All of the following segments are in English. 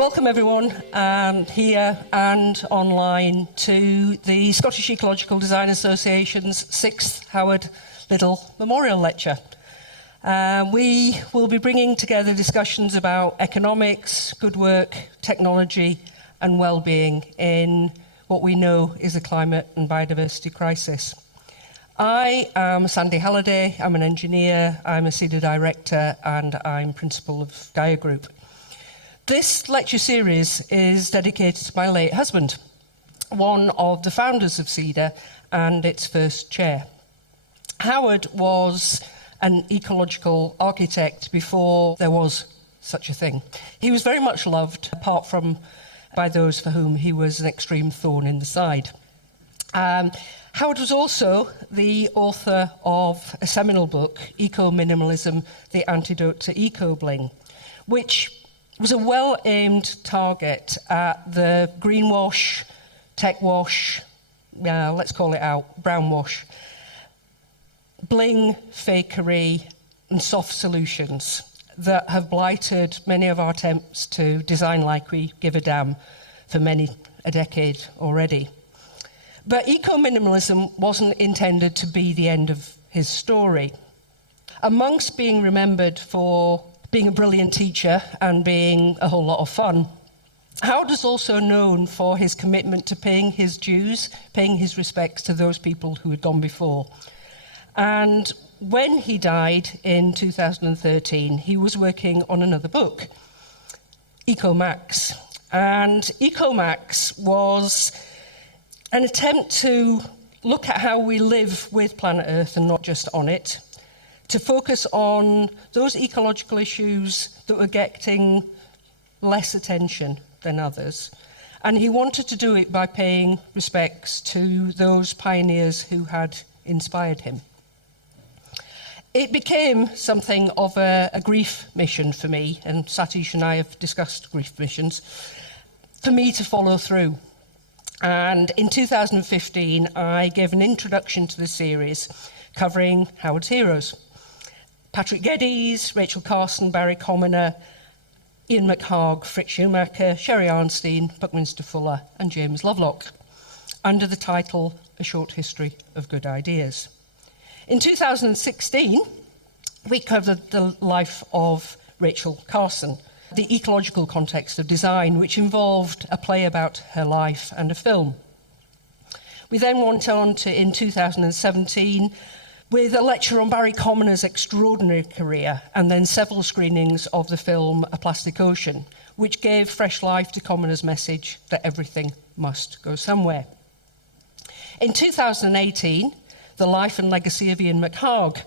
Welcome everyone here and online to the Scottish Ecological Design Association's 6th Howard Liddell Memorial Lecture. We will be bringing together discussions about economics, good work, technology and well-being in what we know is a climate and biodiversity crisis. I am Sandy Halliday, I'm an engineer, I'm a CEDA director and I'm principal of Gaia Group. This lecture series is dedicated to my late husband, one of the founders of CEDA and its first chair. Howard was an ecological architect before there was such a thing. He was very much loved, apart from by those for whom he was an extreme thorn in the side. Howard was also the author of a seminal book, Eco-Minimalism, The Antidote to Eco-Bling, which was a well-aimed target at the greenwash, tech wash, let's call it out, brown wash, bling, fakery and soft solutions that have blighted many of our attempts to design like we give a damn for many a decade already. But eco-minimalism wasn't intended to be the end of his story. Amongst being remembered for being a brilliant teacher and being a whole lot of fun, Howard is also known for his commitment to paying his dues, paying his respects to those people who had gone before. And when he died in 2013, he was working on another book, EcoMax. And EcoMax was an attempt to look at how we live with planet Earth and not just on it, to focus on those ecological issues that were getting less attention than others. And he wanted to do it by paying respects to those pioneers who had inspired him. It became something of a grief mission for me, and Satish and I have discussed grief missions, for me to follow through. And in 2015, I gave an introduction to the series covering Howard's heroes. Patrick Geddes, Rachel Carson, Barry Commoner, Ian McHarg, Fritz Schumacher, Sherry Arnstein, Buckminster Fuller and James Lovelock, under the title A Short History of Good Ideas. In 2016, we covered the life of Rachel Carson, the ecological context of design, which involved a play about her life and a film. We then went on to, in 2017, with a lecture on Barry Commoner's extraordinary career, and then several screenings of the film A Plastic Ocean, which gave fresh life to Commoner's message that everything must go somewhere. In 2018, the life and legacy of Ian McHarg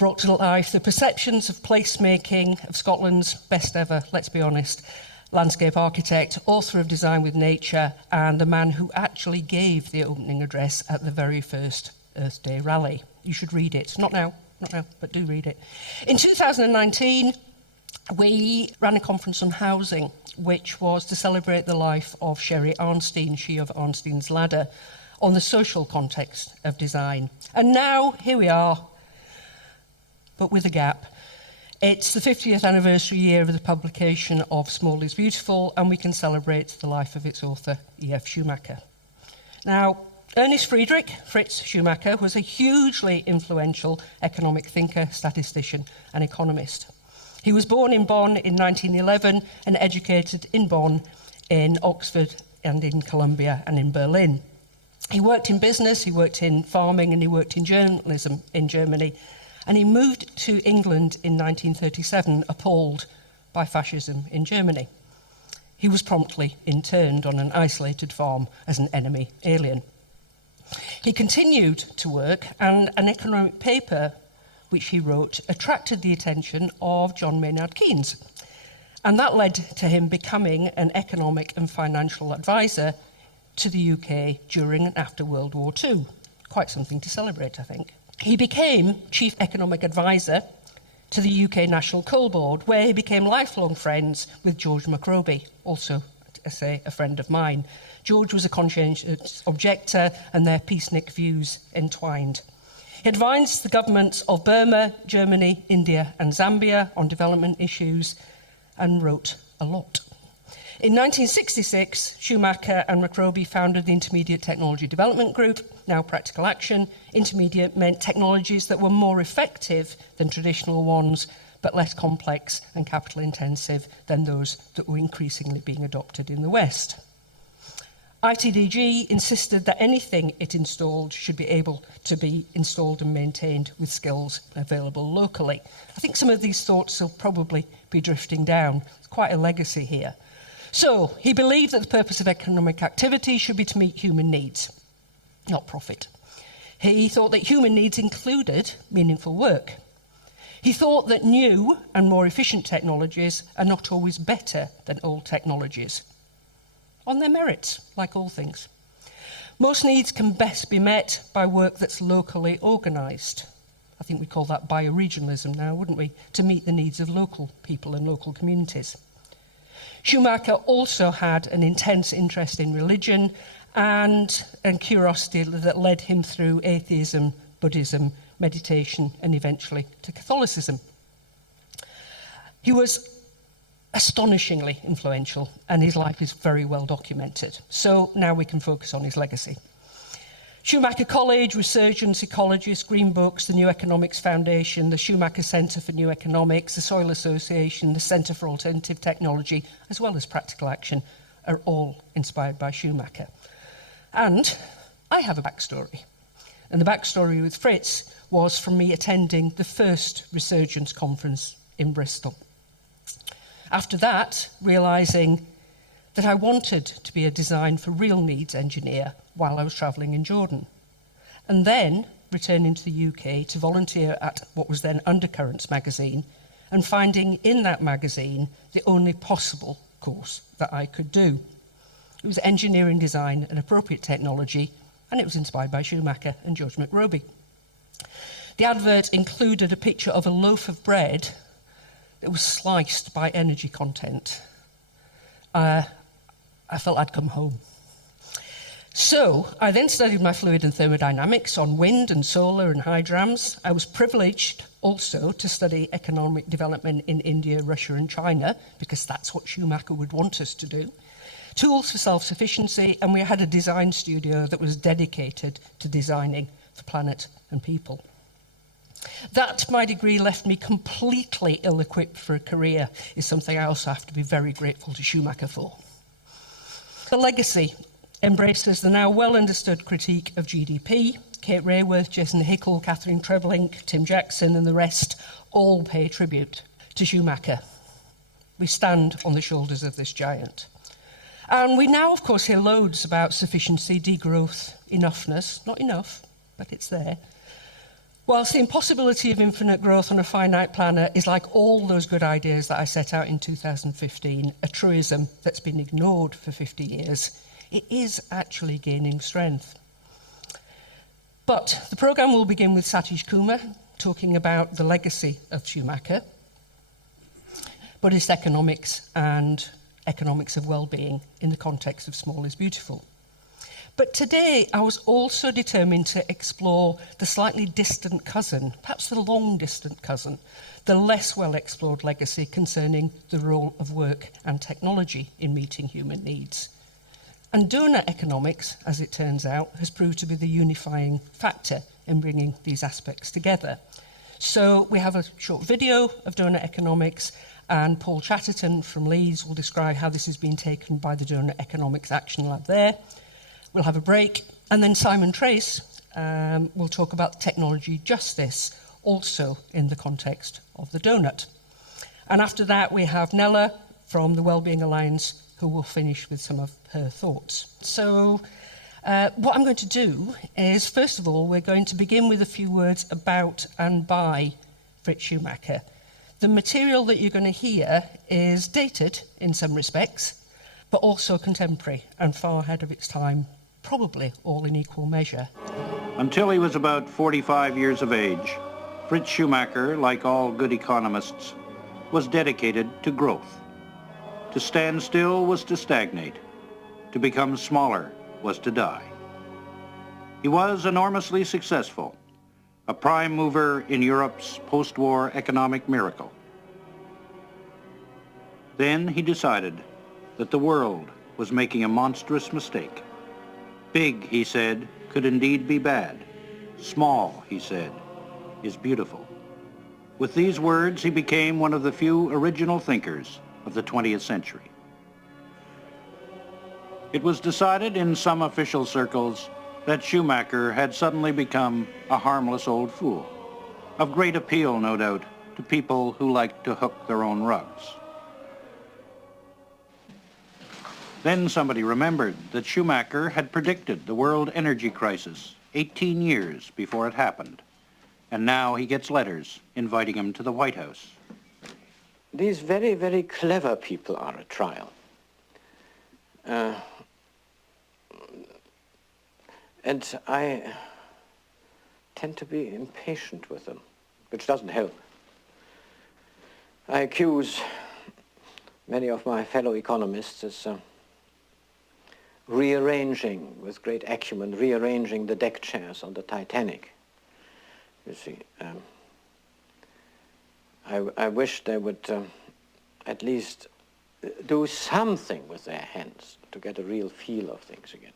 brought to life the perceptions of placemaking of Scotland's best ever, let's be honest, landscape architect, author of Design with Nature, and the man who actually gave the opening address at the very first Earth Day rally. You should read it. Not now, but do read it. In 2019, we ran a conference on housing, which was to celebrate the life of Sherry Arnstein, she of Arnstein's Ladder, on the social context of design. And now, here we are, but with a gap. It's the 50th anniversary year of the publication of Small is Beautiful, and we can celebrate the life of its author, E.F. Schumacher. Now, Ernest Friedrich, Fritz Schumacher, was a hugely influential economic thinker, statistician and economist. He was born in Bonn in 1911 and educated in Bonn, in Oxford and in Columbia and in Berlin. He worked in business, he worked in farming and he worked in journalism in Germany. And he moved to England in 1937, appalled by fascism in Germany. He was promptly interned on an isolated farm as an enemy alien. He continued to work, and an economic paper which he wrote attracted the attention of John Maynard Keynes. And that led to him becoming an economic and financial advisor to the UK during and after World War II. Quite something to celebrate, I think. He became Chief Economic Advisor to the UK National Coal Board, where he became lifelong friends with George McRobie, also, I say, a friend of mine. George was a conscientious objector, and their peacenik views entwined. He advised the governments of Burma, Germany, India and Zambia on development issues, and wrote a lot. In 1966, Schumacher and McRoby founded the Intermediate Technology Development Group, now Practical Action. Intermediate meant technologies that were more effective than traditional ones, but less complex and capital intensive than those that were increasingly being adopted in the West. ITDG insisted that anything it installed should be able to be installed and maintained with skills available locally. I think some of these thoughts will probably be drifting down. It's quite a legacy here. So he believed that the purpose of economic activity should be to meet human needs, not profit. He thought that human needs included meaningful work. He thought that new and more efficient technologies are not always better than old technologies, on their merits, like all things. Most needs can best be met by work that's locally organised. I think we call that bioregionalism now, wouldn't we? To meet the needs of local people and local communities. Schumacher also had an intense interest in religion and curiosity that led him through atheism, Buddhism, meditation, and eventually to Catholicism. He was astonishingly influential, and his life is very well documented. So now we can focus on his legacy. Schumacher College, Resurgence Ecologists, Green Books, the New Economics Foundation, the Schumacher Centre for New Economics, the Soil Association, the Centre for Alternative Technology, as well as Practical Action, are all inspired by Schumacher. And I have a backstory. And the backstory with Fritz was from me attending the first Resurgence conference in Bristol. After that, realising that I wanted to be a design for real needs engineer while I was travelling in Jordan. And then returning to the UK to volunteer at what was then Undercurrents magazine, and finding in that magazine the only possible course that I could do. It was engineering design and appropriate technology, and it was inspired by Schumacher and George McRoby. The advert included a picture of a loaf of bread that was sliced by energy content. I felt I'd come home. So I then studied my fluid and thermodynamics on wind and solar and hydrams. I was privileged also to study economic development in India, Russia and China, because that's what Schumacher would want us to do. Tools for self-sufficiency, and we had a design studio that was dedicated to designing for planet and people. That, my degree left me completely ill-equipped for a career, is something I also have to be very grateful to Schumacher for. The legacy embraces the now well-understood critique of GDP. Kate Rayworth, Jason Hickel, Catherine Treblink, Tim Jackson and the rest all pay tribute to Schumacher. We stand on the shoulders of this giant. And we now, of course, hear loads about sufficiency, degrowth, enoughness. Not enough, but it's there. Whilst the impossibility of infinite growth on a finite planet is like all those good ideas that I set out in 2015, a truism that's been ignored for 50 years, it is actually gaining strength. But the programme will begin with Satish Kumar talking about the legacy of Schumacher, Buddhist economics and economics of well-being in the context of small is beautiful. But today I was also determined to explore the slightly distant cousin, perhaps the long-distant cousin, the less well-explored legacy concerning the role of work and technology in meeting human needs. And donor economics, as it turns out, has proved to be the unifying factor in bringing these aspects together. So we have a short video of donor economics, and Paul Chatterton from Leeds will describe how this has been taken by the Donor Economics Action Lab there. We'll have a break, and then Simon Trace will talk about technology justice, also in the context of the donut. And after that, we have Nella from the Wellbeing Alliance, who will finish with some of her thoughts. So what I'm going to do is, first of all, we're going to begin with a few words about and by Fritz Schumacher. The material that you're going to hear is dated in some respects, but also contemporary and far ahead of its time, probably all in equal measure. Until he was about 45 years of age, Fritz Schumacher, like all good economists, was dedicated to growth. To stand still was to stagnate. To become smaller was to die. He was enormously successful, a prime mover in Europe's post-war economic miracle. Then he decided that the world was making a monstrous mistake. Big, he said, could indeed be bad. Small, he said, is beautiful. With these words, he became one of the few original thinkers of the 20th century. It was decided in some official circles that Schumacher had suddenly become a harmless old fool, of great appeal, no doubt, to people who liked to hook their own rugs. Then somebody remembered that Schumacher had predicted the world energy crisis 18 years before it happened, and now he gets letters inviting him to the White House. These very, very clever people are at trial. And I tend to be impatient with them, which doesn't help. I accuse many of my fellow economists as rearranging, with great acumen, rearranging the deck chairs on the Titanic. You see, I wish they would at least do something with their hands to get a real feel of things again.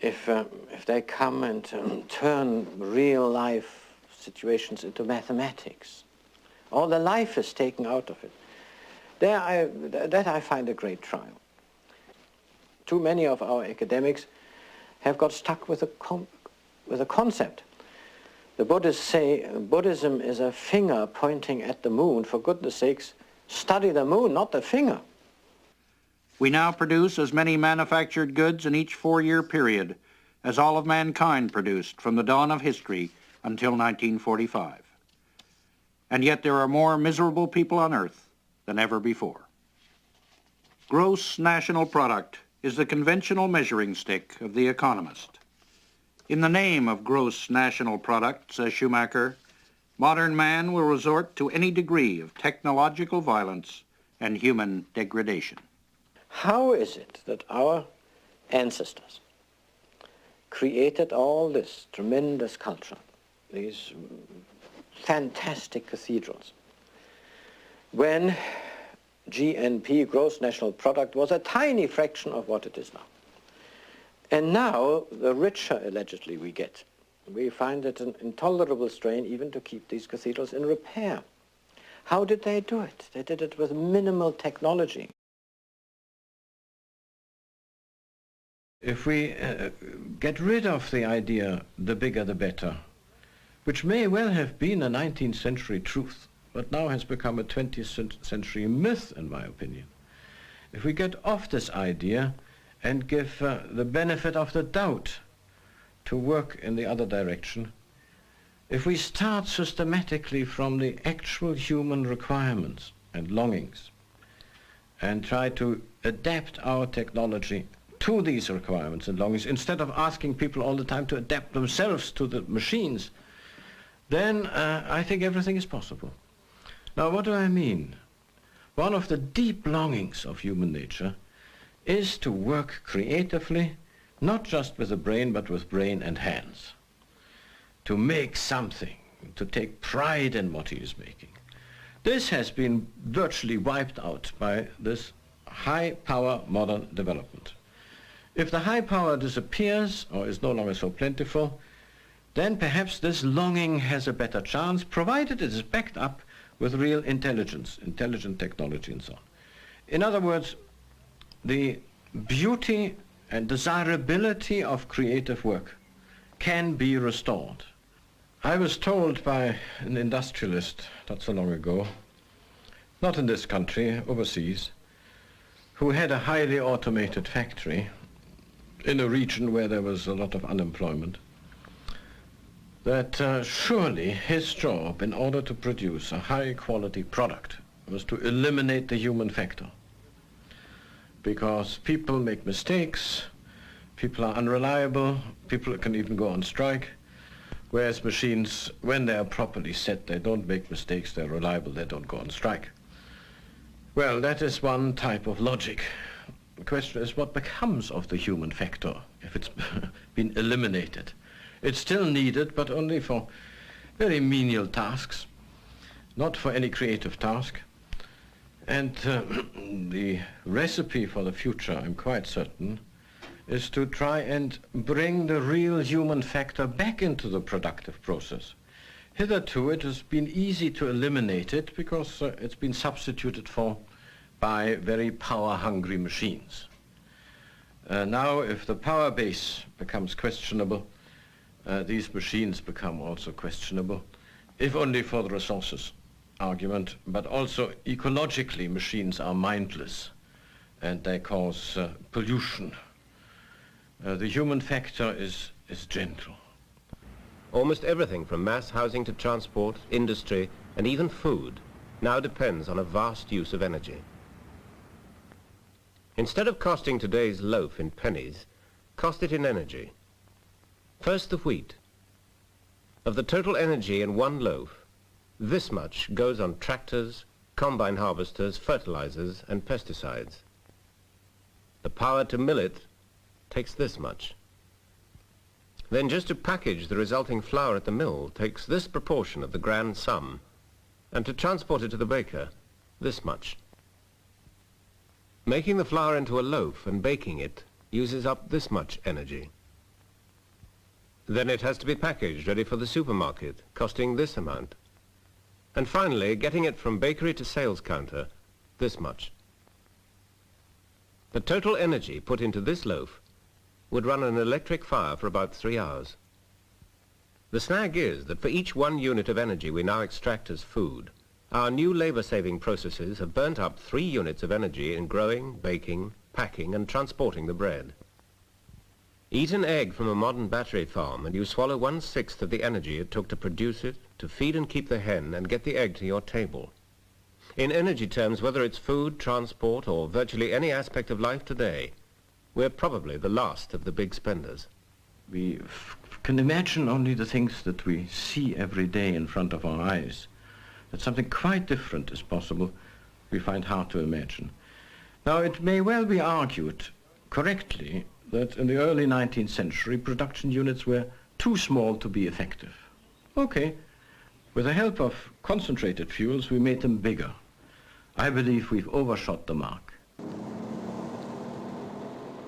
If they come and turn real life situations into mathematics, all the life is taken out of it. That I find a great trial. Too many of our academics have got stuck with a concept. The Buddhists say Buddhism is a finger pointing at the moon. For goodness sakes, study the moon, not the finger. We now produce as many manufactured goods in each 4-year period as all of mankind produced from the dawn of history until 1945. And yet there are more miserable people on earth than ever before. Gross national product is the conventional measuring stick of the economist. In the name of gross national product, says Schumacher, modern man will resort to any degree of technological violence and human degradation. How is it that our ancestors created all this tremendous culture, these fantastic cathedrals, when GNP, gross national product, was a tiny fraction of what it is now? And now, the richer allegedly we get, we find it an intolerable strain even to keep these cathedrals in repair. How did they do it? They did it with minimal technology. If we get rid of the idea, the bigger the better, which may well have been a 19th century truth, but now has become a 20th century myth, in my opinion. If we get off this idea and give the benefit of the doubt to work in the other direction, if we start systematically from the actual human requirements and longings and try to adapt our technology to these requirements and longings, instead of asking people all the time to adapt themselves to the machines, then I think everything is possible. Now, what do I mean? One of the deep longings of human nature is to work creatively, not just with the brain, but with brain and hands. To make something, to take pride in what he is making. This has been virtually wiped out by this high-power modern development. If the high power disappears or is no longer so plentiful, then perhaps this longing has a better chance, provided it is backed up with real intelligence, intelligent technology and so on. In other words, the beauty and desirability of creative work can be restored. I was told by an industrialist not so long ago, not in this country, overseas, who had a highly automated factory in a region where there was a lot of unemployment, that surely his job, in order to produce a high-quality product, was to eliminate the human factor. Because people make mistakes, people are unreliable, people can even go on strike, whereas machines, when they are properly set, they don't make mistakes, they're reliable, they don't go on strike. Well, that is one type of logic. The question is, what becomes of the human factor if it's been eliminated? It's still needed, but only for very menial tasks, not for any creative task. And the recipe for the future, I'm quite certain, is to try and bring the real human factor back into the productive process. Hitherto, it has been easy to eliminate it because it's been substituted for by very power-hungry machines. Now, if the power base becomes questionable, these machines become also questionable, if only for the resources argument, but also ecologically machines are mindless and they cause pollution. The human factor is gentle. Almost everything from mass housing to transport, industry, and even food now depends on a vast use of energy. Instead of costing today's loaf in pennies, cost it in energy. First the wheat. Of the total energy in one loaf, this much goes on tractors, combine harvesters, fertilizers, and pesticides. The power to mill it takes this much. Then just to package the resulting flour at the mill takes this proportion of the grand sum, and to transport it to the baker, this much. Making the flour into a loaf and baking it uses up this much energy. Then it has to be packaged ready for the supermarket, costing this amount. And finally, getting it from bakery to sales counter, this much. The total energy put into this loaf would run an electric fire for about 3 hours. The snag is that for each 1 unit of energy we now extract as food, our new labor-saving processes have burnt up 3 units of energy in growing, baking, packing, and transporting the bread. Eat an egg from a modern battery farm and you swallow 1/6 of the energy it took to produce it, to feed and keep the hen, and get the egg to your table. In energy terms, whether it's food, transport, or virtually any aspect of life today, we're probably the last of the big spenders. We can imagine only the things that we see every day in front of our eyes. That something quite different is possible, we find hard to imagine. Now, it may well be argued correctly that in the early 19th century, production units were too small to be effective. Okay, with the help of concentrated fuels, we made them bigger. I believe we've overshot the mark.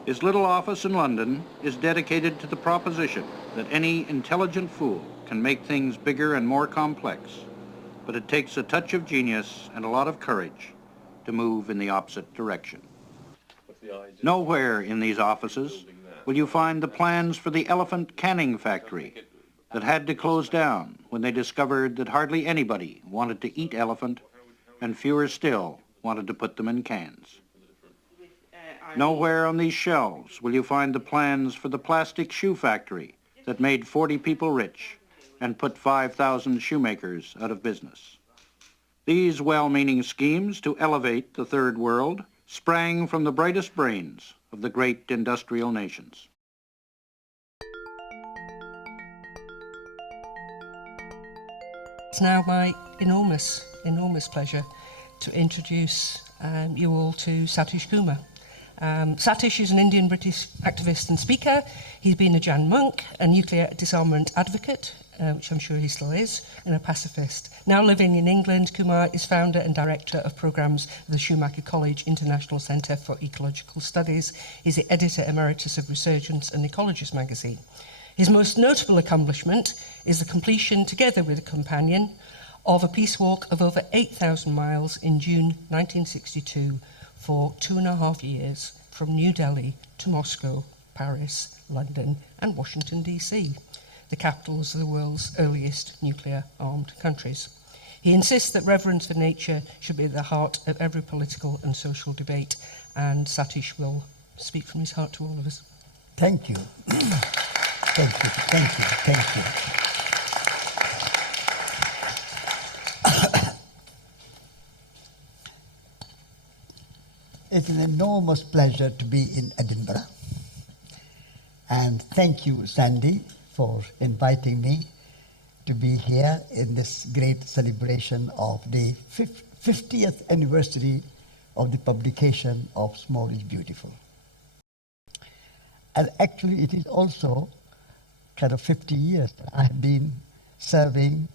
His little office in London is dedicated to the proposition that any intelligent fool can make things bigger and more complex, but it takes a touch of genius and a lot of courage to move in the opposite direction. Nowhere in these offices will you find the plans for the elephant canning factory that had to close down when they discovered that hardly anybody wanted to eat elephant and fewer still wanted to put them in cans. Nowhere on these shelves will you find the plans for the plastic shoe factory that made 40 people rich and put 5,000 shoemakers out of business. These well-meaning schemes to elevate the third world sprang from the brightest brains of the great industrial nations. It's now my enormous pleasure to introduce you all to Satish Kumar. Satish is an Indian-British activist and speaker. He's been a Jan monk, a nuclear disarmament advocate, which I'm sure he still is, and a pacifist. Now living in England, Kumar is founder and director of programmes of the Schumacher College International Centre for Ecological Studies. He's the editor emeritus of Resurgence and Ecologist magazine. His most notable accomplishment is the completion, together with a companion, of a peace walk of over 8,000 miles in June 1962 for 2.5 years from New Delhi to Moscow, Paris, London and Washington DC, the capitals of the world's earliest nuclear-armed countries. He insists that reverence for nature should be at the heart of every political and social debate, and Satish will speak from his heart to all of us. Thank you. Thank you. It's an enormous pleasure to be in Edinburgh. And thank you, Sandy, for inviting me to be here in this great celebration of the 50th anniversary of the publication of Small is Beautiful. And actually, it is also kind of 50 years. I have been serving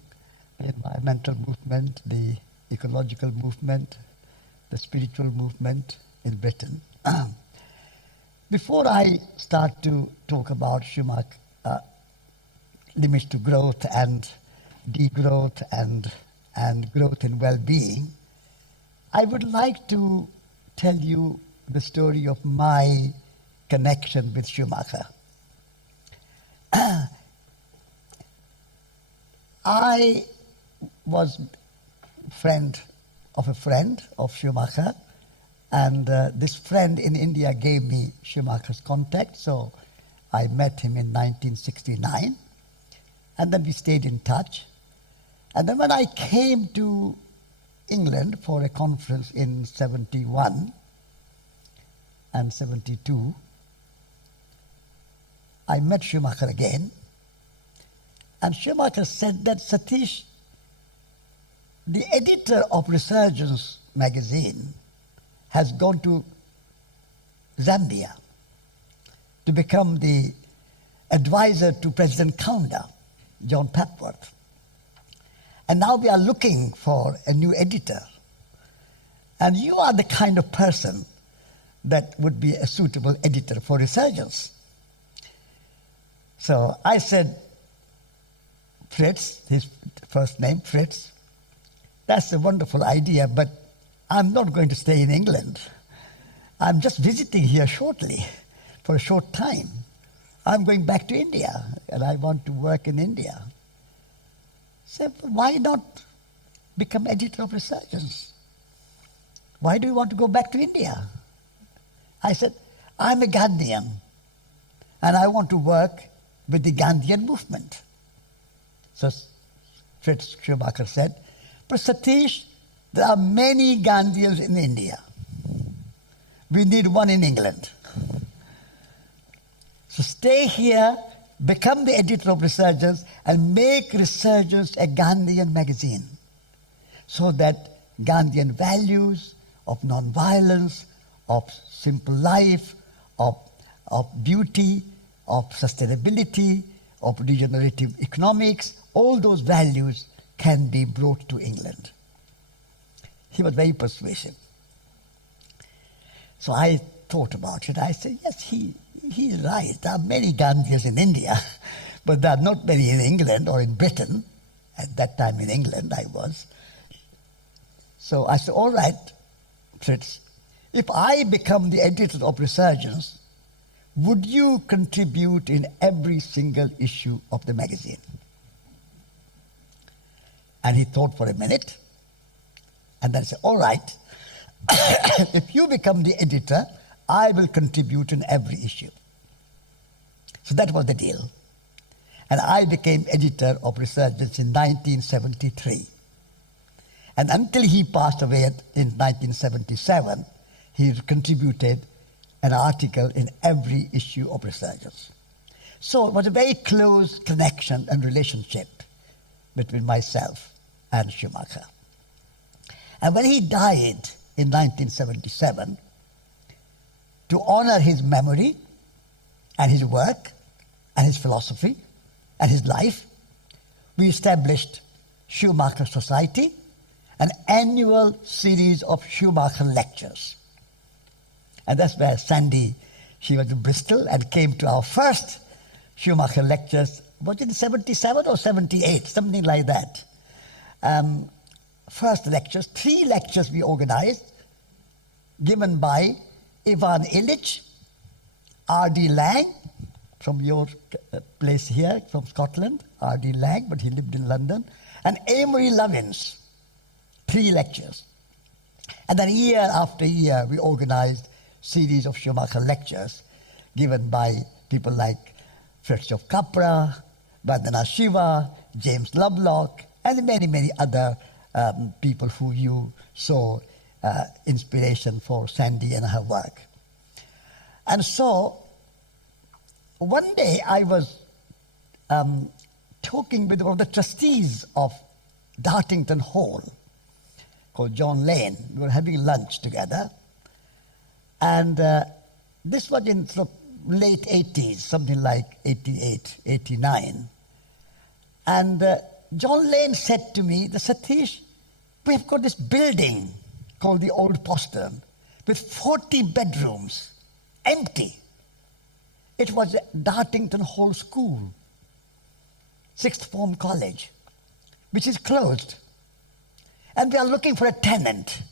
the environmental movement, the ecological movement, the spiritual movement in Britain. Before I start to talk about Schumacher limits to growth and degrowth and growth in well-being, I would like to tell you the story of my connection with Schumacher. I was friend of Schumacher, and this friend in India gave me Schumacher's contact, so I met him in 1969, and then we stayed in touch. And then when I came to England for a conference in 71 and 72, I met Schumacher again, and Schumacher said that, Satish, the editor of Resurgence magazine has gone to Zambia to become the advisor to President Kaunda, John Papworth. And now we are looking for a new editor. And you are the kind of person that would be a suitable editor for Resurgence. So I said, Fritz, his first name, Fritz, that's a wonderful idea, but I'm not going to stay in England. I'm just visiting here shortly, for a short time. I'm going back to India, and I want to work in India. So why not become editor of Resurgence? Why do you want to go back to India? I said, I'm a Gandhian, and I want to work with the Gandhian movement. So Fritz Schumacher said, but Satish, there are many Gandhians in India. We need one in England. So stay here, become the editor of Resurgence, and make Resurgence a Gandhian magazine, so that Gandhian values of non-violence, of simple life, of beauty, of sustainability, of regenerative economics, all those values can be brought to England. He was very persuasive. So I thought about it. I said, yes, he's right. There are many Gandhians in India, but there are not many in England or in Britain. At that time in England I was. So I said, all right, Fritz, if I become the editor of Resurgence, would you contribute in every single issue of the magazine? And he thought for a minute, and then said, all right, if you become the editor, I will contribute in every issue. So that was the deal. And I became editor of Resurgence in 1973. And until he passed away in 1977, he contributed an article in every issue of Resurgence. So it was a very close connection and relationship between myself and Schumacher. And when he died in 1977, to honor his memory and his work and his philosophy and his life, we established Schumacher Society, an annual series of Schumacher lectures. And that's where Sandy, she was in Bristol and came to our first Schumacher lectures. Was it 77 or 78? Something like that. First lectures, 3 lectures we organized, given by Ivan Illich, R.D. Lang, from your place here, from Scotland, R.D. Lang, but he lived in London, and Amory Lovins, 3 lectures. And then year after year, we organized series of Schumacher lectures given by people like Fritjof Capra, Vandana Shiva, James Lovelock, and many, many other people who you saw inspiration for Sandy and her work. And so one day I was talking with one of the trustees of Dartington Hall, called John Lane. We were having lunch together. And this was in sort of late 80s, something like 88, 89. And John Lane said to me, Satish, we've got this building called the Old Postern, with 40 bedrooms, empty. It was Dartington Hall School, sixth form college, which is closed. And we are looking for a tenant.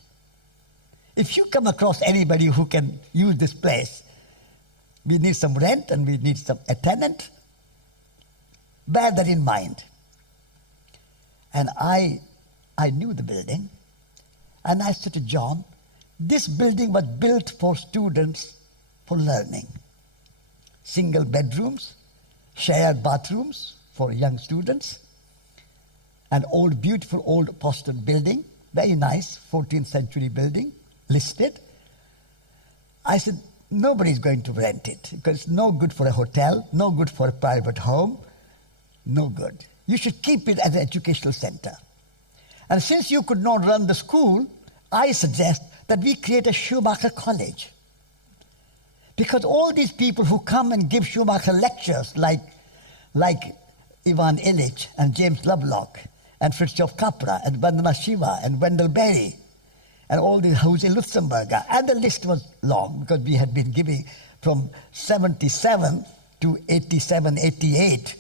If you come across anybody who can use this place, we need some rent and we need a tenant, bear that in mind. And I knew the building, and I said to John, this building was built for students for learning. Single bedrooms, shared bathrooms for young students, an old, beautiful old postern building, very nice, 14th century building, listed. I said, nobody's going to rent it because it's no good for a hotel, no good for a private home, no good. You should keep it as an educational center. And since you could not run the school, I suggest that we create a Schumacher College. Because all these people who come and give Schumacher lectures, like Ivan Illich and James Lovelock and Fritjof Capra and Vandana Shiva and Wendell Berry and all the Jose Lutzenberger, and the list was long because we had been giving from 77 to 87, 88,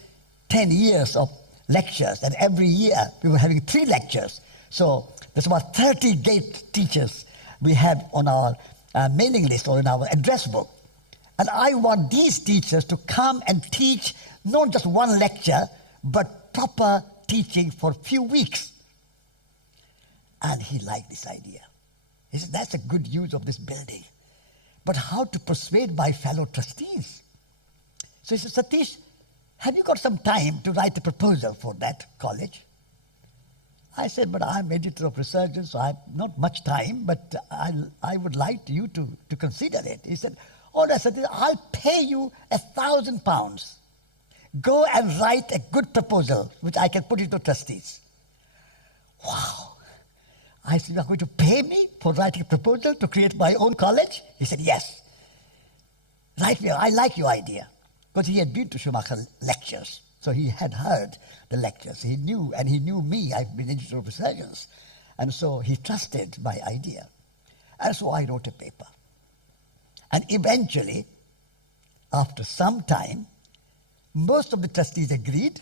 10 years of lectures, and every year we were having 3 lectures. So there's about 30 gate teachers we had on our mailing list or in our address book. And I want these teachers to come and teach not just one lecture, but proper teaching for a few weeks. And he liked this idea. He said, that's a good use of this building. But how to persuade my fellow trustees? So he said, Satish, have you got some time to write a proposal for that college? I said, but I'm editor of Resurgence, so I have not much time, but I would like you to consider it. He said, oh, I said, I'll pay you £1,000. Go and write a good proposal, which I can put into trustees. Wow. I said, you are going to pay me for writing a proposal to create my own college? He said, yes. Right, I like your idea. Because he had been to Schumacher lectures. So he had heard the lectures. He knew, and he knew me. I've been editor of Resurgence. And so he trusted my idea. And so I wrote a paper. And eventually, after some time, most of the trustees agreed,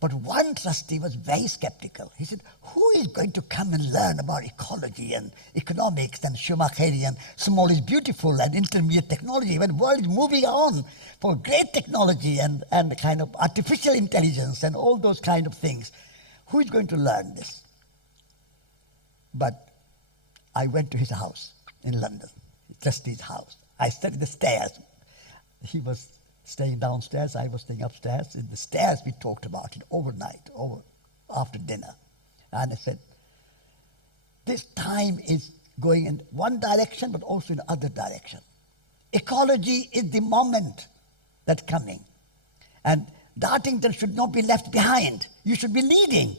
but one trustee was very skeptical. He said, who is going to come and learn about ecology and economics and Schumacherian, small is beautiful and intermediate technology when the world is moving on for great technology and kind of artificial intelligence and all those kind of things? Who is going to learn this? But I went to his house in London, the trustee's house. I studied the stairs. He was staying downstairs, I was staying upstairs. In the stairs, we talked about it overnight, after dinner. And I said, this time is going in one direction, but also in other direction. Ecology is the moment that's coming. And Dartington should not be left behind. You should be leading.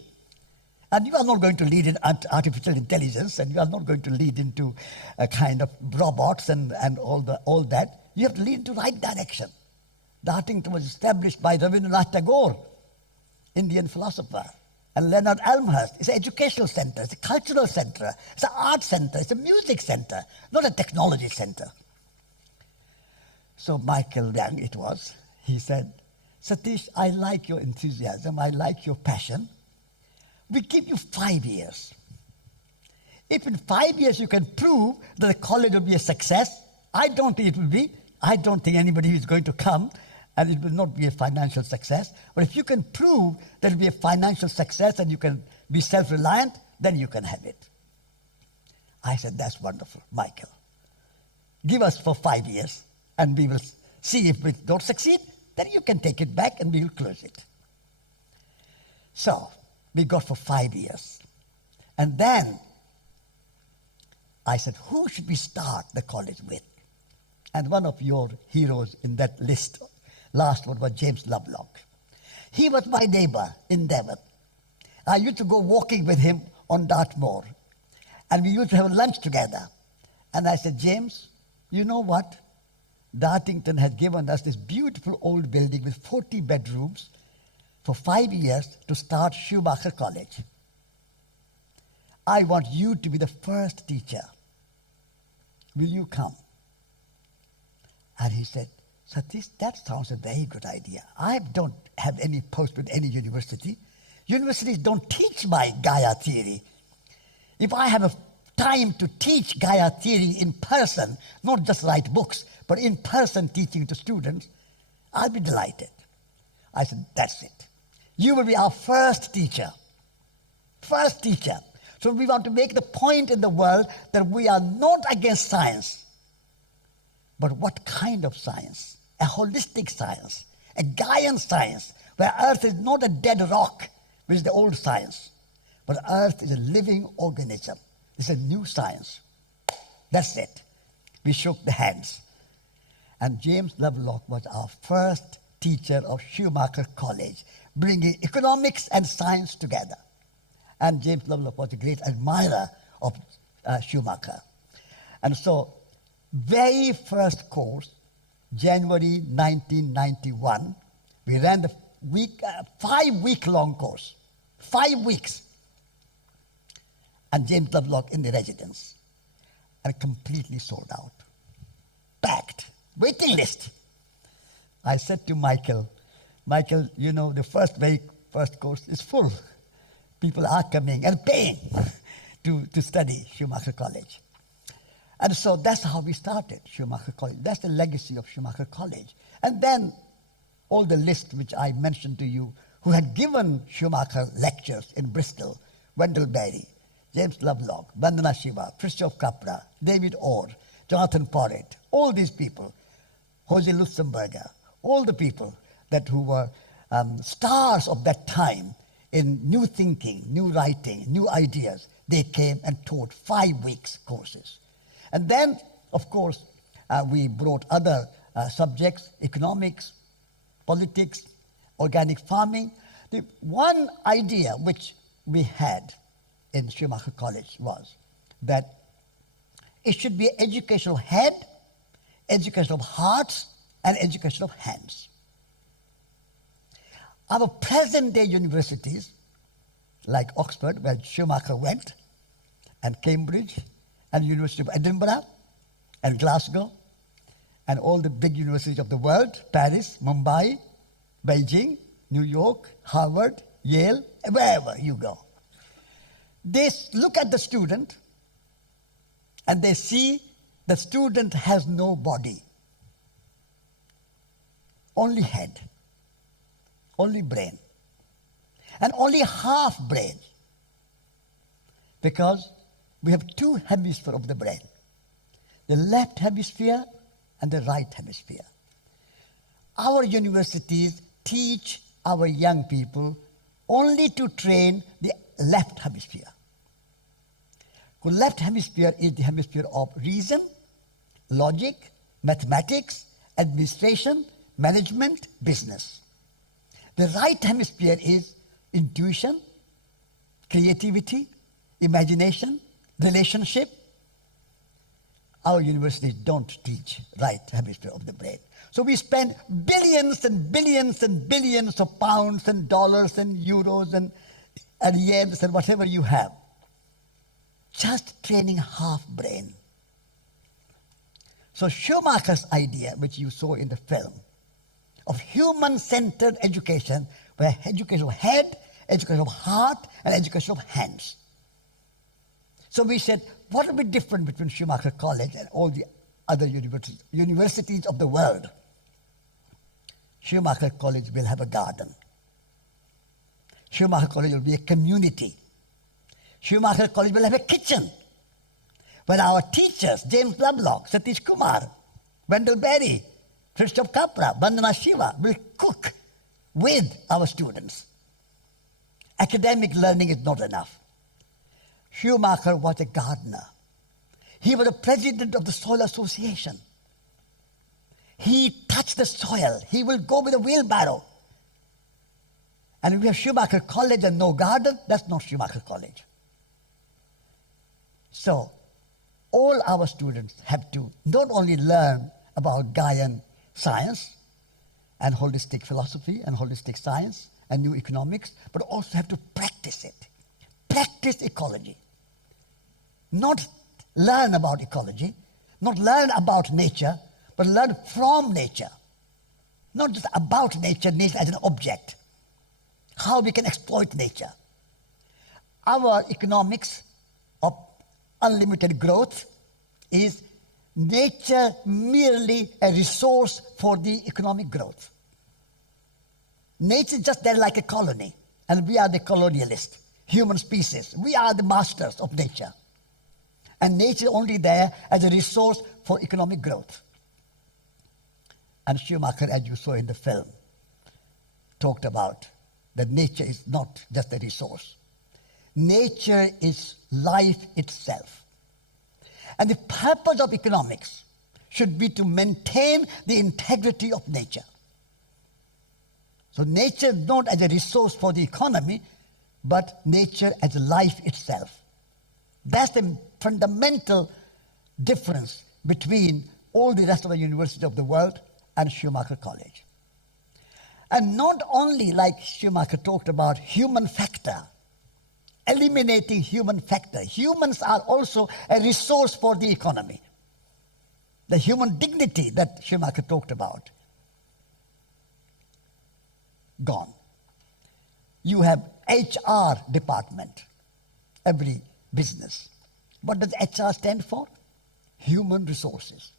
And you are not going to lead in artificial intelligence, and you are not going to lead into a kind of robots and all that. You have to lead into the right direction. Dartington was established by Rabindranath Tagore, Indian philosopher, and Leonard Elmhurst. It's an educational center, it's a cultural center, it's an art center, it's a music center, not a technology center. So Michael Young, it was, he said, Satish, I like your enthusiasm, I like your passion. We give you 5 years. If in 5 years you can prove that the college will be a success, I don't think it will be. I don't think anybody is going to come, and it will not be a financial success. But if you can prove that it will be a financial success and you can be self-reliant, then you can have it. I said, that's wonderful, Michael. Give us for 5 years, and we will see if we don't succeed, then you can take it back and we will close it. So we got for 5 years. And then I said, who should we start the college with? And one of your heroes in that list, last one, was James Lovelock. He was my neighbor in Devon. I used to go walking with him on Dartmoor, and we used to have lunch together. And I said, James, you know what? Dartington has given us this beautiful old building with 40 bedrooms for 5 years to start Schumacher College. I want you to be the first teacher. Will you come? And he said, Satish, that sounds a very good idea. I don't have any post with any university. Universities don't teach my Gaia theory. If I have a time to teach Gaia theory in person, not just write books, but in person teaching to students, I'll be delighted. I said, that's it. You will be our first teacher. First teacher. So we want to make the point in the world that we are not against science. But what kind of science? A holistic science, a Gaian science, where Earth is not a dead rock, which is the old science, but Earth is a living organism. It's a new science. That's it. We shook the hands. And James Lovelock was our first teacher of Schumacher College, bringing economics and science together. And James Lovelock was a great admirer of Schumacher. And so, very first course, January 1991, we ran the 5-week-long course. 5 weeks. And James Lovelock in the residence. And completely sold out. Packed. Waiting list. I said to Michael, you know, the first course is full. People are coming and paying to study Schumacher College. And so that's how we started Schumacher College. That's the legacy of Schumacher College. And then all the list which I mentioned to you, who had given Schumacher lectures in Bristol, Wendell Berry, James Lovelock, Vandana Shiva, Christoph Capra, David Orr, Jonathan Porritt, all these people, Jose Lutzenberger, all the people who were stars of that time in new thinking, new writing, new ideas, they came and taught 5 weeks courses. And then, of course, we brought other subjects, economics, politics, organic farming. The one idea which we had in Schumacher College was that it should be education of head, education of hearts, and education of hands. Our present-day universities, like Oxford, where Schumacher went, and Cambridge, and University of Edinburgh, and Glasgow, and all the big universities of the world, Paris, Mumbai, Beijing, New York, Harvard, Yale, wherever you go. They look at the student, and they see the student has no body, only head, only brain, and only half brain, because we have 2 hemispheres of the brain, the left hemisphere and the right hemisphere. Our universities teach our young people only to train the left hemisphere. The left hemisphere is the hemisphere of reason, logic, mathematics, administration, management, business. The right hemisphere is intuition, creativity, imagination, relationship. Our universities don't teach right hemisphere of the brain. So we spend billions and billions and billions of pounds and dollars and euros and yens and whatever you have, just training half brain. So Schumacher's idea, which you saw in the film, of human-centered education, where education of head, education of heart, and education of hands. So we said, what will be different between Schumacher College and all the other universities of the world? Schumacher College will have a garden. Schumacher College will be a community. Schumacher College will have a kitchen where our teachers, James Lovelock, Satish Kumar, Wendell Berry, Christoph Capra, Vandana Shiva, will cook with our students. Academic learning is not enough. Schumacher was a gardener. He was the president of the Soil Association. He touched the soil. He will go with a wheelbarrow. And if we have Schumacher College and no garden, that's not Schumacher College. So, all our students have to not only learn about Gaian science and holistic philosophy and holistic science and new economics, but also have to practice it. Practice ecology. Not learn about ecology, not learn about nature, but learn from nature. Not just about nature, nature as an object. How we can exploit nature. Our economics of unlimited growth is nature merely a resource for the economic growth. Nature is just there like a colony, and we are the colonialist, human species. We are the masters of nature. And nature is only there as a resource for economic growth. And Schumacher, as you saw in the film, talked about that nature is not just a resource. Nature is life itself. And the purpose of economics should be to maintain the integrity of nature. So nature not as a resource for the economy, but nature as life itself. That's the fundamental difference between all the rest of the universities of the world and Schumacher College. And not only, like Schumacher talked about, human factor, eliminating human factor. Humans are also a resource for the economy. The human dignity that Schumacher talked about, gone. You have HR department, every business. What does HR stand for? Human resources.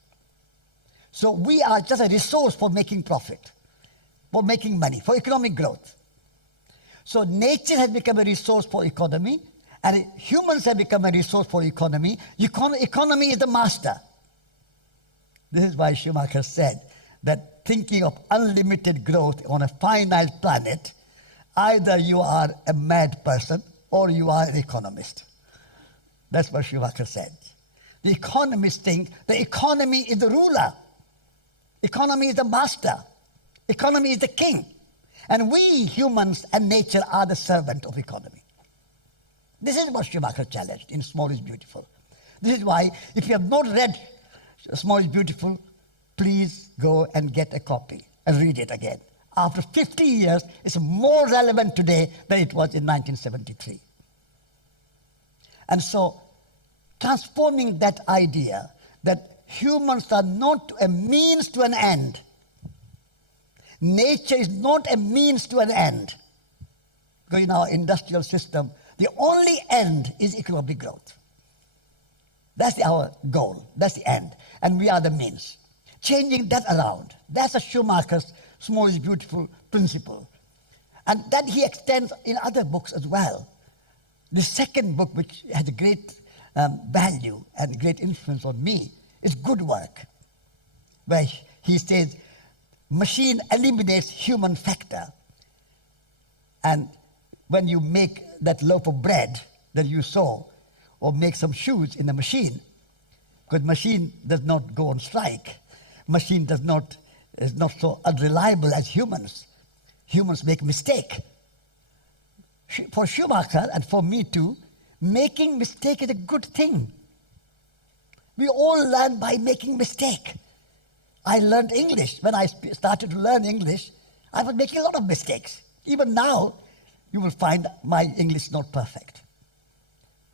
So we are just a resource for making profit, for making money, for economic growth. So nature has become a resource for economy, and humans have become a resource for economy. Economy is the master. This is why Schumacher said that thinking of unlimited growth on a finite planet, either you are a mad person or you are an economist. That's what Schumacher said. The economists think the economy is the ruler. Economy is the master. Economy is the king. And we humans and nature are the servant of economy. This is what Schumacher challenged in Small is Beautiful. This is why, if you have not read Small is Beautiful, please go and get a copy and read it again. After 50 years, it's more relevant today than it was in 1973. And so, transforming that idea that humans are not a means to an end. Nature is not a means to an end. Because in our industrial system, the only end is economic growth. That's our goal. That's the end. And we are the means. Changing that around. That's a Schumacher's Small is Beautiful principle. And that he extends in other books as well. The second book, which has a great value and great influence on me, is Good Work, where he says, machine eliminates human factor. And when you make that loaf of bread that you saw, or make some shoes in a machine, because machine does not go on strike, machine is not so unreliable as humans. Humans make mistake. For Schumacher, and for me too, making mistake is a good thing. We all learn by making mistake. I learned English. When I started to learn English, I was making a lot of mistakes. Even now, you will find my English not perfect.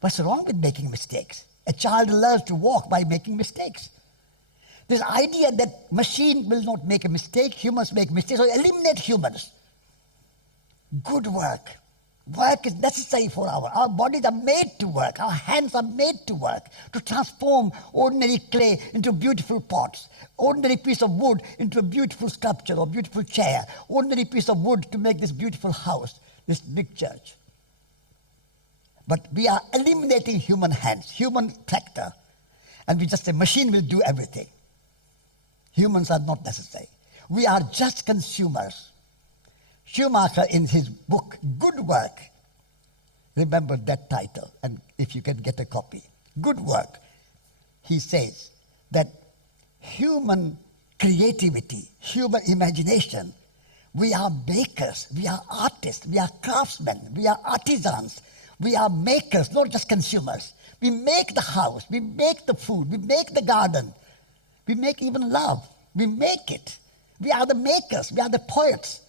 What's wrong with making mistakes? A child learns to walk by making mistakes. This idea that machine will not make a mistake, humans make mistakes, so eliminate humans. Good work. Work is necessary for our bodies are made to work, our hands are made to work, to transform ordinary clay into beautiful pots, ordinary piece of wood into a beautiful sculpture or beautiful chair, ordinary piece of wood to make this beautiful house, this big church. But we are eliminating human hands, human factor, and we just say machine will do everything. Humans are not necessary. We are just consumers. Schumacher, in his book, Good Work, remember that title, and if you can get a copy, Good Work, he says that human creativity, human imagination, we are bakers, we are artists, we are craftsmen, we are artisans, we are makers, not just consumers. We make the house, we make the food, we make the garden, we make even love, we make it. We are the makers, we are the poets.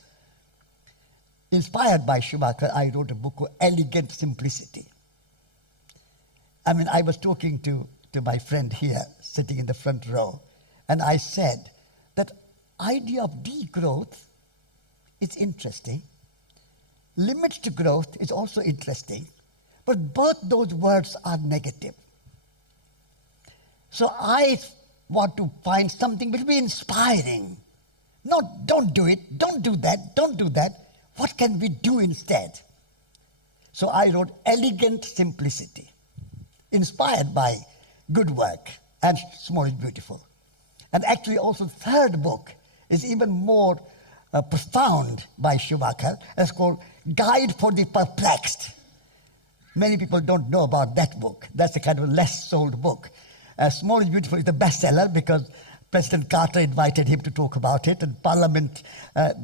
Inspired by Schumacher, I wrote a book called Elegant Simplicity. I mean, I was talking to my friend here, sitting in the front row, and I said that idea of degrowth is interesting. Limits to growth is also interesting, but both those words are negative. So I want to find something which will be inspiring. Not, don't do it, don't do that, don't do that. What can we do instead? So I wrote Elegant Simplicity, inspired by good work and Small is Beautiful. And actually also third book is even more profound by Schumacher. It's called Guide for the Perplexed. Many people don't know about that book. That's a kind of less sold book. Small is Beautiful is the bestseller because President Carter invited him to talk about it, and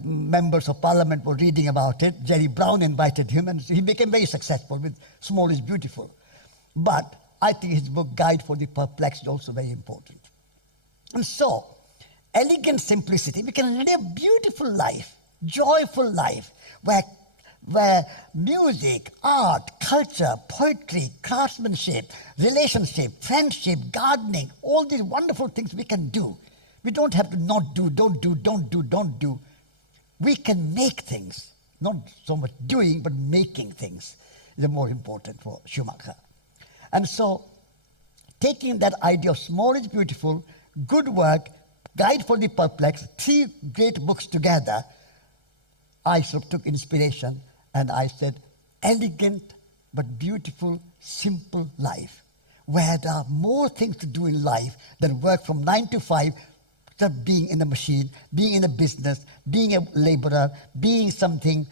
members of parliament were reading about it. Jerry Brown invited him, and he became very successful with Small is Beautiful. But I think his book, Guide for the Perplexed, is also very important. And so, elegant simplicity, we can live a beautiful life, joyful life, where music, art, culture, poetry, craftsmanship, relationship, friendship, gardening, all these wonderful things we can do. We don't have to not do, don't do, don't do, don't do. We can make things, not so much doing, but making things is more important for Schumacher. And so, taking that idea of Small is Beautiful, good work, Guide for the Perplexed, three great books together, I sort of took inspiration and I said, elegant but beautiful, simple life, where there are more things to do in life than work from 9 to 5, just being in a machine, being in a business, being a laborer, being something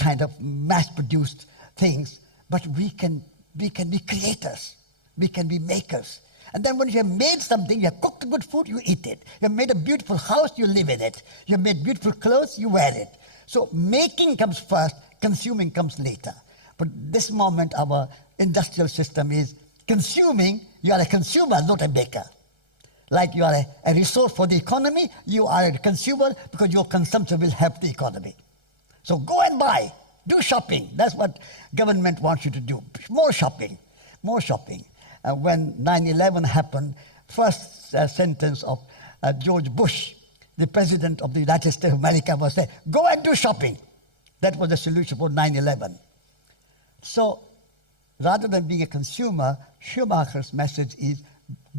kind of mass-produced things. But we can be creators, we can be makers. And then when you have made something, you have cooked good food, you eat it. You have made a beautiful house, you live in it. You have made beautiful clothes, you wear it. So making comes first, consuming comes later. But this moment, our industrial system is consuming. You are a consumer, not a maker. Like you are a resource for the economy, you are a consumer because your consumption will help the economy. So go and buy, do shopping. That's what government wants you to do. More shopping, more shopping. When 9/11 happened, first sentence of George Bush, the president of the United States of America, was saying, go and do shopping. That was the solution for 9/11. So rather than being a consumer, Schumacher's message is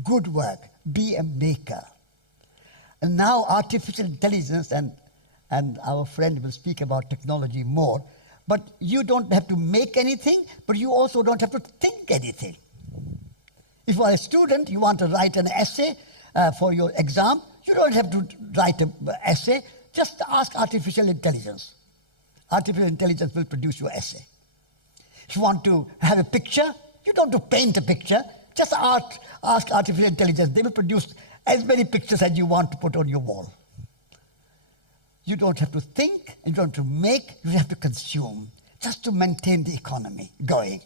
good work, be a maker. And now artificial intelligence, and our friend will speak about technology more, but you don't have to make anything, but you also don't have to think anything. If you are a student, you want to write an essay for your exam, you don't have to write an essay, just ask artificial intelligence. Artificial intelligence will produce your essay. If you want to have a picture, you don't have to paint a picture, just ask artificial intelligence. They will produce as many pictures as you want to put on your wall. You don't have to think, you don't have to make, you have to consume, just to maintain the economy going.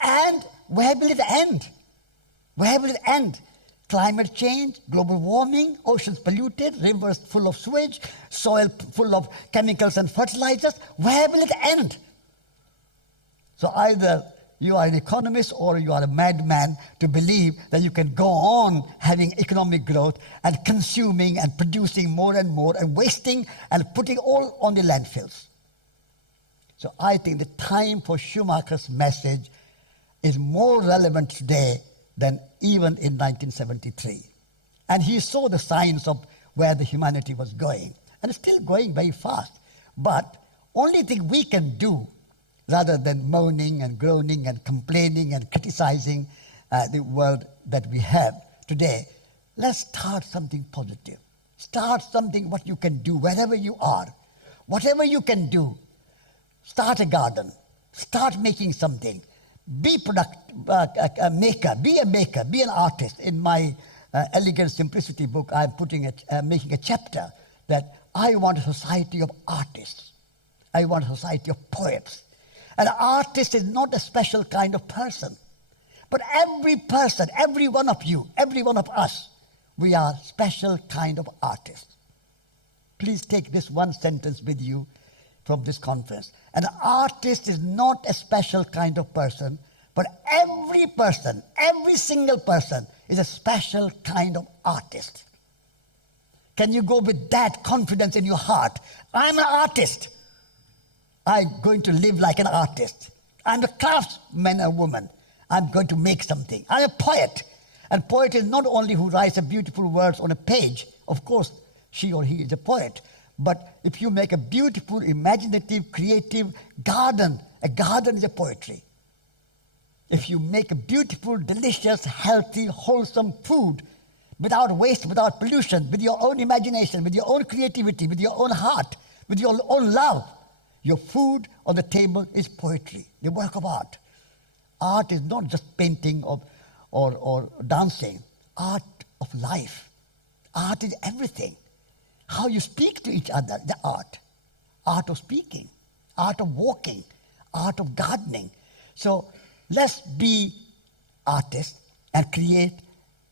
And where will it end? Where will it end? Climate change, global warming, oceans polluted, rivers full of sewage, soil full of chemicals and fertilizers. Where will it end? So either you are an economist or you are a madman to believe that you can go on having economic growth and consuming and producing more and wasting and putting all on the landfills. So I think the time for Schumacher's message is more relevant today than even in 1973. And he saw the signs of where the humanity was going. And it's still going very fast. But only thing we can do, rather than moaning and groaning and complaining and criticizing the world that we have today, let's start something positive. Start something what you can do wherever you are. Whatever you can do, start a garden. Start making something. Be a maker, be an artist. In my Elegant Simplicity book, I'm making a chapter that I want a society of artists. I want a society of poets. An artist is not a special kind of person. But every person, every one of you, every one of us, we are special kind of artists. Please take this one sentence with you from this conference. An artist is not a special kind of person, But every person, every single person is a special kind of artist. Can you go with that confidence in your heart? I'm an artist. I'm going to live like an artist. I'm a craftsman or woman. I'm going to make something. I'm a poet. And poet is not only who writes a beautiful words on a page. Of course, she or he is a poet. But if you make a beautiful, imaginative, creative garden, a garden is a poetry. If you make a beautiful, delicious, healthy, wholesome food without waste, without pollution, with your own imagination, with your own creativity, with your own heart, with your own love, your food on the table is poetry, the work of art. Art is not just painting or dancing. Art of life. Art is everything. How you speak to each other, the art. Art of speaking, art of walking, art of gardening. So let's be artists and create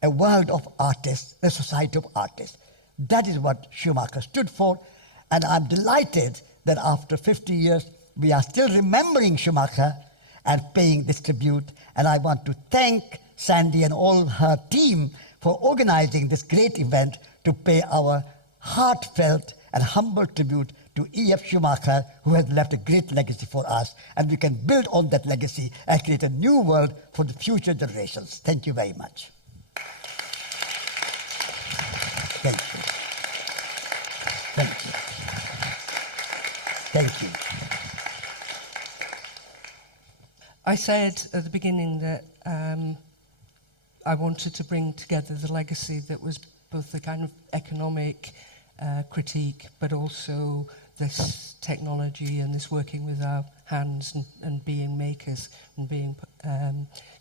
a world of artists, a society of artists. That is what Schumacher stood for. And I'm delighted that after 50 years, we are still remembering Schumacher and paying this tribute. And I want to thank Sandy and all her team for organizing this great event to pay our heartfelt and humble tribute to E.F. Schumacher, who has left a great legacy for us. And we can build on that legacy and create a new world for the future generations. Thank you very much. Thank you. Thank you. Thank you. I said at the beginning that I wanted to bring together the legacy that was both the kind of economic critique, but also this technology and this working with our hands and being makers and being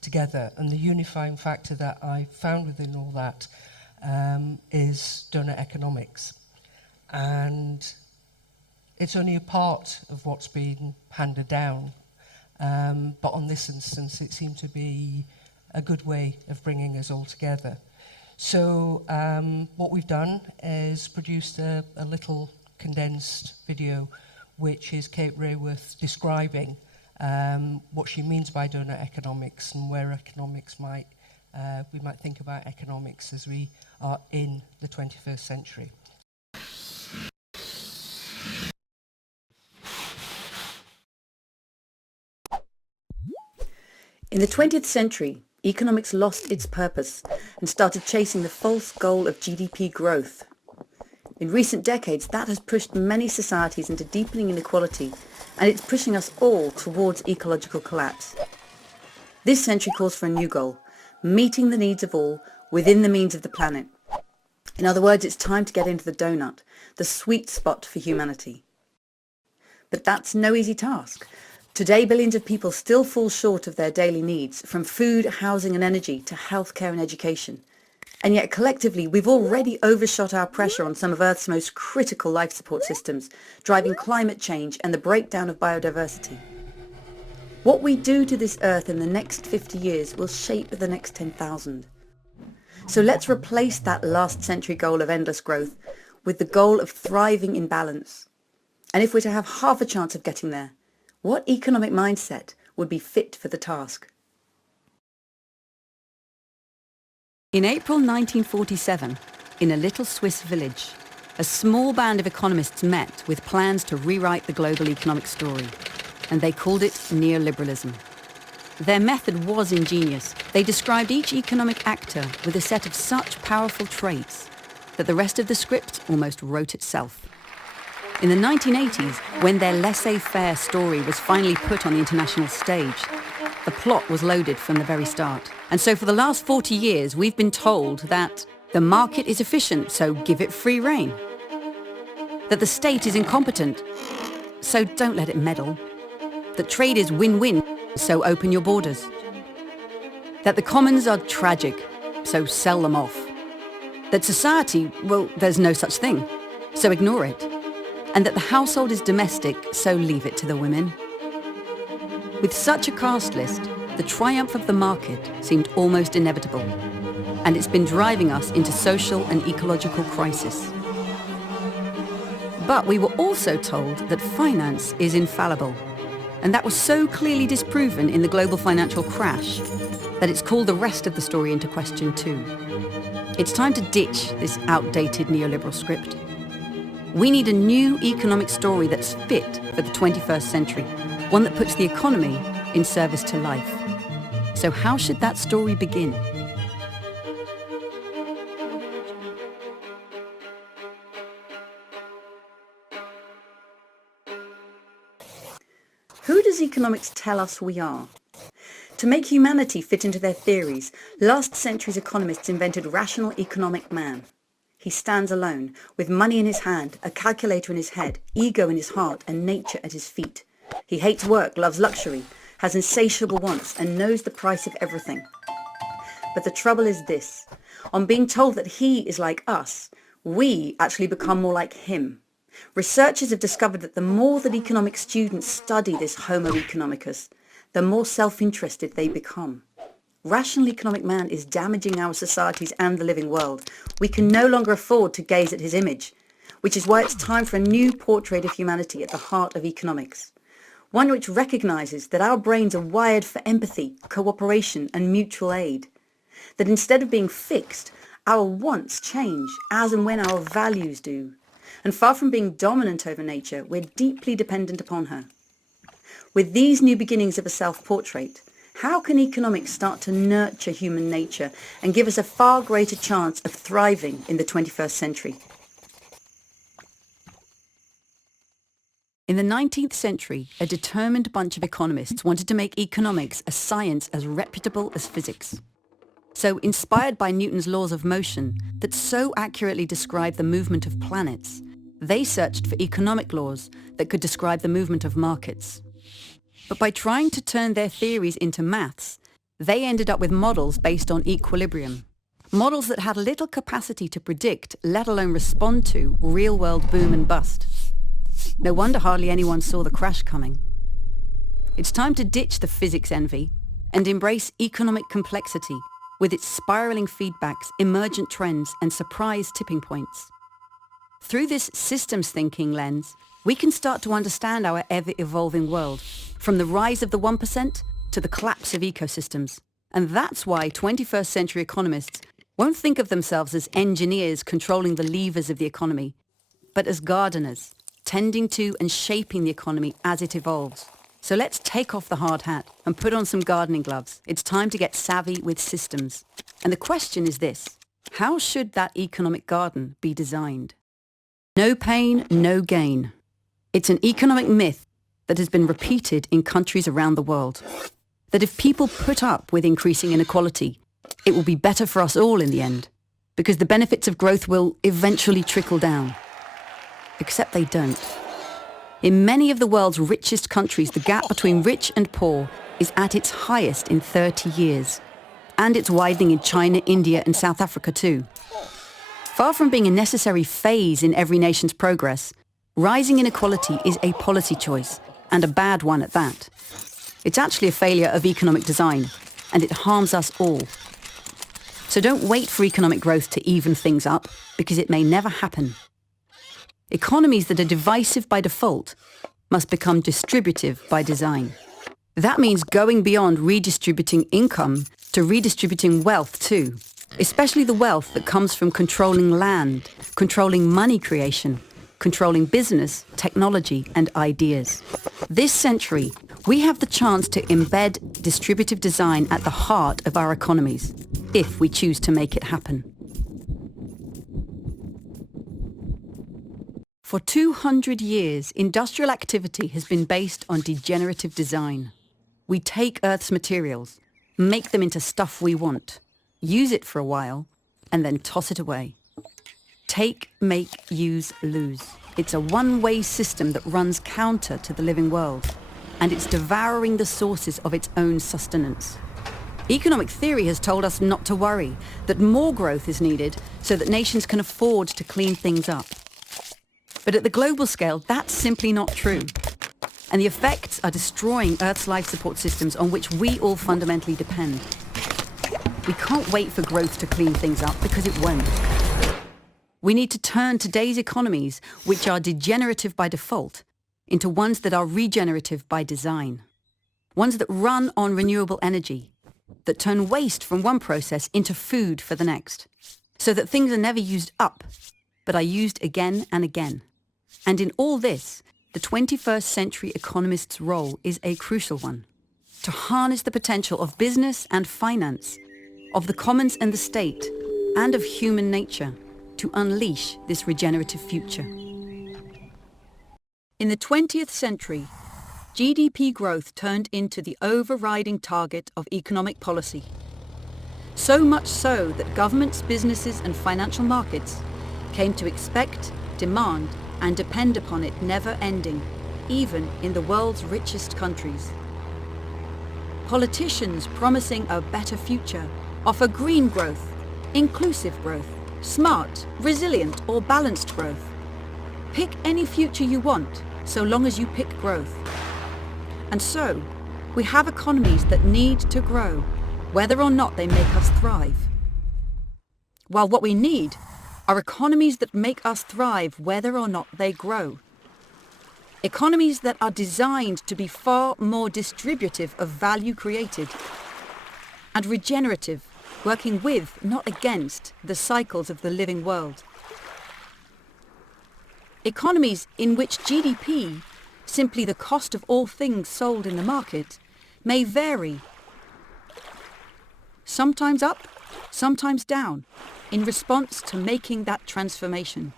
together. And the unifying factor that I found within all that is donut economics. And it's only a part of what's been handed down. But on this instance, it seemed to be a good way of bringing us all together. So what we've done is produced a little condensed video, which is Kate Rayworth describing what she means by donut economics and where economics might, we might think about economics as we are in the 21st century. In the 20th century, economics lost its purpose and started chasing the false goal of GDP growth. In recent decades, that has pushed many societies into deepening inequality, and it's pushing us all towards ecological collapse. This century calls for a new goal, meeting the needs of all within the means of the planet. In other words, it's time to get into the donut, the sweet spot for humanity. But that's no easy task. Today, billions of people still fall short of their daily needs, from food, housing and energy to healthcare and education. And yet collectively, we've already overshot our pressure on some of Earth's most critical life support systems, driving climate change and the breakdown of biodiversity. What we do to this Earth in the next 50 years will shape the next 10,000. So let's replace that last century goal of endless growth with the goal of thriving in balance. And if we're to have half a chance of getting there, what economic mindset would be fit for the task? In April 1947, in a little Swiss village, a small band of economists met with plans to rewrite the global economic story, and they called it neoliberalism. Their method was ingenious. They described each economic actor with a set of such powerful traits that the rest of the script almost wrote itself. In the 1980s, when their laissez-faire story was finally put on the international stage, the plot was loaded from the very start. And so for the last 40 years, we've been told that the market is efficient, so give it free rein. That the state is incompetent, so don't let it meddle. That trade is win-win, so open your borders. That the commons are tragic, so sell them off. That society, well, there's no such thing, so ignore it. And that the household is domestic, so leave it to the women. With such a cast list, the triumph of the market seemed almost inevitable, and it's been driving us into social and ecological crisis. But we were also told that finance is infallible, And that was so clearly disproven in the global financial crash that it's called the rest of the story into question too. It's time to ditch this outdated neoliberal script. We need a new economic story that's fit for the 21st century, one that puts the economy in service to life. So how should that story begin? Who does economics tell us we are? To make humanity fit into their theories, last century's economists invented rational economic man. He stands alone, with money in his hand, a calculator in his head, ego in his heart, and nature at his feet. He hates work, loves luxury, has insatiable wants, and knows the price of everything. But the trouble is this. On being told that he is like us, we actually become more like him. Researchers have discovered that the more that economic students study this Homo economicus, the more self-interested they become. Rational economic man is damaging our societies and the living world. We can no longer afford to gaze at his image, which is why it's time for a new portrait of humanity at the heart of economics. One which recognizes that our brains are wired for empathy, cooperation, and mutual aid. That instead of being fixed, our wants change as and when our values do. And far from being dominant over nature, we're deeply dependent upon her. With these new beginnings of a self-portrait, how can economics start to nurture human nature and give us a far greater chance of thriving in the 21st century? In the 19th century, a determined bunch of economists wanted to make economics a science as reputable as physics. So, inspired by Newton's laws of motion that so accurately describe the movement of planets, they searched for economic laws that could describe the movement of markets. But by trying to turn their theories into maths, they ended up with models based on equilibrium. Models that had little capacity to predict, let alone respond to, real-world boom and bust. No wonder hardly anyone saw the crash coming. It's time to ditch the physics envy and embrace economic complexity with its spiraling feedbacks, emergent trends, and surprise tipping points. Through this systems thinking lens, we can start to understand our ever-evolving world, from the rise of the 1% to the collapse of ecosystems. And that's why 21st century economists won't think of themselves as engineers controlling the levers of the economy, but as gardeners, tending to and shaping the economy as it evolves. So let's take off the hard hat and put on some gardening gloves. It's time to get savvy with systems. And the question is this: how should that economic garden be designed? No pain, no gain. It's an economic myth that has been repeated in countries around the world. That if people put up with increasing inequality, it will be better for us all in the end, because the benefits of growth will eventually trickle down. Except they don't. In many of the world's richest countries, the gap between rich and poor is at its highest in 30 years. And it's widening in China, India, and South Africa too. Far from being a necessary phase in every nation's progress, rising inequality is a policy choice, and a bad one at that. It's actually a failure of economic design, and it harms us all. So don't wait for economic growth to even things up, because it may never happen. Economies that are divisive by default must become distributive by design. That means going beyond redistributing income to redistributing wealth too, especially the wealth that comes from controlling land, controlling money creation, controlling business, technology, and ideas. This century, we have the chance to embed distributive design at the heart of our economies, if we choose to make it happen. For 200 years, industrial activity has been based on degenerative design. We take Earth's materials, make them into stuff we want, use it for a while, and then toss it away. Take, make, use, lose. It's a one-way system that runs counter to the living world, and it's devouring the sources of its own sustenance. Economic theory has told us not to worry, that more growth is needed so that nations can afford to clean things up. But at the global scale, that's simply not true. And the effects are destroying Earth's life support systems on which we all fundamentally depend. We can't wait for growth to clean things up because it won't. We need to turn today's economies, which are degenerative by default, into ones that are regenerative by design, ones that run on renewable energy, that turn waste from one process into food for the next, so that things are never used up, but are used again and again. And in all this, the 21st century economist's role is a crucial one: to harness the potential of business and finance, of the commons and the state, and of human nature, to unleash this regenerative future. In the 20th century, GDP growth turned into the overriding target of economic policy. So much so that governments, businesses and financial markets came to expect, demand and depend upon it never ending, even in the world's richest countries. Politicians promising a better future offer green growth, inclusive growth, smart, resilient or balanced growth. Pick any future you want, so long as you pick growth. And so, we have economies that need to grow, whether or not they make us thrive. While what we need are economies that make us thrive whether or not they grow. Economies that are designed to be far more distributive of value created, and regenerative, working with, not against, the cycles of the living world. Economies in which GDP, simply the cost of all things sold in the market, may vary, sometimes up, sometimes down, in response to making that transformation.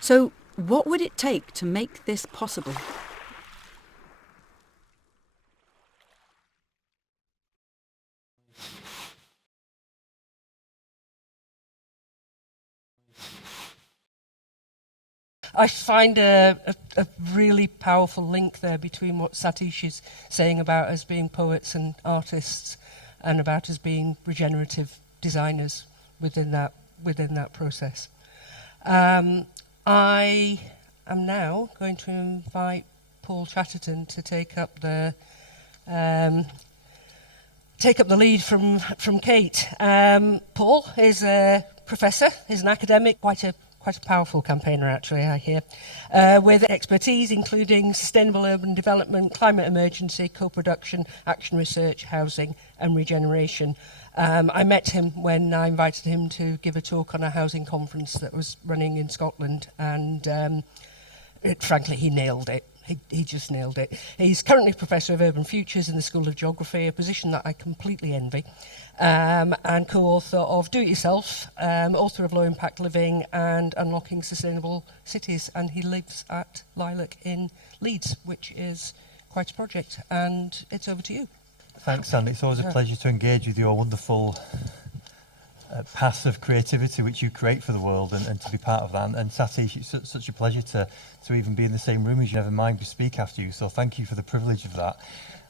So, what would it take to make this possible? I find a really powerful link there between what Satish is saying about us being poets and artists and about us being regenerative designers within that process. I am now going to invite Paul Chatterton to take up the lead from Kate. Paul is a professor, is an academic, quite a powerful campaigner actually, I hear, with expertise including sustainable urban development, climate emergency, co-production, action research, housing and regeneration. I met him when I invited him to give a talk on a housing conference that was running in Scotland, and frankly he nailed it. He just nailed it. He's currently Professor of Urban Futures in the School of Geography, a position that I completely envy, and co-author of Do It Yourself, author of Low Impact Living and Unlocking Sustainable Cities, and he lives at Lilac in Leeds, which is quite a project, and it's over to you. Thanks, Sandy. It's always a pleasure to engage with your wonderful path of creativity which you create for the world, and to be part of that. And Satish, it's such a pleasure to even be in the same room as you. Never mind to speak after you. So thank you for the privilege of that.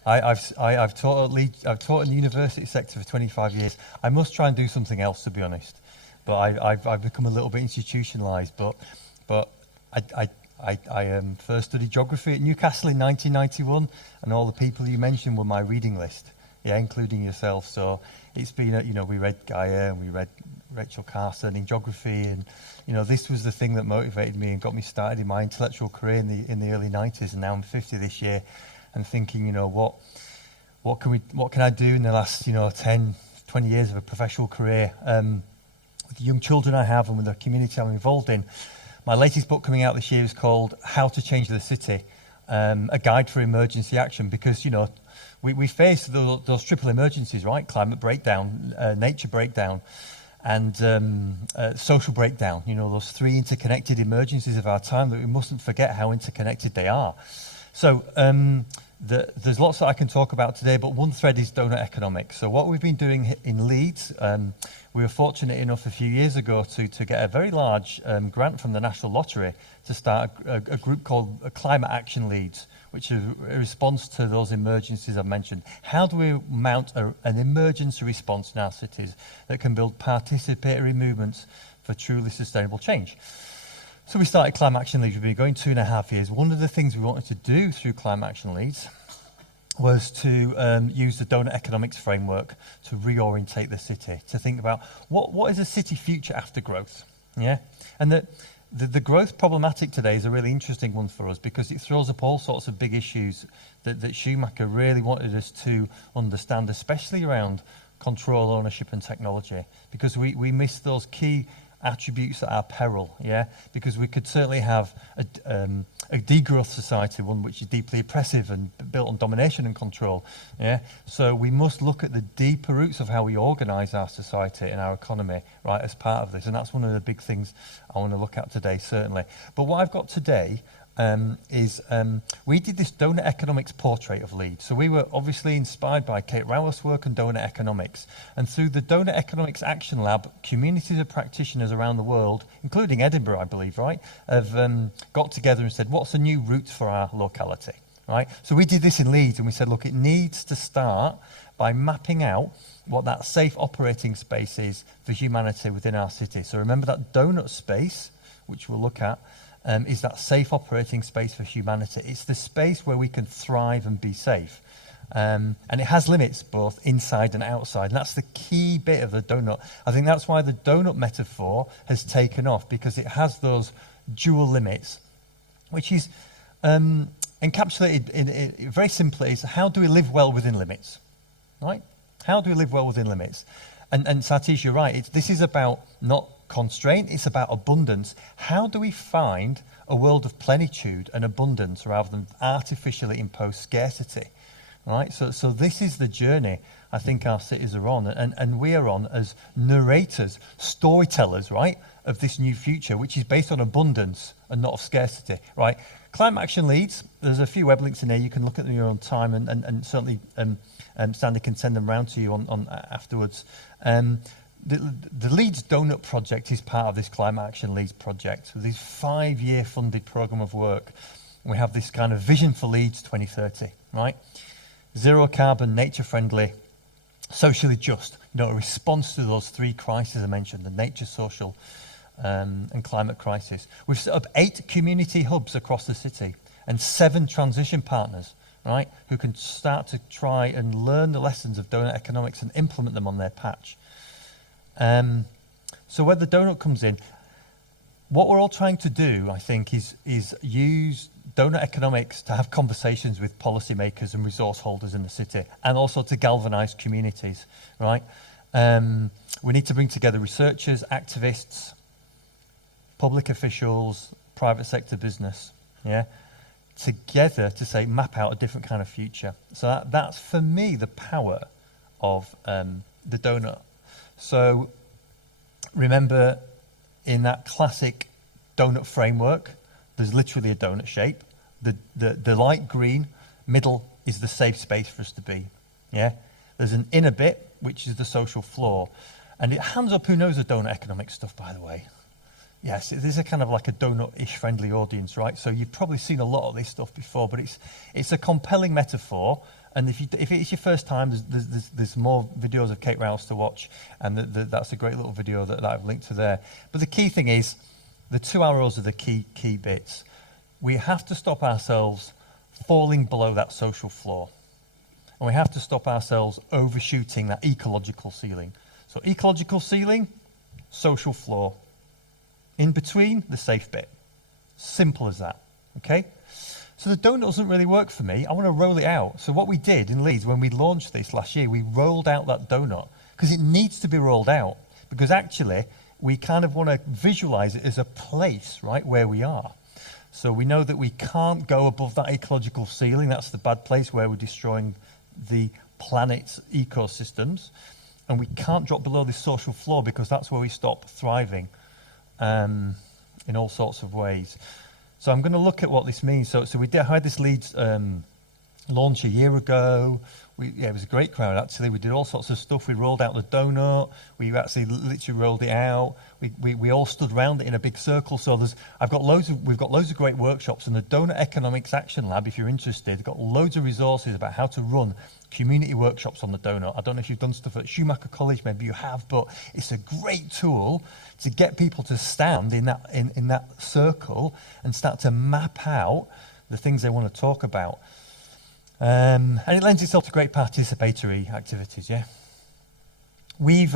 I've taught at Leeds, I've taught in the university sector for 25 years. I must try and do something else, to be honest. But I've become a little bit institutionalised. But I first studied geography at Newcastle in 1991, and all the people you mentioned were my reading list. Yeah, including yourself. So it's been, we read Gaia and we read Rachel Carson in geography, and this was the thing that motivated me and got me started in my intellectual career in the early 90s. And now I'm 50 this year, and thinking, what can I do in the last 10, 20 years of a professional career with the young children I have and with the community I'm involved in. My latest book coming out this year is called How to Change the City, a guide for emergency action, because we face those triple emergencies, right? Climate breakdown, nature breakdown, and social breakdown. Those three interconnected emergencies of our time that we mustn't forget how interconnected they are. So there's lots that I can talk about today, but one thread is donut economics. So what we've been doing in Leeds, we were fortunate enough a few years ago to get a very large grant from the National Lottery to start a group called Climate Action Leeds, which is a response to those emergencies I've mentioned. How do we mount an emergency response in our cities that can build participatory movements for truly sustainable change? So we started Climate Action Leeds. We've been going 2.5 years. One of the things we wanted to do through Climate Action Leeds was to use the donut economics framework to reorientate the city, to think about what is a city future after growth, yeah? And the growth problematic today is a really interesting one for us because it throws up all sorts of big issues that Schumacher really wanted us to understand, especially around control, ownership and technology, because we miss those key attributes at our peril, yeah? Because we could certainly have a degrowth society, one which is deeply oppressive and built on domination and control, yeah? So we must look at the deeper roots of how we organise our society and our economy, right, as part of this, and that's one of the big things I want to look at today, certainly. But what I've got today is we did this donut economics portrait of Leeds. So we were obviously inspired by Kate Rowler's work on donut economics. And through the Donut Economics Action Lab, communities of practitioners around the world, including Edinburgh, I believe, right, have got together and said, what's a new route for our locality, right? So we did this in Leeds and we said, look, it needs to start by mapping out what that safe operating space is for humanity within our city. So remember that donut space, which we'll look at, is that safe operating space for humanity. It's the space where we can thrive and be safe. And it has limits both inside and outside. And that's the key bit of the donut. I think that's why the donut metaphor has taken off, because it has those dual limits, which is encapsulated in very simply is how do we live well within limits, right? How do we live well within limits? And Satish, you're right. This is about not constraint, it's about abundance. How do we find a world of plenitude and abundance rather than artificially imposed scarcity, right? So this is the journey I think our cities are on, and we are on as narrators, storytellers, right, of this new future, which is based on abundance and not of scarcity, right? Climate Action Leeds, there's a few web links in there, you can look at them in your own time, and certainly Sandy can send them round to you on afterwards. The Leeds Donut Project is part of this Climate Action Leeds project. So this 5-year funded programme of work. We have this kind of vision for Leeds 2030, right? Zero carbon, nature friendly, socially just, a response to those 3 crises I mentioned, the nature, social and climate crisis. We've set up 8 community hubs across the city and 7 transition partners, right, who can start to try and learn the lessons of donut economics and implement them on their patch. So where the donut comes in, what we're all trying to do, I think, is use donut economics to have conversations with policymakers and resource holders in the city, and also to galvanise communities, right? We need to bring together researchers, activists, public officials, private sector business, yeah, together to say, map out a different kind of future. So that's, for me, the power of the donut. So remember, in that classic donut framework, there's literally a donut shape. The light green middle is the safe space for us to be. Yeah, there's an inner bit, which is the social floor. And it hands up who knows the donut economic stuff, by the way. Yes, this is a kind of like a donut-ish friendly audience, right? So you've probably seen a lot of this stuff before, but it's a compelling metaphor. And if it's your first time, there's more videos of Kate Rouse to watch, and that's a great little video that I've linked to there. But the key thing is, the 2 arrows are the key bits. We have to stop ourselves falling below that social floor. And we have to stop ourselves overshooting that ecological ceiling. So ecological ceiling, social floor. In between, the safe bit. Simple as that, okay? So the donut doesn't really work for me. I want to roll it out. So what we did in Leeds, when we launched this last year, we rolled out that donut because it needs to be rolled out, because actually we kind of want to visualize it as a place, right, where we are. So we know that we can't go above that ecological ceiling. That's the bad place where we're destroying the planet's ecosystems. And we can't drop below this social floor, because that's where we stop thriving in all sorts of ways. So I'm going to look at what this means. So we had this Leeds launch a year ago. It was a great crowd, actually. We did all sorts of stuff. We rolled out the donut. We actually literally rolled it out. We all stood around it in a big circle. So we've got loads of great workshops. And the Donut Economics Action Lab, if you're interested, got loads of resources about how to run community workshops on the donut. I don't know if you've done stuff at Schumacher College, maybe you have, but it's a great tool to get people to stand in that circle and start to map out the things they want to talk about. And it lends itself to great participatory activities, yeah. We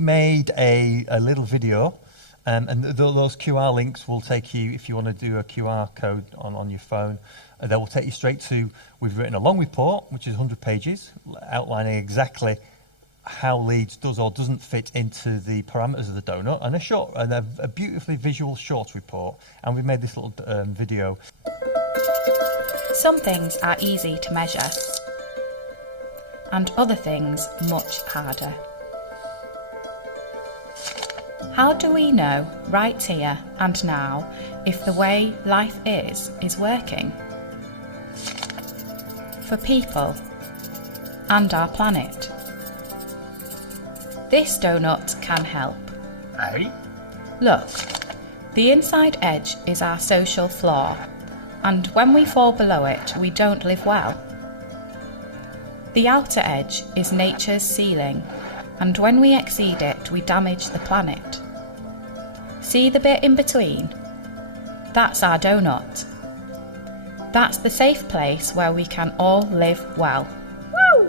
made a little video And those QR links will take you, if you want to do a QR code on your phone, they will take you straight to, we've written a long report, which is 100 pages, outlining exactly how Leeds does or doesn't fit into the parameters of the donut, and a beautifully visual short report. And we've made this little video. Some things are easy to measure, and other things much harder. How do we know right here and now if the way life is working? For people and our planet. This donut can help. Aye? Look, the inside edge is our social floor, and when we fall below it, we don't live well. The outer edge is nature's ceiling, and when we exceed it, we damage the planet. See the bit in between? That's our donut. That's the safe place where we can all live well. Woo!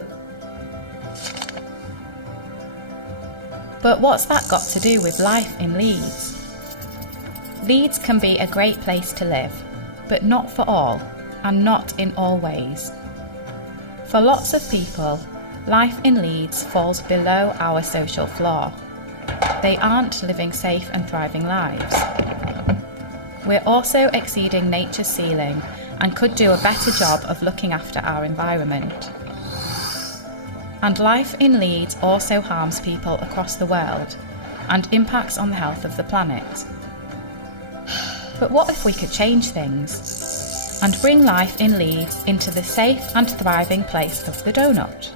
But what's that got to do with life in Leeds? Leeds can be a great place to live, but not for all, and not in all ways. For lots of people, life in Leeds falls below our social floor. They aren't living safe and thriving lives. We're also exceeding nature's ceiling and could do a better job of looking after our environment. And life in Leeds also harms people across the world and impacts on the health of the planet. But what if we could change things and bring life in Leeds into the safe and thriving place of the donut?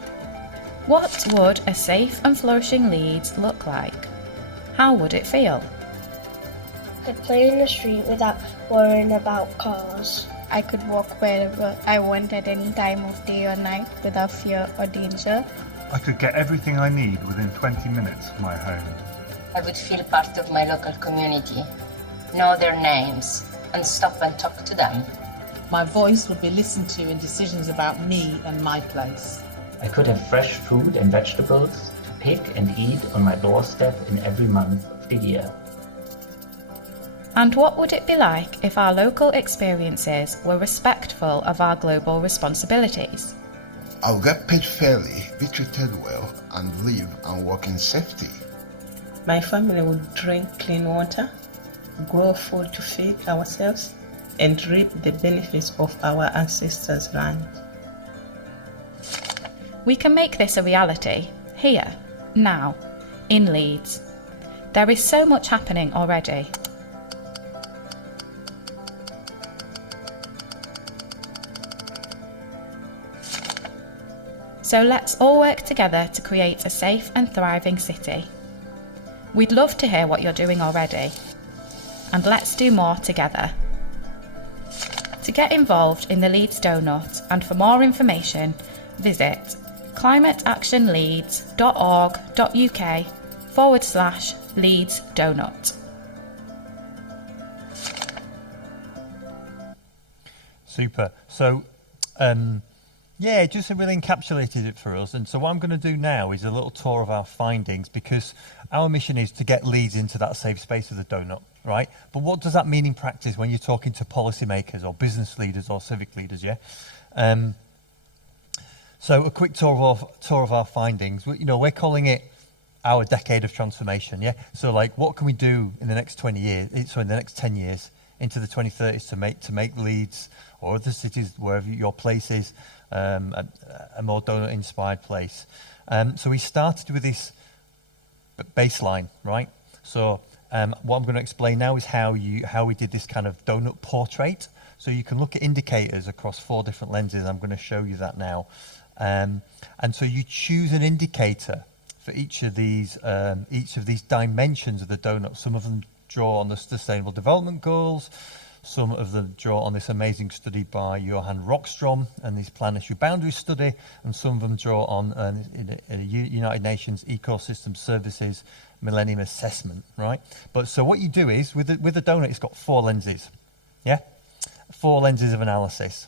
What would a safe and flourishing Leeds look like? How would it feel? I could play in the street without worrying about cars. I could walk wherever I wanted any time of day or night without fear or danger. I could get everything I need within 20 minutes of my home. I would feel part of my local community, know their names, and stop and talk to them. My voice would be listened to in decisions about me and my place. I could have fresh fruit and vegetables to pick and eat on my doorstep in every month of the year. And what would it be like if our local experiences were respectful of our global responsibilities? I'll get paid fairly, be treated well, and live and work in safety. My family would drink clean water, grow food to feed ourselves, and reap the benefits of our ancestors' land. We can make this a reality, here, now, in Leeds. There is so much happening already. So let's all work together to create a safe and thriving city. We'd love to hear what you're doing already. And let's do more together. To get involved in the Leeds Donut and for more information, visit climateactionleeds.org.uk/Leeds Donut. Super. So, yeah, it just really encapsulated it for us. And so what I'm going to do now is a little tour of our findings, because our mission is to get Leeds into that safe space of the donut, right? But what does that mean in practice when you're talking to policymakers or business leaders or civic leaders, yeah? So a quick tour of our findings. We're calling it our decade of transformation, yeah? So like, what can we do in the next 10 years into the 2030s to make Leeds or other cities, wherever your place is, a more donut-inspired place. So we started with this baseline, right? So what I'm going to explain now is how we did this kind of donut portrait. So you can look at indicators across 4 different lenses. I'm going to show you that now. And so you choose an indicator for each of these dimensions of the donut. Some of them draw on the Sustainable Development Goals. Some of them draw on this amazing study by Johan Rockstrom and this planetary boundary study, and some of them draw on a United Nations Ecosystem Services Millennium Assessment, right? But so what you do is, with the donut, it's got 4 lenses, yeah? 4 lenses of analysis,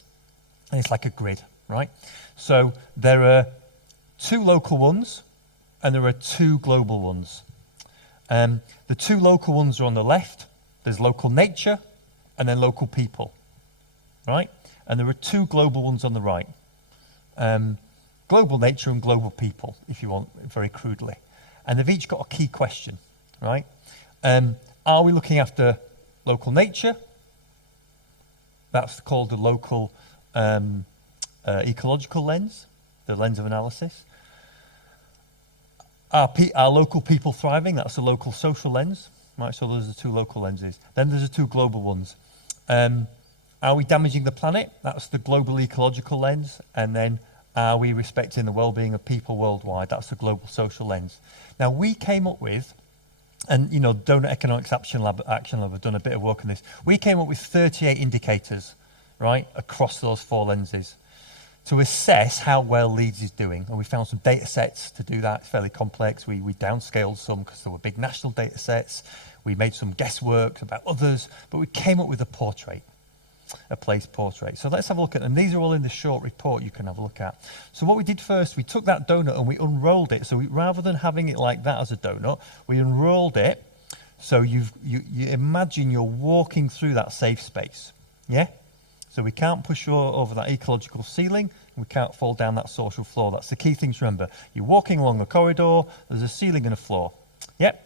and it's like a grid, right? So there are 2 local ones, and there are 2 global ones. The two local ones are on the left. There's local nature and then local people, right? And there are two global ones on the right. Global nature and global people, if you want, very crudely. And they've each got a key question, right? Are we looking after local nature? That's called the local ecological lens, the lens of analysis. Are local people thriving? That's the local social lens, right? So those are the two local lenses. Then there's the two global ones. Are we damaging the planet? That's the global ecological lens. And then are we respecting the well-being of people worldwide? That's the global social lens. Now we came up with, and you know, Donut Economics Action Lab have done a bit of work on this. We came up with 38 indicators, right, across those four lenses to assess how well Leeds is doing. And we found some data sets to do that. It's fairly complex. We downscaled some because there were big national data sets. We made some guesswork about others, but we came up with a portrait, a place portrait. So let's have a look at them. These are all in the short report you can have a look at. So what we did first, we took that donut and we unrolled it. So rather than having it like that as a donut, we unrolled it. So you imagine you're walking through that safe space. Yeah? So we can't push over that ecological ceiling. We can't fall down that social floor. That's the key thing to remember. You're walking along a corridor. There's a ceiling and a floor. Yep.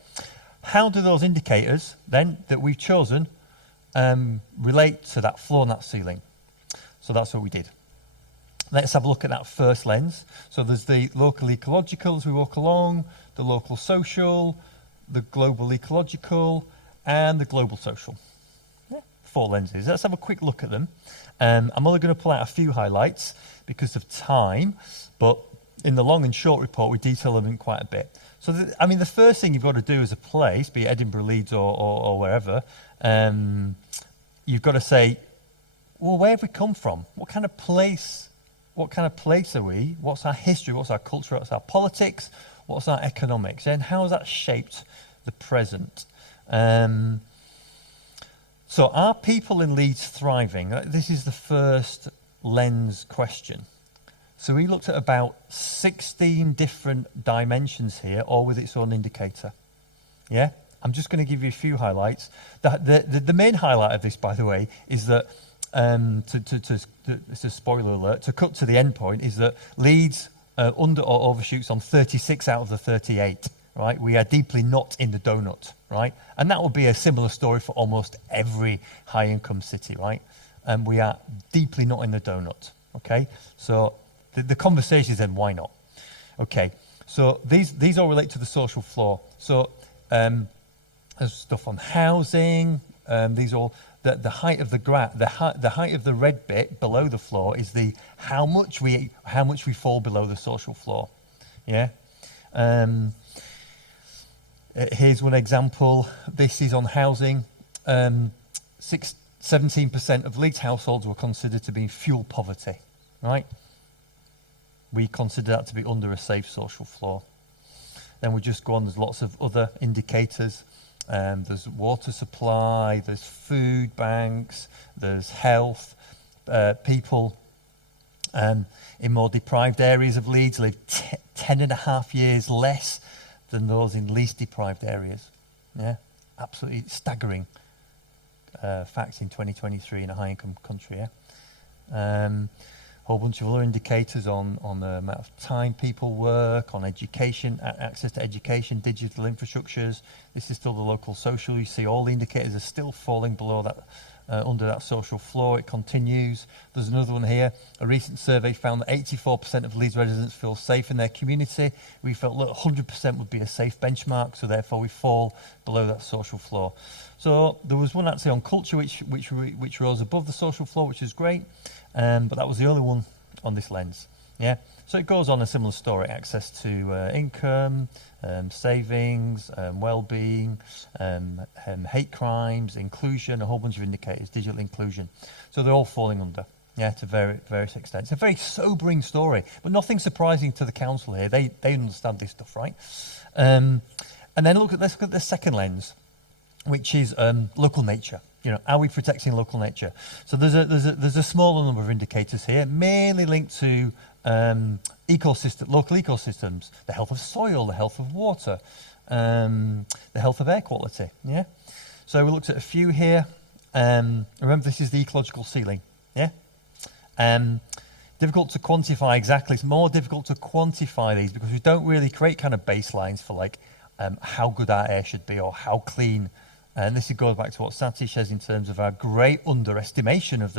How do those indicators then that we've chosen relate to that floor and that ceiling? So that's what we did. Let's have a look at that first lens. So there's the local ecological as we walk along, the local social, the global ecological, and the global social. Yeah, 4 lenses. Let's have a quick look at them. I'm only going to pull out a few highlights because of time, but in the long and short report, we detail them in quite a bit. So, I mean, the first thing you've got to do as a place, be it Edinburgh, Leeds, or wherever, you've got to say, well, where have we come from? What kind of place are we? What's our history? What's our culture? What's our politics? What's our economics? And how has that shaped the present? So are people in Leeds thriving? This is the first lens question. So we looked at about 16 different dimensions here, all with its own indicator. Yeah? I'm just going to give you a few highlights. The main highlight of this, by the way, is that, it's a spoiler alert, to cut to the end point, is that Leeds under or overshoots on 36 out of the 38, right? We are deeply not in the donut, right? And that will be a similar story for almost every high-income city, right? We are deeply not in the donut, okay? So the conversation is then, why not? Okay, so these all relate to the social floor. So there's stuff on housing. These all the height of the graph, the height of the red bit below the floor is the how much we fall below the social floor. Yeah. Here's one example. This is on housing. 17% of Leeds households were considered to be in fuel poverty. Right. We consider that to be under a safe social floor. Then we just go on, there's lots of other indicators. There's water supply, there's food banks, there's health. People in more deprived areas of Leeds live 10.5 years less than those in least deprived areas. Yeah, absolutely staggering facts in 2023 in a high-income country. Yeah. Whole bunch of other indicators on the amount of time people work, on education, access to education, digital infrastructures. This is still the local social. You see all the indicators are still falling below that, under that social floor. It continues. There's another one here. A recent survey found that 84% of Leeds residents feel safe in their community. We felt that 100% would be a safe benchmark, so therefore we fall below that social floor. So there was one actually on culture which rose above the social floor, which is great. But that was the only one on this lens. Yeah. So it goes on a similar story: access to income, savings, well-being, hate crimes, inclusion, a whole bunch of indicators, digital inclusion. So they're all falling under. Yeah, to various extents. It's a very sobering story, but nothing surprising to the council here. They understand this stuff, right? And then let's look at the second lens, which is local nature. You know, are we protecting local nature? So there's a smaller number of indicators here, mainly linked to local ecosystems, the health of soil, the health of water, the health of air quality. Yeah. So we looked at a few here. Remember, this is the ecological ceiling. Yeah. Difficult to quantify exactly. It's more difficult to quantify these because we don't really create kind of baselines for like how good our air should be or how clean. And this goes back to what Satish says in terms of our great underestimation of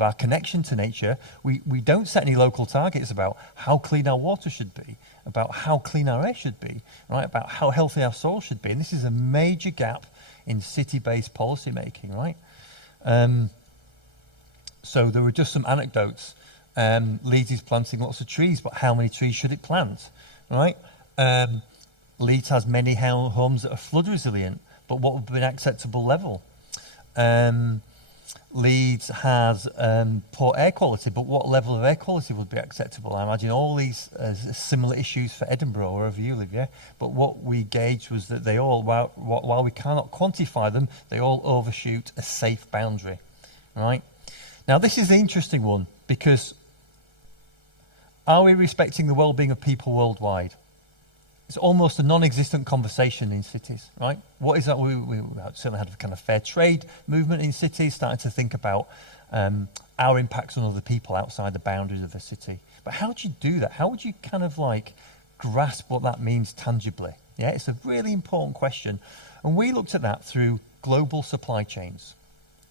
our connection to nature. We don't set any local targets about how clean our water should be, about how clean our air should be, right? About how healthy our soil should be. And this is a major gap in city-based policy making, right? So there were just some anecdotes. Leeds is planting lots of trees, but how many trees should it plant, right? Leeds has many homes that are flood resilient, but what would be an acceptable level? Leeds has poor air quality, but what level of air quality would be acceptable? I imagine all these similar issues for Edinburgh, wherever you live, yeah? But what we gauged was that they all, while we cannot quantify them, they all overshoot a safe boundary, right? Now, this is the interesting one, because are we respecting the well-being of people worldwide? It's almost a non-existent conversation in cities, right? What is that? We certainly had a kind of fair trade movement in cities, starting to think about our impacts on other people outside the boundaries of a city. But how do you do that? How would you kind of like grasp what that means tangibly? Yeah, it's a really important question. And we looked at that through global supply chains,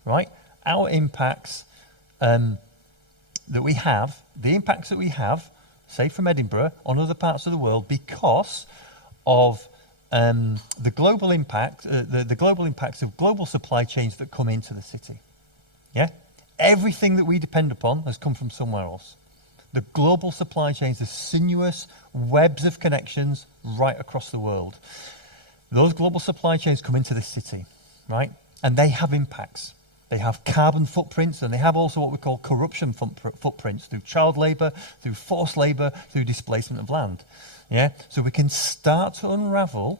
right? Our impacts that we have, the impacts that we have, say from Edinburgh, on other parts of the world because of the global impact, the global impacts of global supply chains that come into the city. Yeah? Everything that we depend upon has come from somewhere else. The global supply chains, the sinuous webs of connections right across the world. Those global supply chains come into the city, right? And they have impacts. They have carbon footprints, and they have also what we call corruption footprints through child labour, through forced labour, through displacement of land. Yeah, so we can start to unravel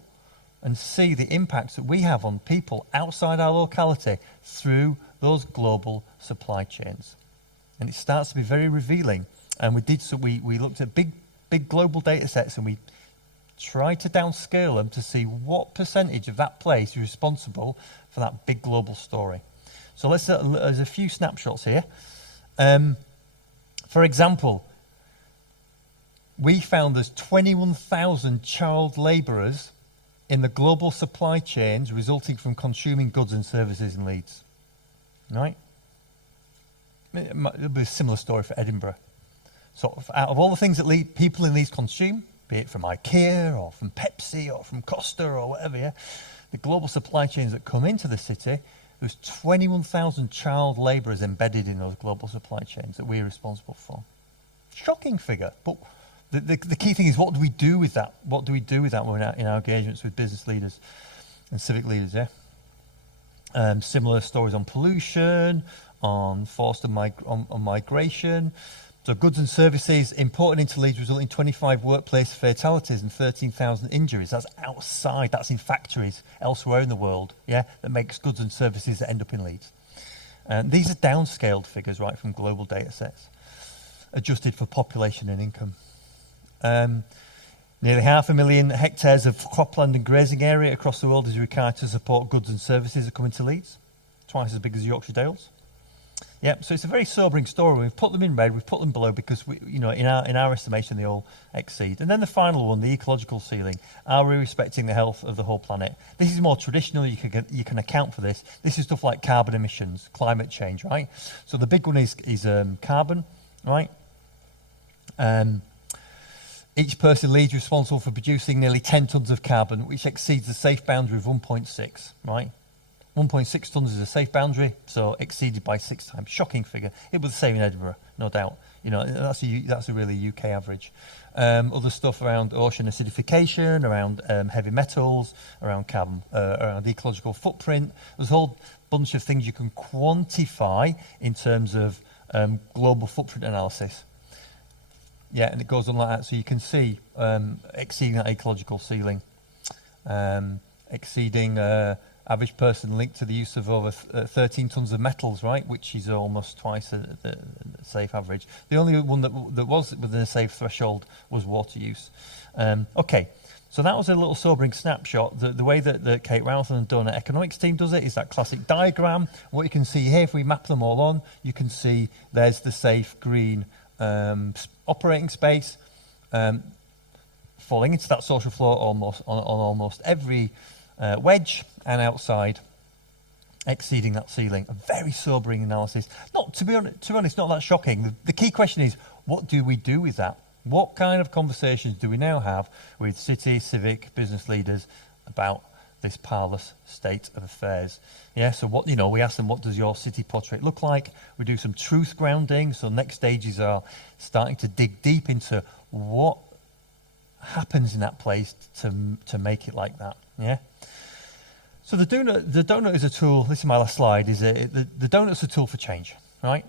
and see the impacts that we have on people outside our locality through those global supply chains, and it starts to be very revealing. And we looked at big global data sets, and we tried to downscale them to see what percentage of that place is responsible for that big global story. So there's a few snapshots here. For example, we found there's 21,000 child labourers in the global supply chains resulting from consuming goods and services in Leeds. Right? It'll be a similar story for Edinburgh. So out of all the things that people in Leeds consume, be it from IKEA or from Pepsi or from Costa or whatever, yeah, the global supply chains that come into the city, there's 21,000 child labourers embedded in those global supply chains that we're responsible for. Shocking figure, but the key thing is, what do we do with that? What do we do with that in our engagements with business leaders and civic leaders, yeah? Similar stories on pollution, on forced on migration. So goods and services imported into Leeds result in 25 workplace fatalities and 13,000 injuries. That's outside, that's in factories elsewhere in the world, yeah, that makes goods and services that end up in Leeds. These are downscaled figures, right, from global data sets, adjusted for population and income. Nearly 500,000 hectares of cropland and grazing area across the world is required to support goods and services that come into Leeds, twice as big as Yorkshire Dales. Yeah, so it's a very sobering story. We've put them in red, we've put them below because in our estimation, they all exceed. And then the final one, the ecological ceiling. Are we respecting the health of the whole planet? This is more traditional. You can account for this. This is stuff like carbon emissions, climate change, right? So the big one is carbon, right? Each person in Leeds is responsible for producing nearly 10 tonnes of carbon, which exceeds the safe boundary of 1.6, right? 1.6 tonnes is a safe boundary, so exceeded by 6 times. Shocking figure. It was the same in Edinburgh, no doubt. That's a really UK average. Other stuff around ocean acidification, around heavy metals, around carbon, around the ecological footprint. There's a whole bunch of things you can quantify in terms of global footprint analysis. Yeah, and it goes on like that, so you can see exceeding that ecological ceiling, exceeding average person linked to the use of over 13 tonnes of metals, right, which is almost twice the safe average. The only one that was within a safe threshold was water use. Okay, So that was a little sobering snapshot. The way that Kate Routhen and Donna economics team does it is that classic diagram. What you can see here, if we map them all on, you can see there's the safe green operating space falling into that social floor almost on almost every wedge, and outside exceeding that ceiling. A very sobering analysis. To be honest, not that shocking. The key question is, what do we do with that? What kind of conversations do we now have with city, civic, business leaders about this parlous state of affairs? Yeah, so what, we ask them, what does your city portrait look like? We do some truth grounding. So next stages are starting to dig deep into what happens in that place to make it like that. Yeah. So the donut is a tool. This is my last slide. The donut's a tool for change, right?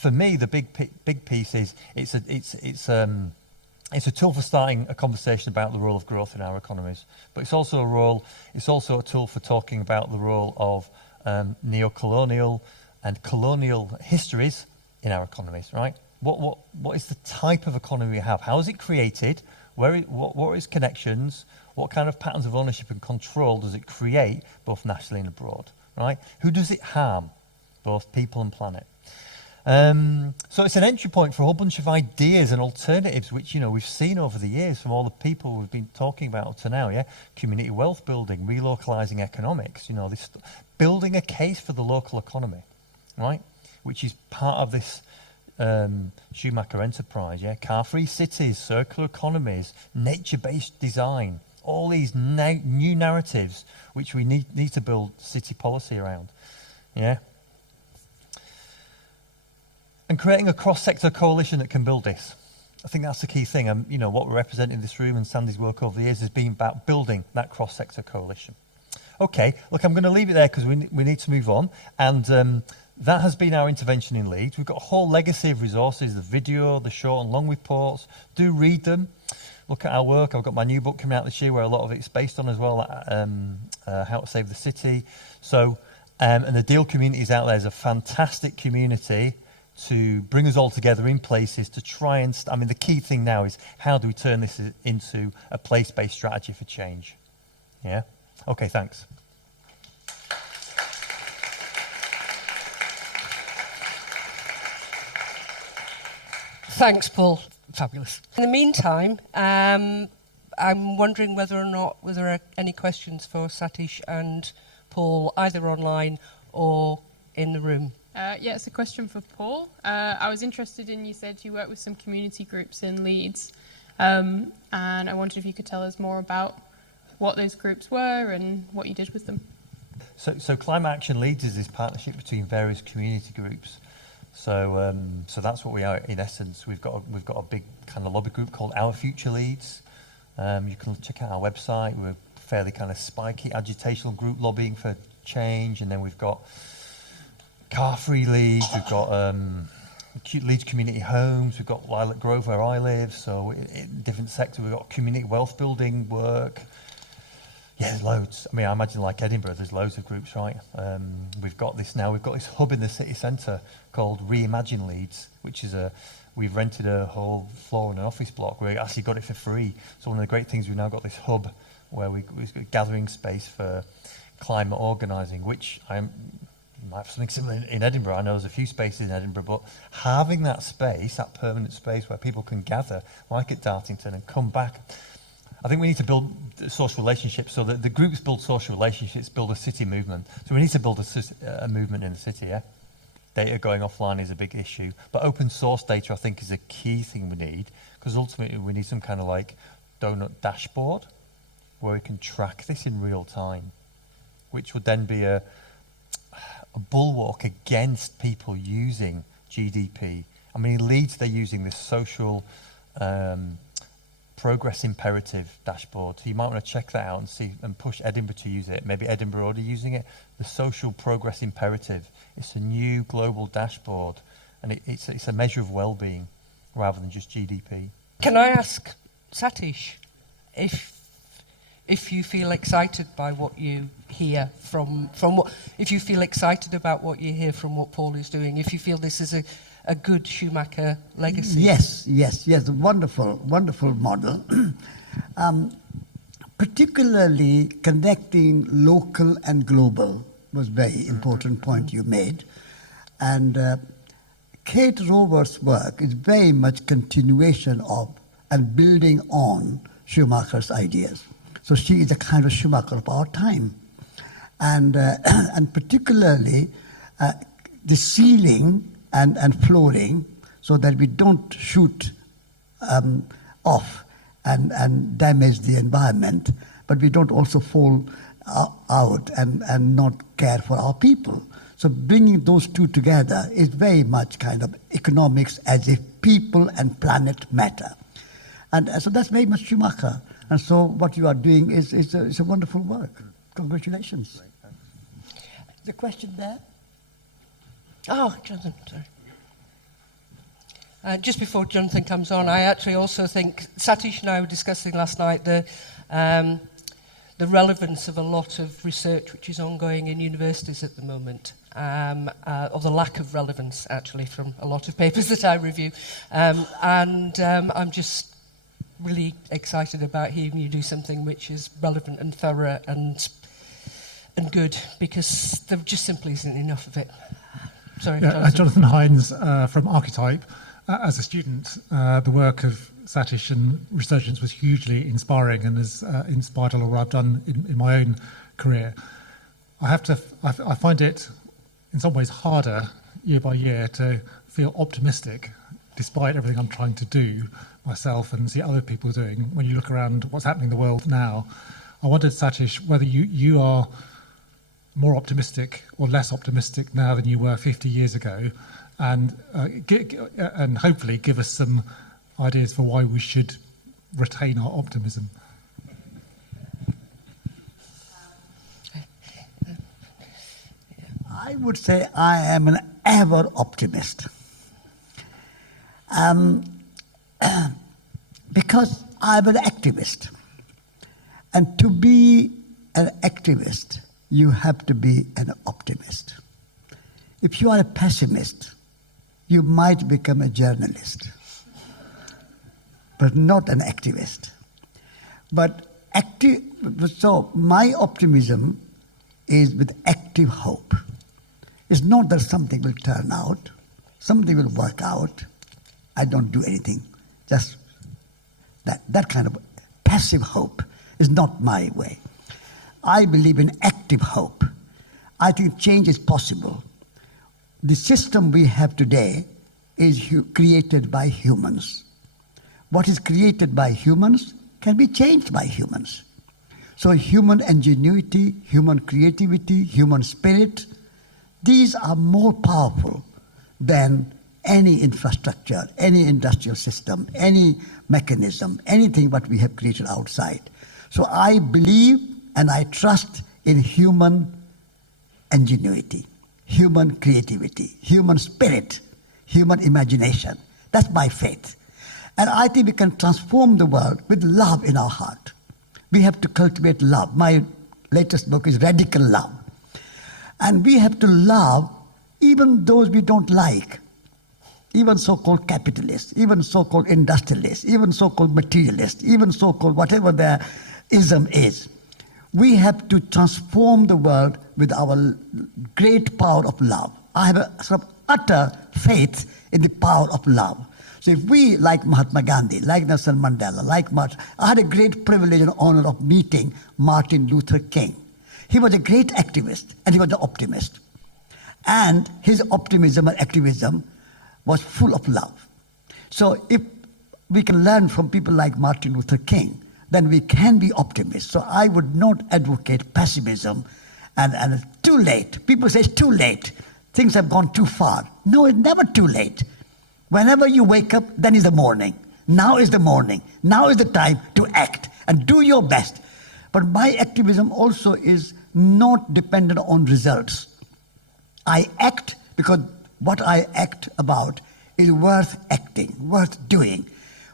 For me, the big piece is it's a tool for starting a conversation about the role of growth in our economies. But it's also a tool for talking about the role of neo-colonial and colonial histories in our economies, right? What is the type of economy we have? How is it created? What are its connections? What kind of patterns of ownership and control does it create, both nationally and abroad, right? Who does it harm, both people and planet? So it's an entry point for a whole bunch of ideas and alternatives, which we've seen over the years from all the people we've been talking about up to now. Yeah, community wealth building, relocalizing economics. This building a case for the local economy, right? Which is part of this Schumacher enterprise. Yeah, car-free cities, circular economies, nature-based design. All these new narratives which we need to build city policy around. Yeah. And creating a cross-sector coalition that can build this. I think that's the key thing. What we're representing in this room and Sandy's work over the years has been about building that cross-sector coalition. Okay, look, I'm going to leave it there because we need to move on. And that has been our intervention in Leeds. We've got a whole legacy of resources, the video, the short and long reports. Do read them. Look at our work. I've got my new book coming out this year where a lot of it's based on as well, How to Save the City. So, and the Deal community is out there. There's a fantastic community to bring us all together in places to try and, the key thing now is how do we turn this into a place-based strategy for change? Yeah? Okay, thanks. Thanks, Paul. Fabulous. In the meantime, I'm wondering whether there are any questions for Satish and Paul, either online or in the room. Yeah, it's a question for Paul. I was interested in, you said you work with some community groups in Leeds, and I wondered if you could tell us more about what those groups were and what you did with them. So Climate Action Leeds is this partnership between various community groups. So that's what we are in essence. We've got a big kind of lobby group called Our Future Leeds. You can check out our website. We're a fairly kind of spiky agitational group lobbying for change, and then we've got Car-Free Leeds. We've got Leeds Community Homes. We've got Lilac Grove where I live. So in different sectors, we've got community wealth building work. Yeah, there's loads. I imagine like Edinburgh, there's loads of groups, right? We've got this now. We've got this hub in the city centre called Reimagine Leeds, which is we've rented a whole floor in an office block. We actually got it for free. So one of the great things, we've now got this hub where we've got a gathering space for climate organising, which you might have something similar in Edinburgh. I know there's a few spaces in Edinburgh, but having that space, that permanent space where people can gather, like at Dartington, and come back. I think we need to build social relationships so that the groups build social relationships, build a city movement. So we need to build a movement in the city, yeah? Data going offline is a big issue. But open source data, I think, is a key thing we need, because ultimately we need some kind of like donut dashboard where we can track this in real time, which would then be a bulwark against people using GDP. In Leeds, they're using this social progress imperative dashboard. So you might want to check that out and see and push Edinburgh to use it. Maybe Edinburgh already using it. The social progress imperative. It's a new global dashboard, and it's a measure of well-being rather than just GDP. Can I ask Satish, if if you feel excited by what you hear from what, if you feel excited about what you hear from what Paul is doing, if you feel this is a good Schumacher legacy. Yes, wonderful model. Particularly connecting local and global was very important point you made. And Kate Rover's work is very much continuation of and building on Schumacher's ideas. So she is a kind of Schumacher of our time. And particularly the ceiling and flooring, so that we don't shoot off and damage the environment, but we don't also fall out and not care for our people. So bringing those two together is very much kind of economics as if people and planet matter. And so that's very much Schumacher. And so what you are doing is a wonderful work. Congratulations. The question there? Oh, Jonathan, sorry. Just before Jonathan comes on, I actually also think, Satish and I were discussing last night the relevance of a lot of research which is ongoing in universities at the moment, or the lack of relevance, actually, from a lot of papers that I review. I'm just really excited about hearing you do something which is relevant and thorough and good, because there just simply isn't enough of it. Sorry, yeah, Jonathan Hines from Archetype. As a student, the work of Satish and researchers was hugely inspiring and has inspired a lot of what I've done in my own career. I find it in some ways harder year by year to feel optimistic despite everything I'm trying to do myself and see other people doing. When you look around what's happening in the world now, I wondered, Satish, whether you are more optimistic or less optimistic now than you were 50 years ago, and hopefully give us some ideas for why we should retain our optimism. I would say I am an ever optimist. Because I'm an activist. And to be an activist, you have to be an optimist. If you are a pessimist, you might become a journalist, but not an activist. So my optimism is with active hope. It's not that something will turn out, something will work out, I don't do anything. Just that kind of passive hope is not my way. I believe in active hope. I think change is possible. The system we have today is created by humans. What is created by humans can be changed by humans. So human ingenuity, human creativity, human spirit, these are more powerful than any infrastructure, any industrial system, any mechanism, anything what we have created outside. So I believe and I trust in human ingenuity, human creativity, human spirit, human imagination. That's my faith. And I think we can transform the world with love in our heart. We have to cultivate love. My latest book is Radical Love. And we have to love even those we don't like, even so-called capitalists, even so-called industrialists, even so-called materialists, even so-called whatever their ism is. We have to transform the world with our great power of love. I have a sort of utter faith in the power of love. So if we, like Mahatma Gandhi, like Nelson Mandela, like Martin, I had a great privilege and honor of meeting Martin Luther King. He was a great activist and he was an optimist. And his optimism and activism was full of love. So if we can learn from people like Martin Luther King, then we can be optimists. So I would not advocate pessimism and it's too late. People say it's too late. Things have gone too far. No, it's never too late. Whenever you wake up, then is the morning. Now is the morning. Now is the time to act and do your best. But my activism also is not dependent on results. I act because what I act about is worth acting, worth doing.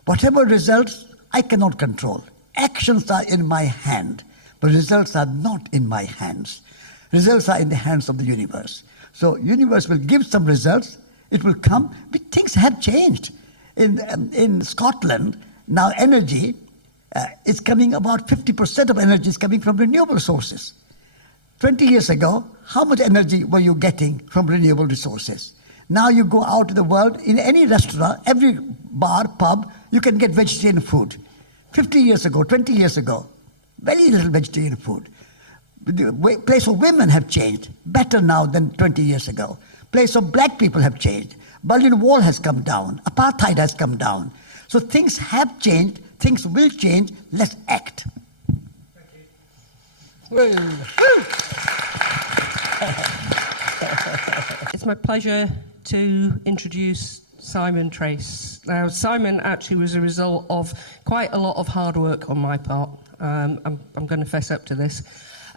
Whatever results, I cannot control. actions are in my hand, but results are not in my hands. Results are in the hands of the universe. So universe will give some results, it will come, but things have changed. In Scotland, now energy is coming, about 50% of energy is coming from renewable sources. 20 years ago, how much energy were you getting from renewable resources? Now you go out to the world, in any restaurant, every bar, pub, you can get vegetarian food. 50 years ago, 20 years ago, very little vegetarian food. The place of women have changed, better now than 20 years ago. Place of black people have changed. Berlin Wall has come down. Apartheid has come down. So things have changed. Things will change. Let's act. Thank you. It's my pleasure to introduce Simon Trace. Now, Simon actually was a result of quite a lot of hard work on my part. I'm going to fess up to this.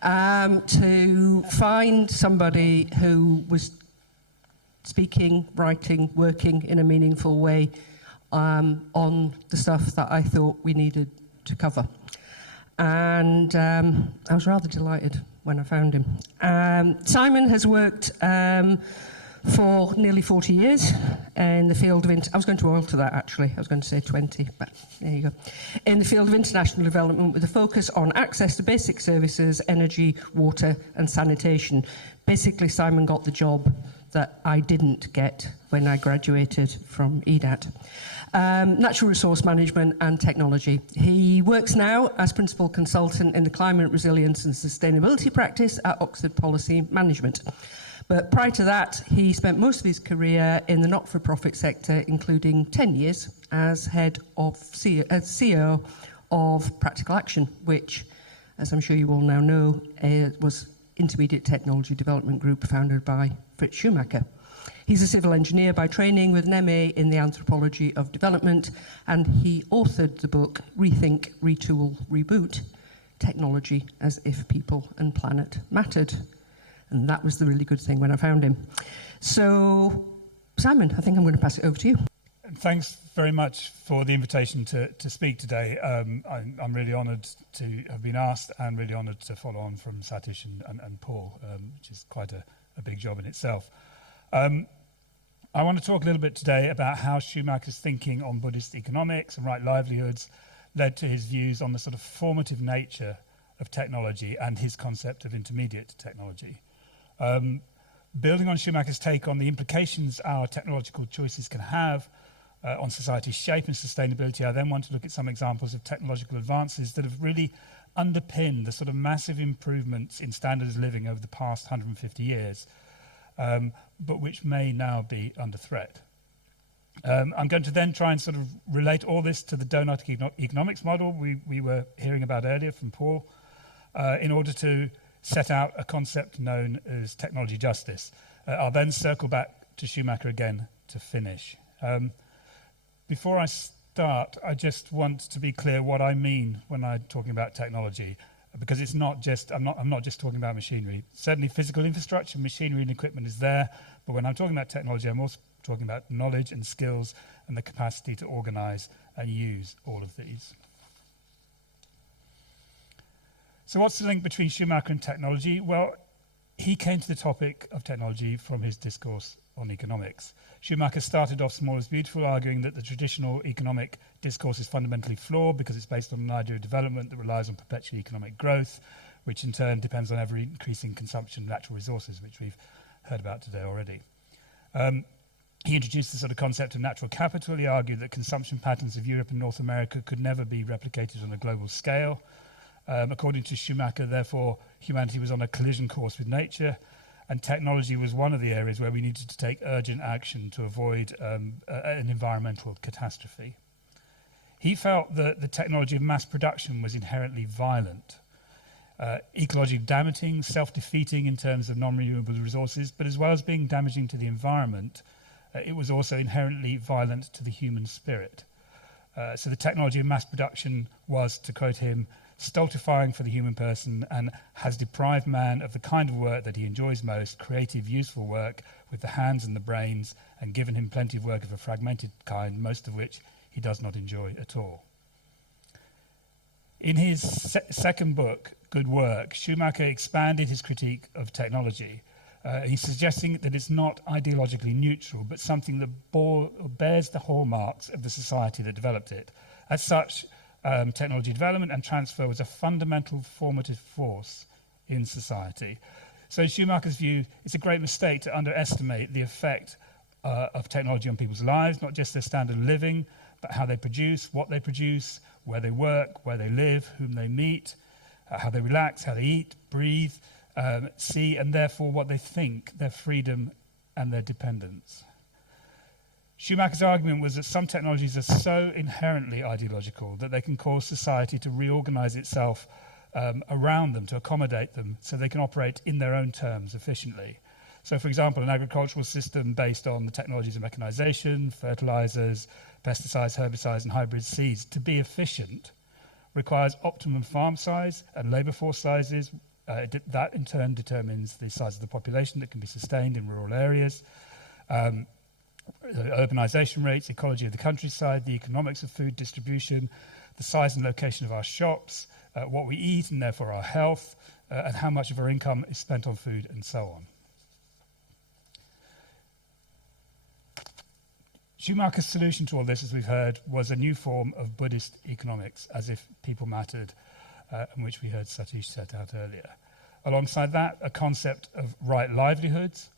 To find somebody who was speaking, writing, working in a meaningful way on the stuff that I thought we needed to cover. And I was rather delighted when I found him. Simon has worked for nearly 40 years in the field of... I was going to alter that, actually. I was going to say 20, but there you go. In the field of international development with a focus on access to basic services, energy, water and sanitation. Basically, Simon got the job that I didn't get when I graduated from EDAT. Natural resource management and technology. He works now as principal consultant in the climate resilience and sustainability practice at Oxford Policy Management. But prior to that, he spent most of his career in the not-for-profit sector, including 10 years as head of CEO of Practical Action, which, as I'm sure you all now know, was Intermediate Technology Development Group founded by Fritz Schumacher. He's a civil engineer by training with an MA in the anthropology of development, and he authored the book Rethink, Retool, Reboot, Technology as if People and Planet Mattered. And that was the really good thing when I found him. So, Simon, I think I'm going to pass it over to you. Thanks very much for the invitation to speak today. I'm really honoured to have been asked and really honoured to follow on from Satish and Paul, which is quite a big job in itself. I want to talk a little bit today about how Schumacher's thinking on Buddhist economics and right livelihoods led to his views on the sort of formative nature of technology and his concept of intermediate technology. Building on Schumacher's take on the implications our technological choices can have on society's shape and sustainability, I then want to look at some examples of technological advances that have really underpinned the sort of massive improvements in standards of living over the past 150 years, but which may now be under threat. I'm going to then try and sort of relate all this to the doughnut economics model we were hearing about earlier from Paul, in order to set out a concept known as technology justice. I'll then circle back to Schumacher again to finish. Before I start, I just want to be clear what I mean when I'm talking about technology, because it's not just, I'm not just talking about machinery. Certainly physical infrastructure, machinery and equipment is there, but when I'm talking about technology, I'm also talking about knowledge and skills and the capacity to organize and use all of these. So what's the link between Schumacher and technology? Well, he came to the topic of technology from his discourse on economics. Schumacher started off small is beautiful, arguing that the traditional economic discourse is fundamentally flawed because it's based on an idea of development that relies on perpetual economic growth, which in turn depends on ever increasing consumption of natural resources, which we've heard about today already. He introduced the sort of concept of natural capital. He argued that consumption patterns of Europe and North America could never be replicated on a global scale. According to Schumacher, therefore, humanity was on a collision course with nature, and technology was one of the areas where we needed to take urgent action to avoid an environmental catastrophe. He felt that the technology of mass production was inherently violent, ecologically damaging, self-defeating in terms of non-renewable resources, but as well as being damaging to the environment, it was also inherently violent to the human spirit. So the technology of mass production was, to quote him, stultifying for the human person and has deprived man of the kind of work that he enjoys most, creative, useful work with the hands and the brains, and given him plenty of work of a fragmented kind, most of which he does not enjoy at all. In his second book, Good Work, Schumacher expanded his critique of technology. He's suggesting that it's not ideologically neutral, but something that bears the hallmarks of the society that developed it. As such, technology development and transfer was a fundamental formative force in society. So in Schumacher's view, it's a great mistake to underestimate the effect of technology on people's lives, not just their standard of living, but how they produce, what they produce, where they work, where they live, whom they meet, how they relax, how they eat, breathe, see, and therefore what they think, their freedom and their dependence. Schumacher's argument was that some technologies are so inherently ideological that they can cause society to reorganize itself around them, to accommodate them, so they can operate in their own terms efficiently. So, for example, an agricultural system based on the technologies of mechanization, fertilizers, pesticides, herbicides, and hybrid seeds, to be efficient, requires optimum farm size and labor force sizes. That, in turn, determines the size of the population that can be sustained in rural areas. Urbanization rates, ecology of the countryside, the economics of food distribution, the size and location of our shops, what we eat and therefore our health, and how much of our income is spent on food, and so on. Schumacher's solution to all this, as we've heard, was a new form of Buddhist economics, as if people mattered, and which we heard Satish set out earlier. Alongside that, a concept of right livelihoods,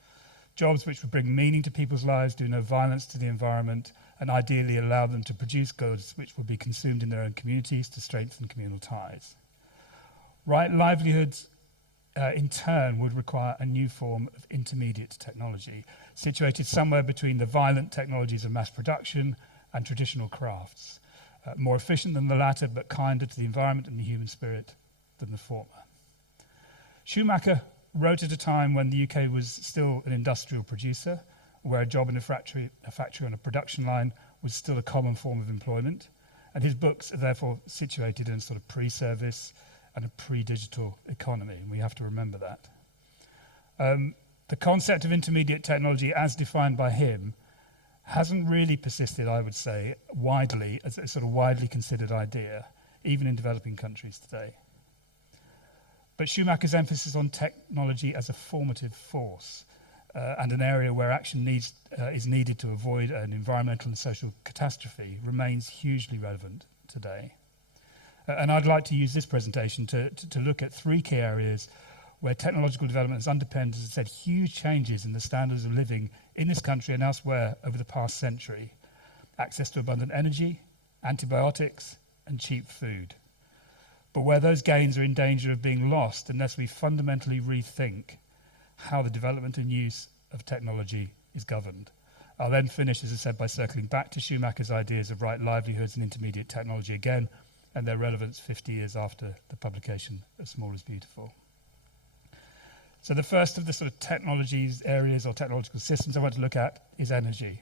jobs which would bring meaning to people's lives, do no violence to the environment, and ideally allow them to produce goods which will be consumed in their own communities to strengthen communal ties. Right livelihoods, in turn, would require a new form of intermediate technology, situated somewhere between the violent technologies of mass production and traditional crafts, more efficient than the latter, but kinder to the environment and the human spirit than the former. Schumacher wrote at a time when the UK was still an industrial producer, where a job in a factory on a production line was still a common form of employment, and his books are therefore situated in a sort of pre-service and a pre-digital economy, and we have to remember that. The concept of intermediate technology, as defined by him, hasn't really persisted, I would say, widely, as a sort of widely considered idea, even in developing countries today. But Schumacher's emphasis on technology as a formative force and an area where action is needed to avoid an environmental and social catastrophe remains hugely relevant today. And I'd like to use this presentation to look at three key areas where technological development has underpinned, as I said, huge changes in the standards of living in this country and elsewhere over the past century. Access to abundant energy, antibiotics, and cheap food. But where those gains are in danger of being lost unless we fundamentally rethink how the development and use of technology is governed. I'll then finish, as I said, by circling back to Schumacher's ideas of right livelihoods and intermediate technology again, and their relevance 50 years after the publication of Small is Beautiful. So the first of the sort of technologies areas or technological systems I want to look at is energy.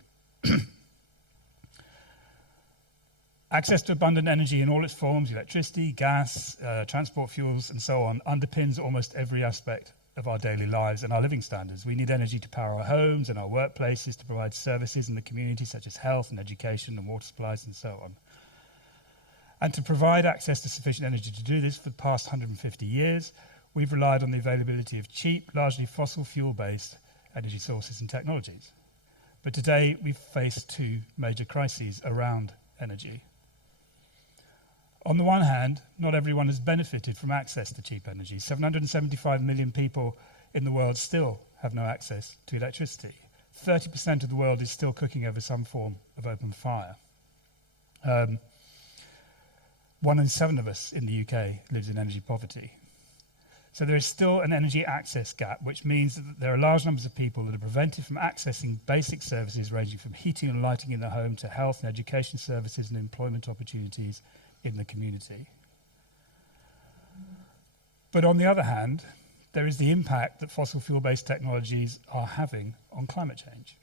Access to abundant energy in all its forms, electricity, gas, transport fuels, and so on, underpins almost every aspect of our daily lives and our living standards. We need energy to power our homes and our workplaces, to provide services in the community such as health and education and water supplies and so on. And to provide access to sufficient energy to do this for the past 150 years, we've relied on the availability of cheap, largely fossil fuel-based energy sources and technologies. But today we've faced two major crises around energy. On the one hand, not everyone has benefited from access to cheap energy. 775 million people in the world still have no access to electricity. 30% of the world is still cooking over some form of open fire. 1 in 7 of us in the UK lives in energy poverty. So there is still an energy access gap, which means that there are large numbers of people that are prevented from accessing basic services ranging from heating and lighting in the home to health and education services and employment opportunities in the community. But on the other hand, there is the impact that fossil fuel-based technologies are having on climate change.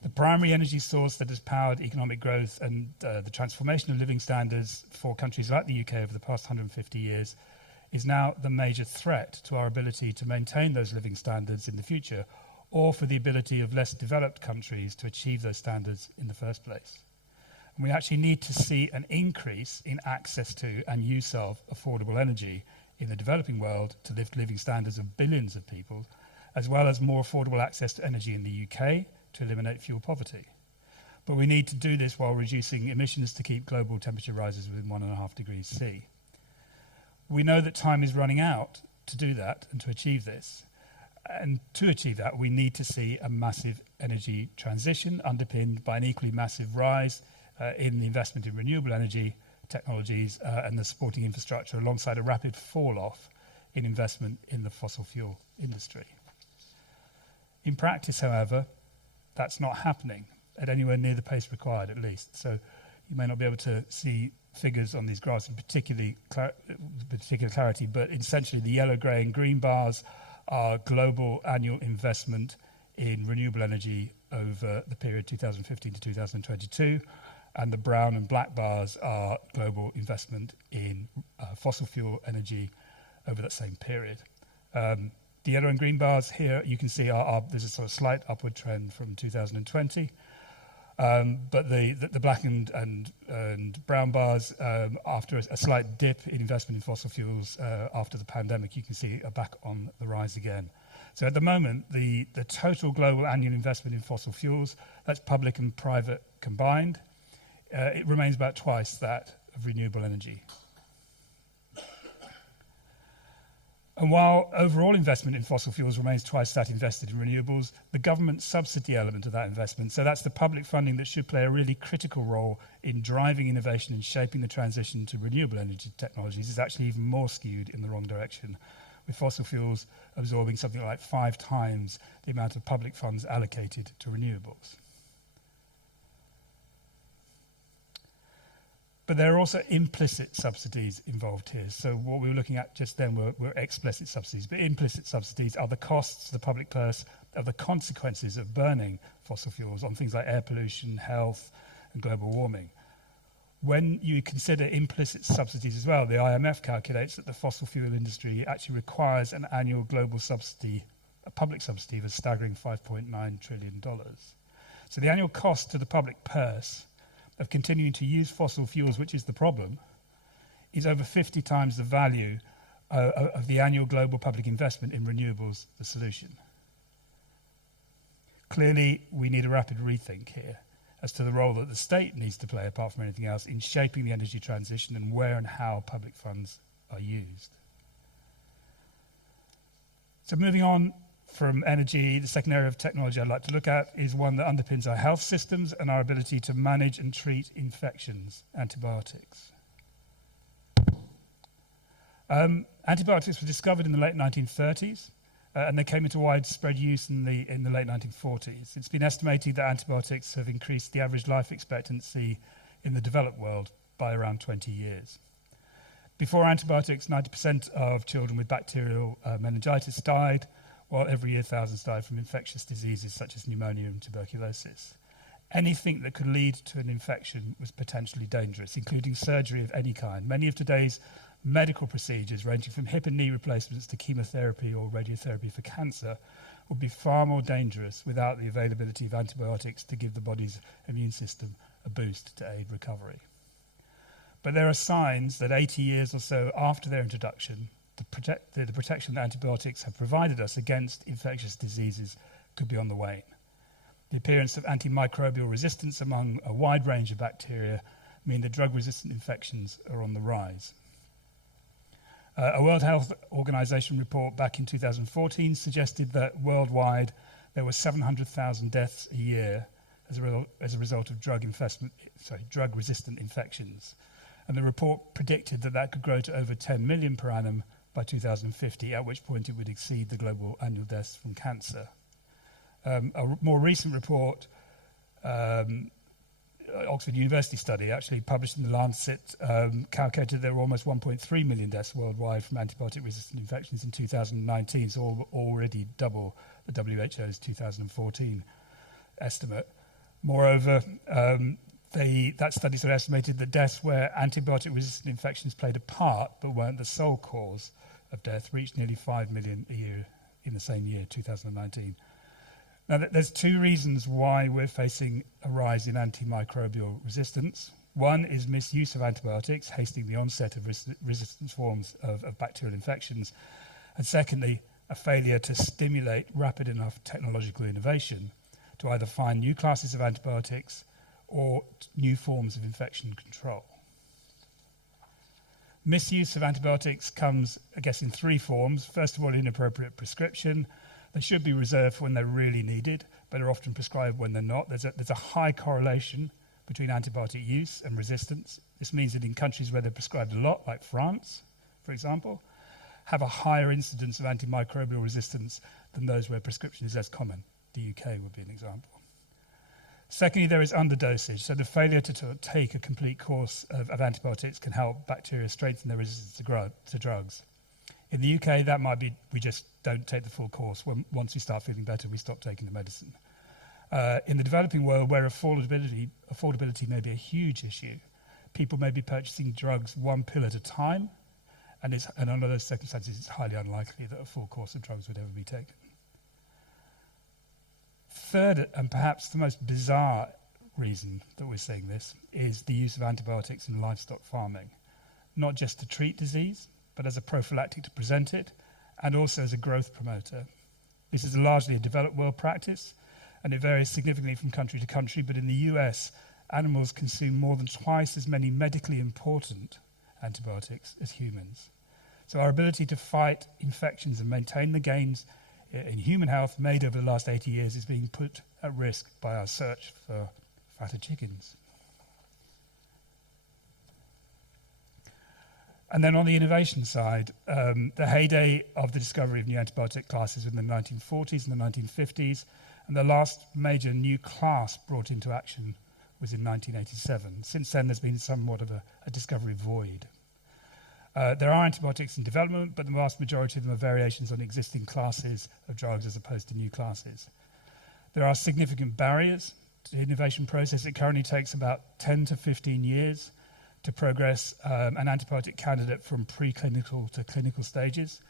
The primary energy source that has powered economic growth and the transformation of living standards for countries like the UK over the past 150 years is now the major threat to our ability to maintain those living standards in the future, or for the ability of less developed countries to achieve those standards in the first place. We actually need to see an increase in access to and use of affordable energy in the developing world to lift living standards of billions of people, as well as more affordable access to energy in the UK to eliminate fuel poverty. But we need to do this while reducing emissions to keep global temperature rises within 1.5 degrees C. We know that time is running out to do that and to achieve this. And to achieve that, we need to see a massive energy transition underpinned by an equally massive rise in the investment in renewable energy technologies and the supporting infrastructure, alongside a rapid fall-off in investment in the fossil fuel industry. In practice, however, that's not happening at anywhere near the pace required, at least. So you may not be able to see figures on these graphs in particular clarity, but essentially the yellow, grey and green bars are global annual investment in renewable energy over the period 2015 to 2022, and the brown and black bars are global investment in fossil fuel energy over that same period. The yellow and green bars here, you can see there's a sort of slight upward trend from 2020, but the black and brown bars, after a slight dip in investment in fossil fuels after the pandemic, you can see are back on the rise again. So at the moment, the total global annual investment in fossil fuels, that's public and private combined, it remains about twice that of renewable energy. And while overall investment in fossil fuels remains twice that invested in renewables, the government subsidy element of that investment, so that's the public funding that should play a really critical role in driving innovation and shaping the transition to renewable energy technologies, is actually even more skewed in the wrong direction, with fossil fuels absorbing something like 5 times the amount of public funds allocated to renewables. But there are also implicit subsidies involved here. So what we were looking at just then were explicit subsidies, but implicit subsidies are the costs to the public purse of the consequences of burning fossil fuels on things like air pollution, health, and global warming. When you consider implicit subsidies as well, the IMF calculates that the fossil fuel industry actually requires an annual global subsidy, a public subsidy of a staggering $5.9 trillion. So the annual cost to the public purse of continuing to use fossil fuels, which is the problem, is over 50 times the value of the annual global public investment in renewables, the solution. Clearly, we need a rapid rethink here as to the role that the state needs to play, apart from anything else, in shaping the energy transition and where and how public funds are used. So moving on from energy, the second area of technology I'd like to look at is one that underpins our health systems and our ability to manage and treat infections, antibiotics. Antibiotics were discovered in the late 1930s, and they came into widespread use in the late 1940s. It's been estimated that antibiotics have increased the average life expectancy in the developed world by around 20 years. Before antibiotics, 90% of children with bacterial meningitis died, while every year thousands died from infectious diseases such as pneumonia and tuberculosis. Anything that could lead to an infection was potentially dangerous, including surgery of any kind. Many of today's medical procedures, ranging from hip and knee replacements to chemotherapy or radiotherapy for cancer, would be far more dangerous without the availability of antibiotics to give the body's immune system a boost to aid recovery. But there are signs that 80 years or so after their introduction, the protection that antibiotics have provided us against infectious diseases could be on the wane. The appearance of antimicrobial resistance among a wide range of bacteria mean that drug-resistant infections are on the rise. A World Health Organization report back in 2014 suggested that worldwide there were 700,000 deaths a year as a result of drug-resistant infections. And the report predicted that that could grow to over 10 million per annum by 2050, at which point it would exceed the global annual deaths from cancer. A more recent report, Oxford University study, actually published in The Lancet, calculated there were almost 1.3 million deaths worldwide from antibiotic-resistant infections in 2019, so already double the WHO's 2014 estimate. Moreover, that study sort of estimated that deaths where antibiotic-resistant infections played a part but weren't the sole cause of death reached nearly 5 million a year in the same year, 2019. Now, there's two reasons why we're facing a rise in antimicrobial resistance. One is misuse of antibiotics, hastening the onset of resistant forms of bacterial infections. And secondly, a failure to stimulate rapid enough technological innovation to either find new classes of antibiotics or new forms of infection control. Misuse of antibiotics comes, I guess, in three forms. First of all, inappropriate prescription. They should be reserved for when they're really needed, but are often prescribed when they're not. There's a high correlation between antibiotic use and resistance. This means that in countries where they're prescribed a lot, like France, for example, have a higher incidence of antimicrobial resistance than those where prescription is less common. The UK would be an example. Secondly, there is underdosage. So the failure to take a complete course of antibiotics can help bacteria strengthen their resistance to drugs. In the UK, that might be we just don't take the full course. Once we start feeling better, we stop taking the medicine. In the developing world, where affordability may be a huge issue, people may be purchasing drugs one pill at a time, and under those circumstances, it's highly unlikely that a full course of drugs would ever be taken. Third, and perhaps the most bizarre reason that we're seeing this, is the use of antibiotics in livestock farming, not just to treat disease, but as a prophylactic to prevent it, and also as a growth promoter. This is largely a developed world practice, and it varies significantly from country to country, but in the US, animals consume more than twice as many medically important antibiotics as humans. So our ability to fight infections and maintain the gains in human health made over the last 80 years is being put at risk by our search for fatter chickens. And then on the innovation side, the heyday of the discovery of new antibiotic classes in the 1940s and the 1950s, and the last major new class brought into action was in 1987. Since then, there's been somewhat of a discovery void. There are antibiotics in development, but the vast majority of them are variations on existing classes of drugs as opposed to new classes. There are significant barriers to the innovation process. It currently takes about 10 to 15 years to progress an antibiotic candidate from preclinical to clinical stages.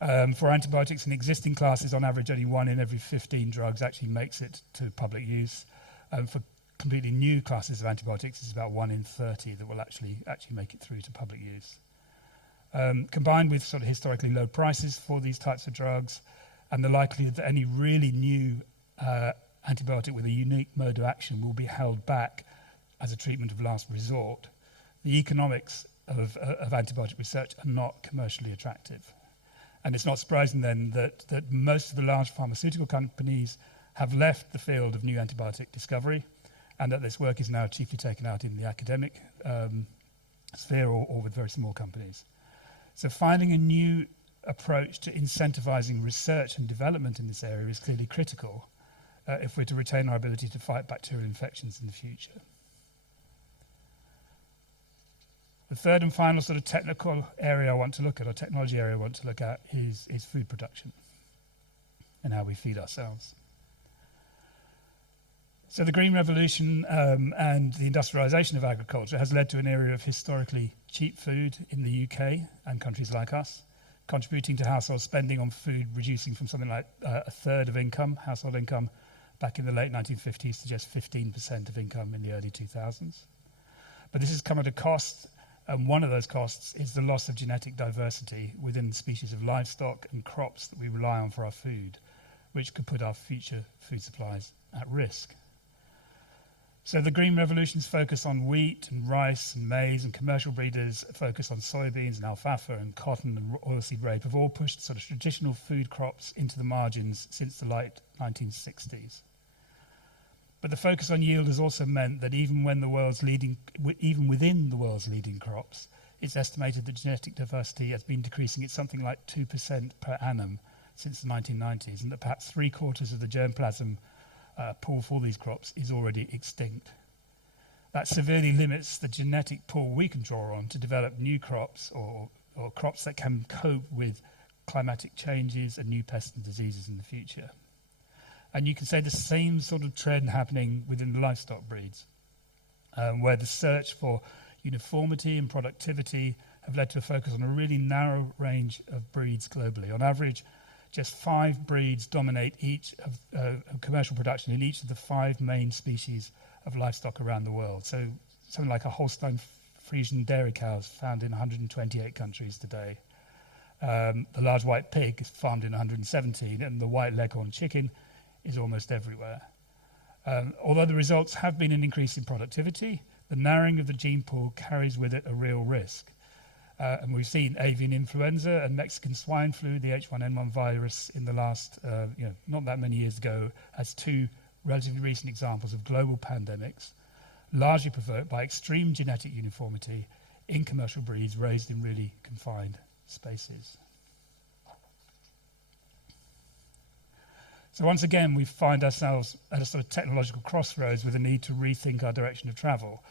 For antibiotics in existing classes, on average, only 1 in every 15 drugs actually makes it to public use. For completely new classes of antibiotics, it's about 1 in 30 that will actually make it through to public use. Combined with sort of historically low prices for these types of drugs and the likelihood that any really new antibiotic with a unique mode of action will be held back as a treatment of last resort, the economics of antibiotic research are not commercially attractive. And it's not surprising then that most of the large pharmaceutical companies have left the field of new antibiotic discovery, and that this work is now chiefly taken out in the academic sphere or with very small companies. So finding a new approach to incentivizing research and development in this area is clearly critical if we're to retain our ability to fight bacterial infections in the future. The third and final sort of technical area I want to look at, or technology area I want to look at, is food production and how we feed ourselves. So the Green Revolution and the industrialization of agriculture has led to an area of historically cheap food in the UK and countries like us, contributing to household spending on food reducing from something like a third of income, household income, back in the late 1950s to just 15% of income in the early 2000s. But this has come at a cost, and one of those costs is the loss of genetic diversity within the species of livestock and crops that we rely on for our food, which could put our future food supplies at risk. So the Green Revolution's focus on wheat and rice and maize, and commercial breeders' focus on soybeans and alfalfa and cotton and oilseed rape have all pushed sort of traditional food crops into the margins since the late 1960s. But the focus on yield has also meant that even within the world's leading crops, it's estimated that genetic diversity has been decreasing at something like 2% per annum since the 1990s, and that perhaps 3/4 of the germplasm pool for these crops is already extinct. That severely limits the genetic pool we can draw on to develop new crops or crops that can cope with climatic changes and new pests and diseases in the future. And you can say the same sort of trend happening within the livestock breeds, where the search for uniformity and productivity have led to a focus on a really narrow range of breeds globally. On average, just 5 breeds dominate each of commercial production in each of the 5 main species of livestock around the world. So something like a Holstein Friesian dairy cow is found in 128 countries today. The large white pig is farmed in 117, and the white leghorn chicken is almost everywhere. Although the results have been an increase in productivity, the narrowing of the gene pool carries with it a real risk. And we've seen avian influenza and Mexican swine flu, the H1N1 virus, in the last, not that many years ago, as 2 relatively recent examples of global pandemics, largely provoked by extreme genetic uniformity in commercial breeds raised in really confined spaces. So once again, we find ourselves at a sort of technological crossroads with a need to rethink our direction of travel.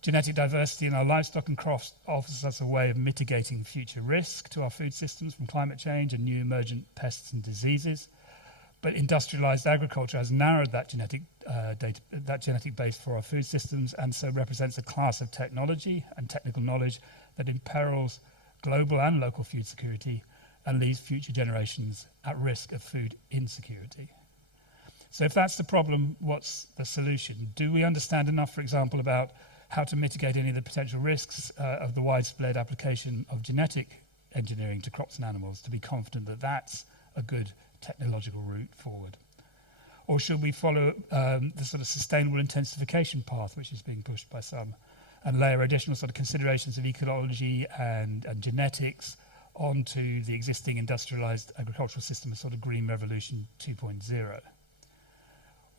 Genetic diversity in our livestock and crops offers us a way of mitigating future risk to our food systems from climate change and new emergent pests and diseases. But industrialized agriculture has narrowed that genetic base for our food systems, and so represents a class of technology and technical knowledge that imperils global and local food security and leaves future generations at risk of food insecurity. So if that's the problem, what's the solution? Do we understand enough, for example, about how to mitigate any of the potential risks of the widespread application of genetic engineering to crops and animals to be confident that that's a good technological route forward? Or should we follow the sort of sustainable intensification path which is being pushed by some, and layer additional sort of considerations of ecology and genetics onto the existing industrialized agricultural system, a sort of green revolution 2.0?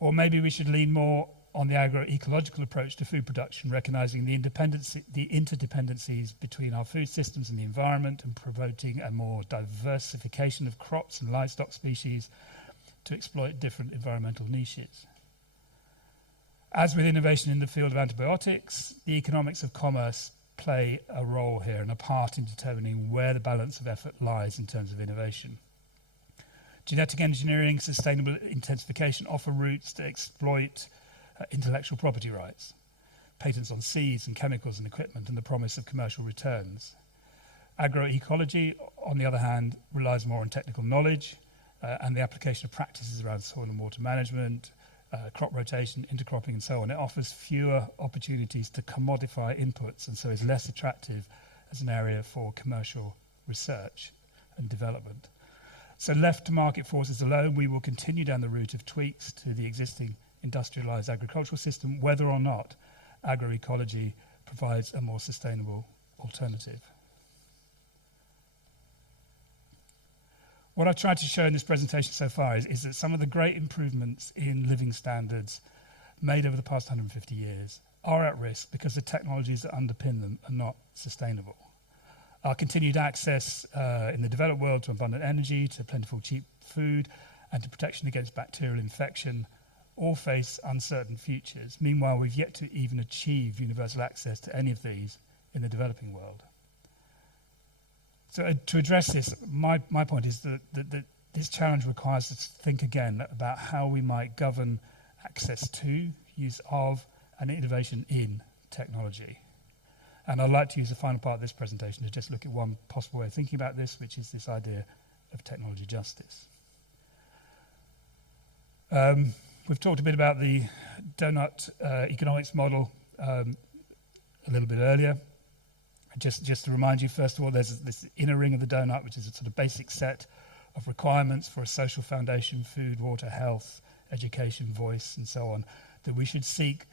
Or maybe we should lean more on the agroecological approach to food production, recognizing the interdependencies between our food systems and the environment, and promoting a more diversification of crops and livestock species to exploit different environmental niches. As with innovation in the field of antibiotics, the economics of commerce play a role here and a part in determining where the balance of effort lies in terms of innovation. Genetic engineering, sustainable intensification offer routes to exploit intellectual property rights, patents on seeds and chemicals and equipment, and the promise of commercial returns. Agroecology, on the other hand, relies more on technical knowledge and the application of practices around soil and water management, crop rotation, intercropping, and so on. It offers fewer opportunities to commodify inputs, and so is less attractive as an area for commercial research and development. So left to market forces alone, we will continue down the route of tweaks to the existing industrialized agricultural system, whether or not agroecology provides a more sustainable alternative. What I've tried to show in this presentation so far is that some of the great improvements in living standards made over the past 150 years are at risk because the technologies that underpin them are not sustainable. Our continued access in the developed world to abundant energy, to plentiful cheap food, and to protection against bacterial infection all face uncertain futures. Meanwhile, we've yet to even achieve universal access to any of these in the developing world. So to address this, my point is that this challenge requires us to think again about how we might govern access to, use of, and innovation in technology. And I'd like to use the final part of this presentation to just look at one possible way of thinking about this, which is this idea of technology justice. We've talked a bit about the donut economics model a little bit earlier. Just to remind you, first of all, there's this inner ring of the donut, which is a sort of basic set of requirements for a social foundation: food, water, health, education, voice, and so on, that we should seek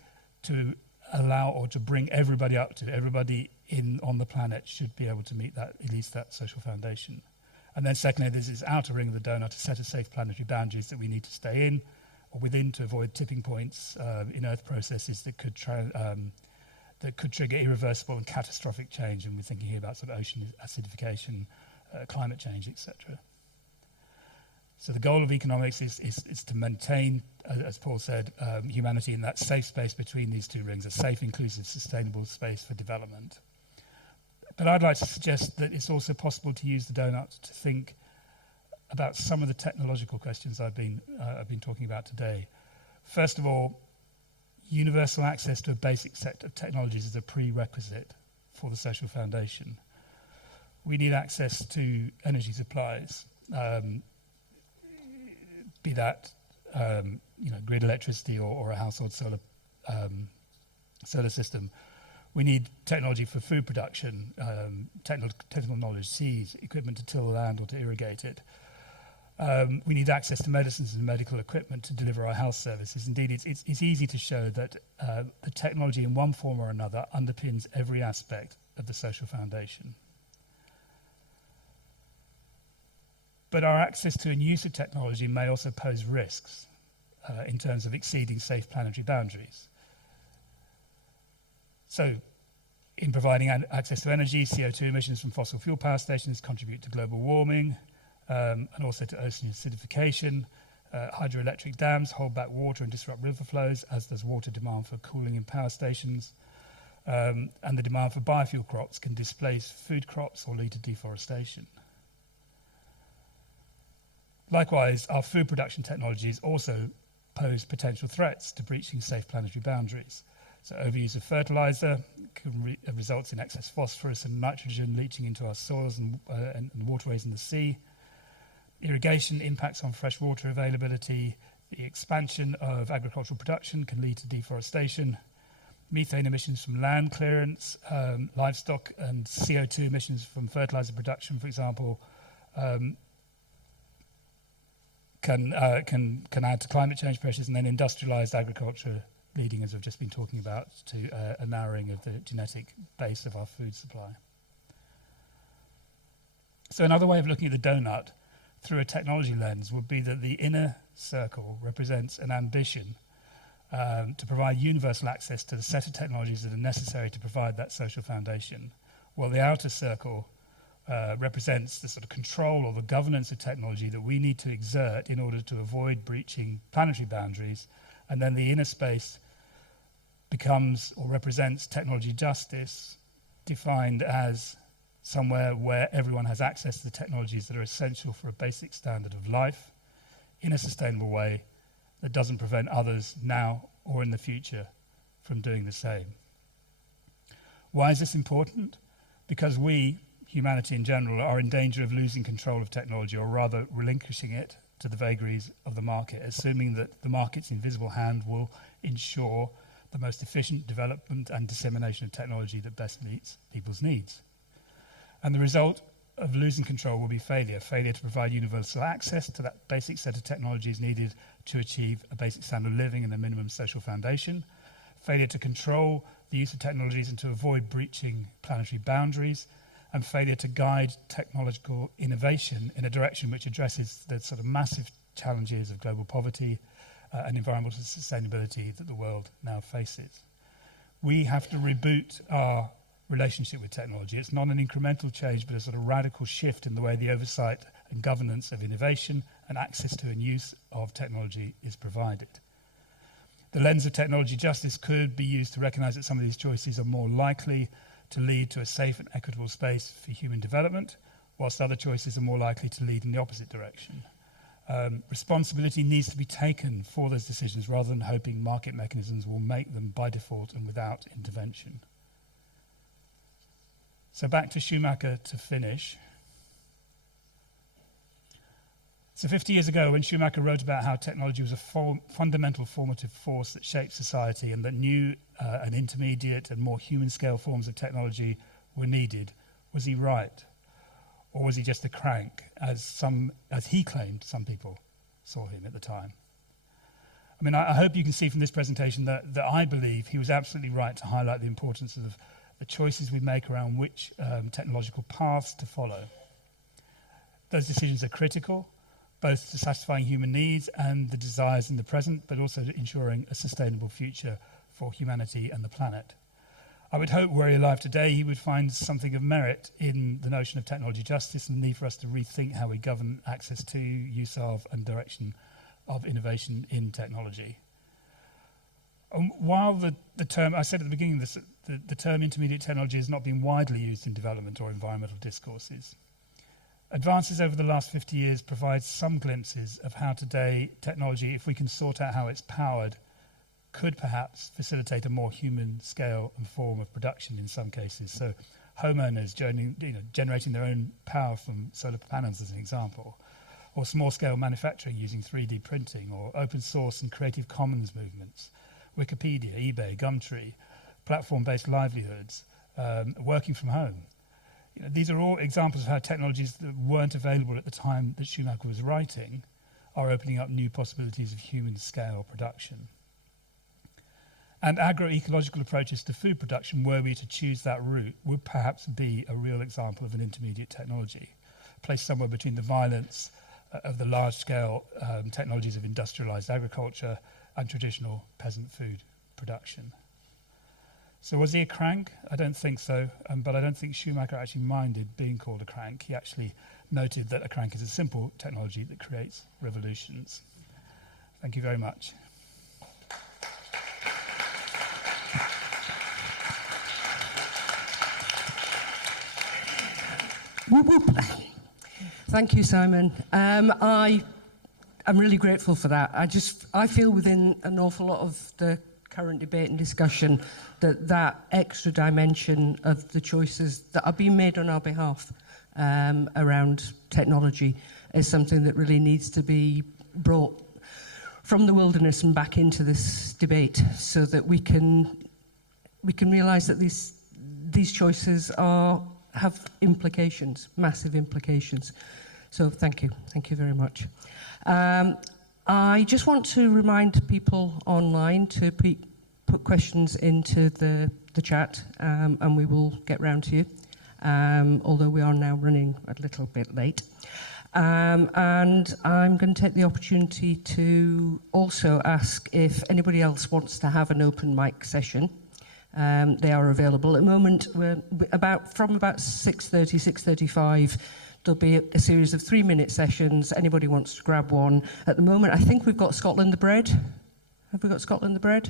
to allow or to bring everybody up to. Everybody on the planet should be able to meet that, at least that social foundation. And then secondly, there's this outer ring of the donut, a set of safe planetary boundaries that we need to stay in or within to avoid tipping points in Earth processes that could trigger irreversible and catastrophic change. And we're thinking here about sort of ocean acidification, climate change, etc. So the goal of economics is to maintain, as Paul said, humanity in that safe space between these two rings, a safe, inclusive, sustainable space for development. But I'd like to suggest that it's also possible to use the donut to think about some of the technological questions I've been talking about today. First of all, universal access to a basic set of technologies is a prerequisite for the social foundation. We need access to energy supplies. be that grid electricity or a household solar system. We need technology for food production, technical knowledge, seeds, equipment to till the land or to irrigate it. We need access to medicines and medical equipment to deliver our health services. Indeed, it's easy to show that the technology in one form or another underpins every aspect of the social foundation. But our access to and use of technology may also pose risks in terms of exceeding safe planetary boundaries. So, in providing access to energy, CO2 emissions from fossil fuel power stations contribute to global warming, and also to ocean acidification. Hydroelectric dams hold back water and disrupt river flows, as does water demand for cooling in power stations. And the demand for biofuel crops can displace food crops or lead to deforestation. Likewise, our food production technologies also pose potential threats to breaching safe planetary boundaries. So overuse of fertilizer results in excess phosphorus and nitrogen leaching into our soils and waterways in the sea. Irrigation impacts on fresh water availability. The expansion of agricultural production can lead to deforestation. Methane emissions from land clearance, livestock and CO2 emissions from fertilizer production, for example, can add to climate change pressures, and then industrialized agriculture leading, as we've just been talking about, to a narrowing of the genetic base of our food supply. So another way of looking at the donut through a technology lens would be that the inner circle represents an ambition to provide universal access to the set of technologies that are necessary to provide that social foundation, while the outer circle represents the sort of control or the governance of technology that we need to exert in order to avoid breaching planetary boundaries. And then the inner space becomes or represents technology justice, defined as somewhere where everyone has access to the technologies that are essential for a basic standard of life in a sustainable way that doesn't prevent others now or in the future from doing the same. Why is this important? Because we, humanity in general, are in danger of losing control of technology, or rather relinquishing it to the vagaries of the market, assuming that the market's invisible hand will ensure the most efficient development and dissemination of technology that best meets people's needs. And the result of losing control will be failure to provide universal access to that basic set of technologies needed to achieve a basic standard of living and a minimum social foundation, failure to control the use of technologies and to avoid breaching planetary boundaries, and failure to guide technological innovation in a direction which addresses the sort of massive challenges of global poverty and environmental sustainability that the world now faces. We have to reboot our relationship with technology. It's not an incremental change, but a sort of radical shift in the way the oversight and governance of innovation and access to and use of technology is provided. The lens of technology justice could be used to recognise that some of these choices are more likely to lead to a safe and equitable space for human development, whilst other choices are more likely to lead in the opposite direction. Responsibility needs to be taken for those decisions rather than hoping market mechanisms will make them by default and without intervention. So back to Schumacher to finish. So 50 years ago, when Schumacher wrote about how technology was a fundamental formative force that shaped society and that new and intermediate and more human-scale forms of technology were needed, was he right? Or was he just a crank, as he claimed some people saw him at the time? I mean, I hope you can see from this presentation that I believe he was absolutely right to highlight the importance of the choices we make around which technological paths to follow. Those decisions are critical, both to satisfying human needs and the desires in the present, but also to ensuring a sustainable future for humanity and the planet. I would hope, were he alive today, he would find something of merit in the notion of technology justice and the need for us to rethink how we govern access to, use of, and direction of innovation in technology. While the term, I said at the beginning, the term intermediate technology has not been widely used in development or environmental discourses, advances over the last 50 years provide some glimpses of how today technology, if we can sort out how it's powered, could perhaps facilitate a more human scale and form of production in some cases. So homeowners generating their own power from solar panels as an example, or small-scale manufacturing using 3D printing, or open source and Creative Commons movements, Wikipedia, eBay, Gumtree, platform-based livelihoods, working from home. These are all examples of how technologies that weren't available at the time that Schumacher was writing are opening up new possibilities of human-scale production. And agroecological approaches to food production, were we to choose that route, would perhaps be a real example of an intermediate technology, placed somewhere between the violence of the large-scale technologies of industrialized agriculture and traditional peasant food production. So was he a crank? I don't think so, but I don't think Schumacher actually minded being called a crank. He actually noted that a crank is a simple technology that creates revolutions. Thank you very much. Whoop, whoop. Thank you, Simon. I'm really grateful for that. I feel within an awful lot of the current debate and discussion that extra dimension of the choices that are being made on our behalf around technology is something that really needs to be brought from the wilderness and back into this debate, so that we can realise that these choices have implications, massive implications. So thank you very much. I just want to remind people online to put questions into the chat, and we will get round to you, although we are now running a little bit late. And I'm going to take the opportunity to also ask if anybody else wants to have an open mic session. They are available. At the moment, from about 6:30, 6:35, there'll be a series of 3-minute sessions. Anybody wants to grab one. At the moment, I think we've got Scotland the Bread. Have we got Scotland the Bread?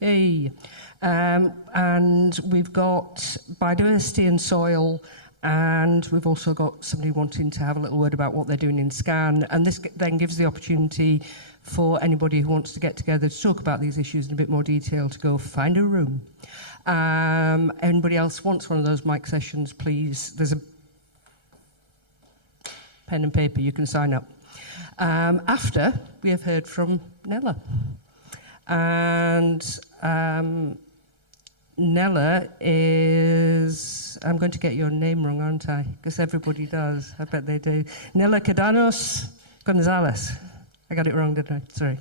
Hey. And we've got Biodiversity and Soil, and we've also got somebody wanting to have a little word about what they're doing in SCAN. And this then gives the opportunity for anybody who wants to get together to talk about these issues in a bit more detail to go find a room. Anybody else wants one of those mic sessions, please? There's a pen and paper, you can sign up. After we have heard from Nella. And Nella is, I'm going to get your name wrong, aren't I? Because everybody does, I bet they do. Nella Cadanos Gonzalez. I got it wrong, didn't I? Sorry.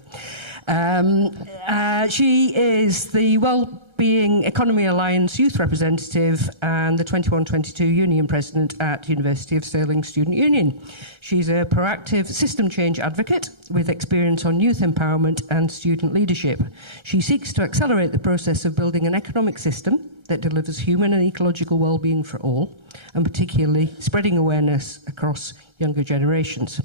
She is the Wellbeing Economy Alliance Youth Representative and the 21-22 Union President at University of Stirling Student Union. She's a proactive system change advocate with experience on youth empowerment and student leadership. She seeks to accelerate the process of building an economic system that delivers human and ecological well-being for all, and particularly spreading awareness across younger generations.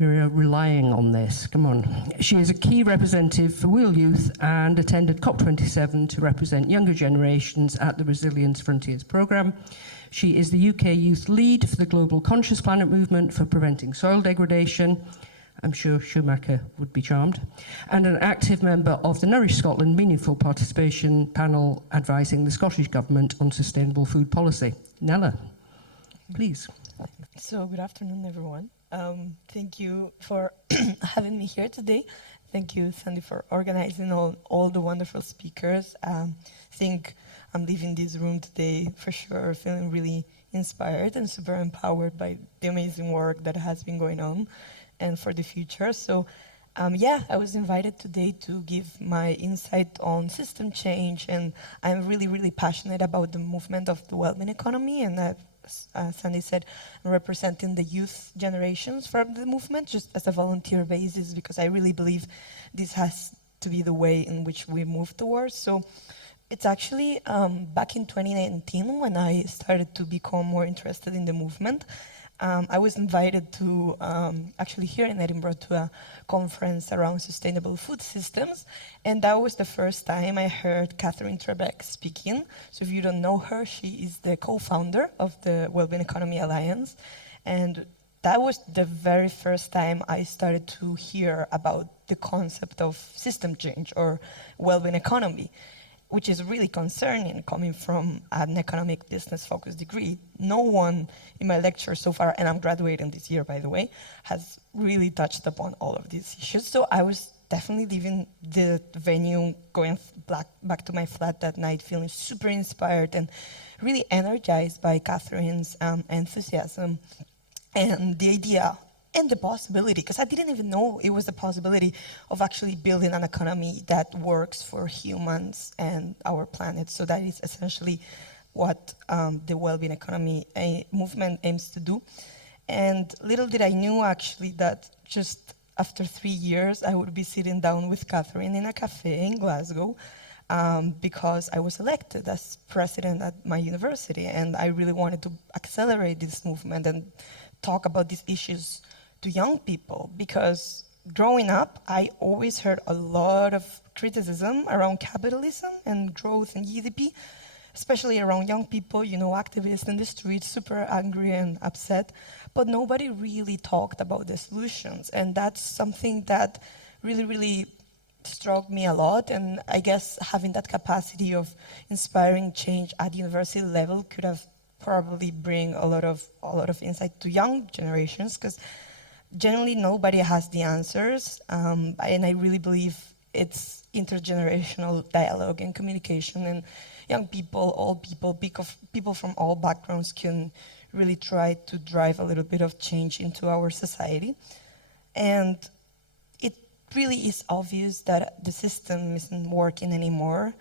We're relying on this. Come on. She is a key representative for Wheel Youth and attended COP27 to represent younger generations at the Resilience Frontiers programme. She is the UK Youth Lead for the Global Conscious Planet Movement for preventing soil degradation. I'm sure Schumacher would be charmed. And an active member of the Nourish Scotland Meaningful Participation panel advising the Scottish Government on sustainable food policy. Nella, please. So, good afternoon, everyone. Thank you for having me here today. Thank you, Sandy, for organizing all the wonderful speakers. I think I'm leaving this room today for sure feeling really inspired and super empowered by the amazing work that has been going on and for the future. So, I was invited today to give my insight on system change, and I'm really, really passionate about the movement of the wellbeing economy, and Sandy said, I'm representing the youth generations from the movement just as a volunteer basis, because I really believe this has to be the way in which we move towards. So it's actually back in 2019 when I started to become more interested in the movement. I was invited to, actually here in Edinburgh, to a conference around sustainable food systems, and that was the first time I heard Catherine Trebeck speaking. So if you don't know her, she is the co-founder of the Wellbeing Economy Alliance, and that was the very first time I started to hear about the concept of system change or wellbeing economy. which is really concerning coming from an economic business focused degree. No one in my lecture so far, and I'm graduating this year, by the way, has really touched upon all of these issues. So I was definitely leaving the venue, going back to my flat that night, feeling super inspired and really energized by Catherine's enthusiasm and the idea and the possibility, because I didn't even know it was the possibility of actually building an economy that works for humans and our planet. So that is essentially what the well-being economy movement aims to do. And little did I know actually that just after 3 years, I would be sitting down with Catherine in a cafe in Glasgow because I was elected as president at my university, and I really wanted to accelerate this movement and talk about these issues to young people, because growing up, I always heard a lot of criticism around capitalism and growth and GDP, especially around young people, you know, activists in the streets, super angry and upset, but nobody really talked about the solutions. And that's something that really, really struck me a lot. And I guess having that capacity of inspiring change at university level could have probably bring a lot of insight to young generations, because generally nobody has the answers, and I really believe it's intergenerational dialogue and communication, and young people, old people, people from all backgrounds can really try to drive a little bit of change into our society. And it really is obvious that the system isn't working anymore,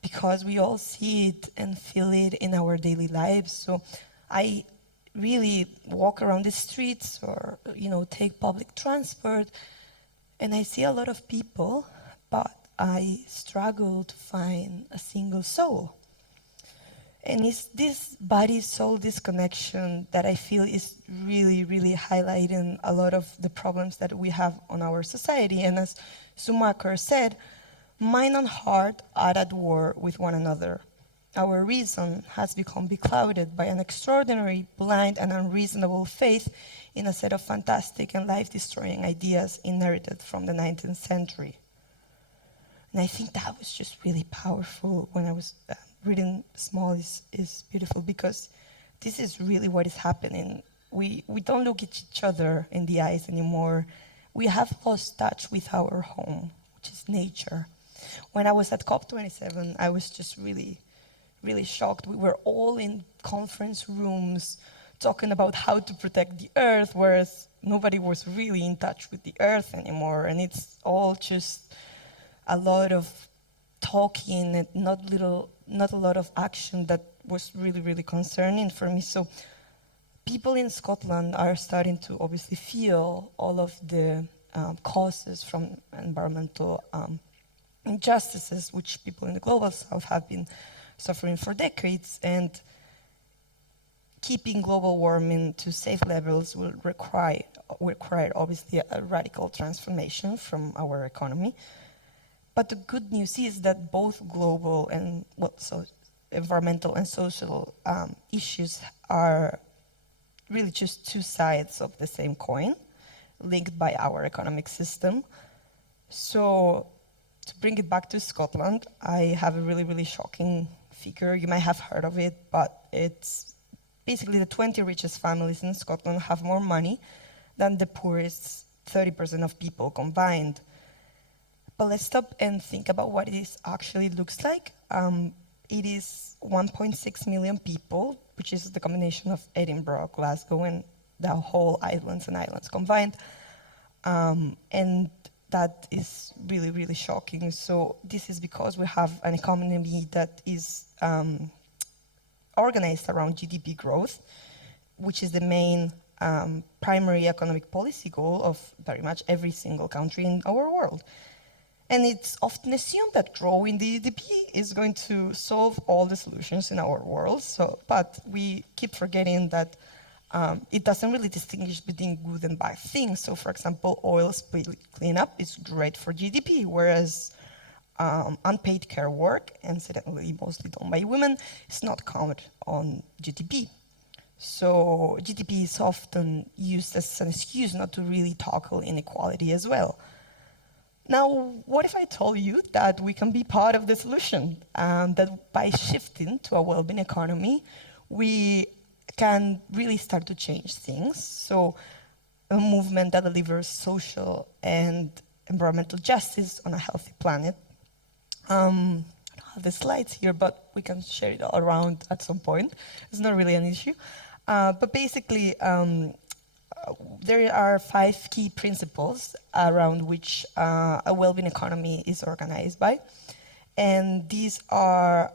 because we all see it and feel it in our daily lives. So I really walk around the streets or, you know, take public transport, and I see a lot of people, but I struggle to find a single soul. And it's this body-soul disconnection that I feel is really, really highlighting a lot of the problems that we have on our society. And as Schumacher said, mind and heart are at war with one another. Our reason has become beclouded by an extraordinary, blind, and unreasonable faith in a set of fantastic and life-destroying ideas inherited from the 19th century. And I think that was just really powerful when I was reading Small is Beautiful, because this is really what is happening. We don't look at each other in the eyes anymore. We have lost touch with our home, which is nature. When I was at COP27, I was just really shocked. We were all in conference rooms talking about how to protect the earth, whereas nobody was really in touch with the earth anymore. And it's all just a lot of talking and not a lot of action that was really, really concerning for me. So people in Scotland are starting to obviously feel all of the causes from environmental injustices, which people in the global south have been suffering for decades, and keeping global warming to safe levels will require obviously a radical transformation from our economy. But the good news is that both global and environmental and social issues are really just two sides of the same coin, linked by our economic system. So to bring it back to Scotland, I have a really, really shocking figure. You might have heard of it, but it's basically the 20 richest families in Scotland have more money than the poorest 30% of people combined. But let's stop and think about what it actually looks like. It is 1.6 million people, which is the combination of Edinburgh, Glasgow, and the whole islands combined. And that is really, really shocking. So this is because we have an economy that is organized around GDP growth, which is the main primary economic policy goal of very much every single country in our world. And it's often assumed that growing the GDP is going to solve all the solutions in our world. But we keep forgetting that it doesn't really distinguish between good and bad things. So, for example, oil spill cleanup is great for GDP, whereas unpaid care work, incidentally mostly done by women, is not counted on GDP. So GDP is often used as an excuse not to really tackle inequality as well. Now, what if I told you that we can be part of the solution, that by shifting to a well-being economy, we can really start to change things? So a movement that delivers social and environmental justice on a healthy planet. I don't have the slides here, but we can share it all around at some point. It's not really an issue. But basically, there are 5 key principles around which a well-being economy is organized by. And these are,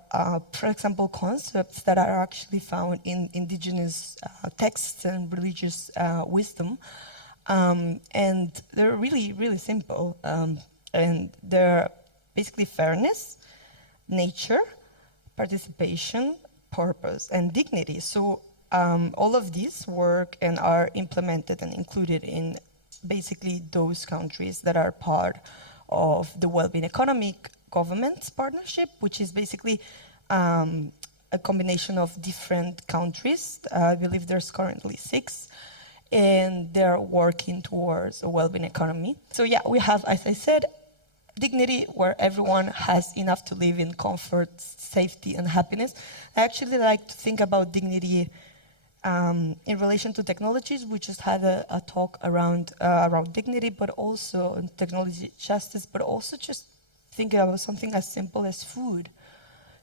for example, concepts that are actually found in indigenous texts and religious wisdom. And they're really, really simple. And they're basically fairness, nature, participation, purpose, and dignity. So all of these work and are implemented and included in basically those countries that are part of the Wellbeing Economic Governments Partnership, which is basically a combination of different countries. I believe there's currently 6, and they're working towards a well-being economy. So yeah, we have, as I said, dignity, where everyone has enough to live in comfort, safety, and happiness. I actually like to think about dignity in relation to technologies. We just had a talk around dignity, but also technology justice, but also just thinking about something as simple as food.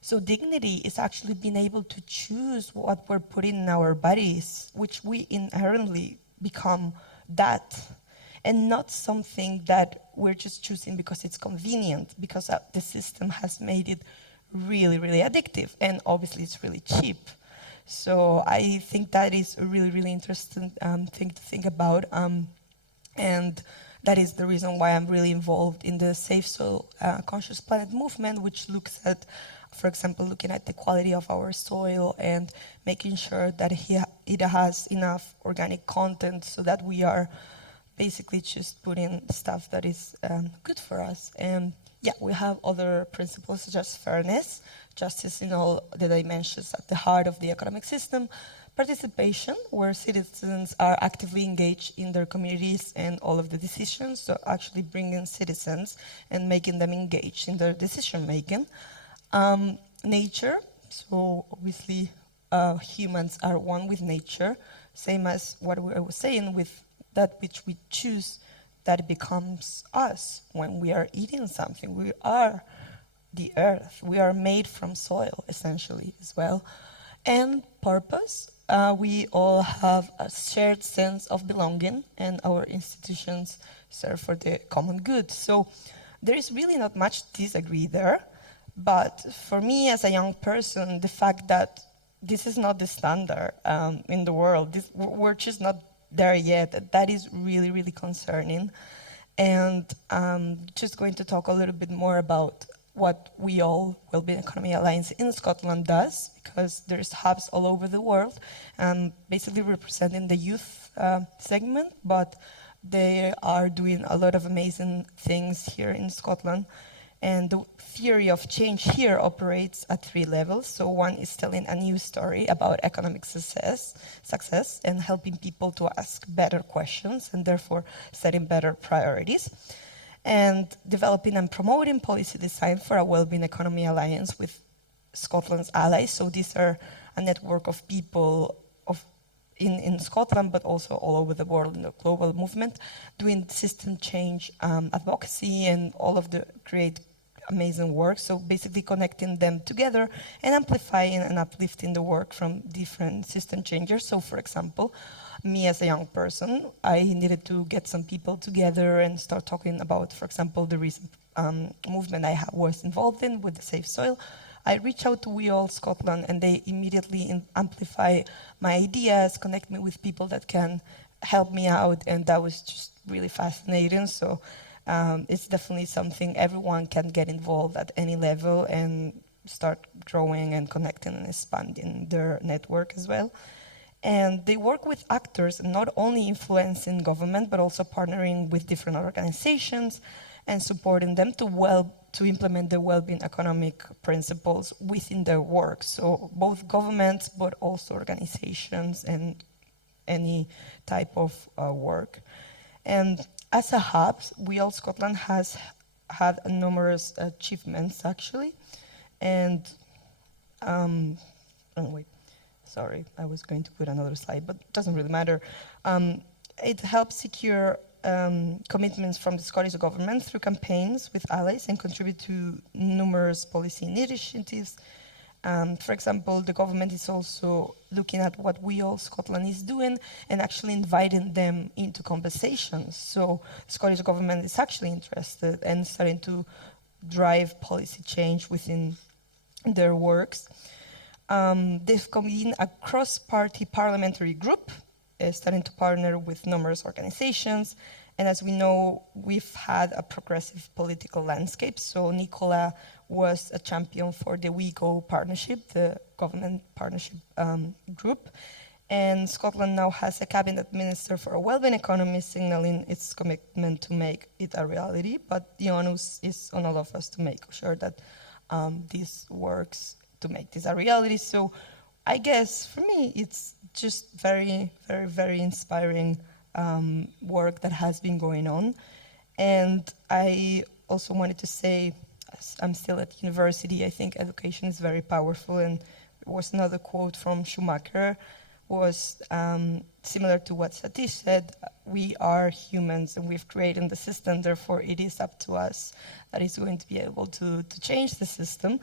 So dignity is actually being able to choose what we're putting in our bodies, which we inherently become that, and not something that we're just choosing because it's convenient, because the system has made it really, really addictive, and obviously it's really cheap. So I think that is a really, really interesting thing to think about, and that is the reason why I'm really involved in the Safe Soil Conscious Planet movement, which looks at, for example, looking at the quality of our soil and making sure that it has enough organic content so that we are basically just putting stuff that is good for us. And yeah, we have other principles such as fairness, justice in all the dimensions at the heart of the economic system, participation, where citizens are actively engaged in their communities and all of the decisions, so actually bringing citizens and making them engaged in their decision making. Nature, so obviously humans are one with nature, same as what I was saying with that which we choose, that becomes us when we are eating something. We are the earth. We are made from soil, essentially, as well. And purpose, we all have a shared sense of belonging, and our institutions serve for the common good. So there is really not much disagree there. But for me, as a young person, the fact that this is not the standard in the world, we're just not there yet, that is really, really concerning. And just going to talk a little bit more about what we all, Wellbeing Economy Alliance in Scotland, does, because there's hubs all over the world, basically representing the youth segment, but they are doing a lot of amazing things here in Scotland. And the theory of change here operates at 3 levels. So one is telling a new story about economic success and helping people to ask better questions and therefore setting better priorities. And developing and promoting policy design for a Wellbeing Economy Alliance with Scotland's allies. So these are a network of people in Scotland, but also all over the world in the global movement, doing system change advocacy and all of the great amazing work. So basically connecting them together and amplifying and uplifting the work from different system changers. So for example, me as a young person, I needed to get some people together and start talking about, for example, the recent movement I was involved in with the Safe Soil. I reach out to We All Scotland, and they immediately amplify my ideas, connect me with people that can help me out, and that was just really fascinating. So it's definitely something everyone can get involved at any level and start growing and connecting and expanding their network as well. And they work with actors, not only influencing government, but also partnering with different organizations and supporting them to implement the well-being economic principles within their work. So both governments, but also organizations and any type of work. And as a hub, We All Scotland has had numerous achievements actually, and oh wait, sorry, I was going to put another slide, but it doesn't really matter. It helped secure commitments from the Scottish government through campaigns with allies and contribute to numerous policy initiatives. For example, the government is also looking at what We All Scotland is doing and actually inviting them into conversations. So the Scottish government is actually interested and starting to drive policy change within their works. They've convened a cross-party parliamentary group, starting to partner with numerous organizations. And as we know, we've had a progressive political landscape. So Nicola was a champion for the We Go partnership, the government partnership group. And Scotland now has a cabinet minister for a wellbeing economy, signaling its commitment to make it a reality. But the onus is on all of us to make sure that this works to make this a reality. So I guess for me, it's just very, very, very inspiring work that has been going on. And I also wanted to say, I'm still at university, I think education is very powerful. And there was another quote from Schumacher, was similar to what Satish said: we are humans and we've created the system, therefore it is up to us that is going to be able to change the system.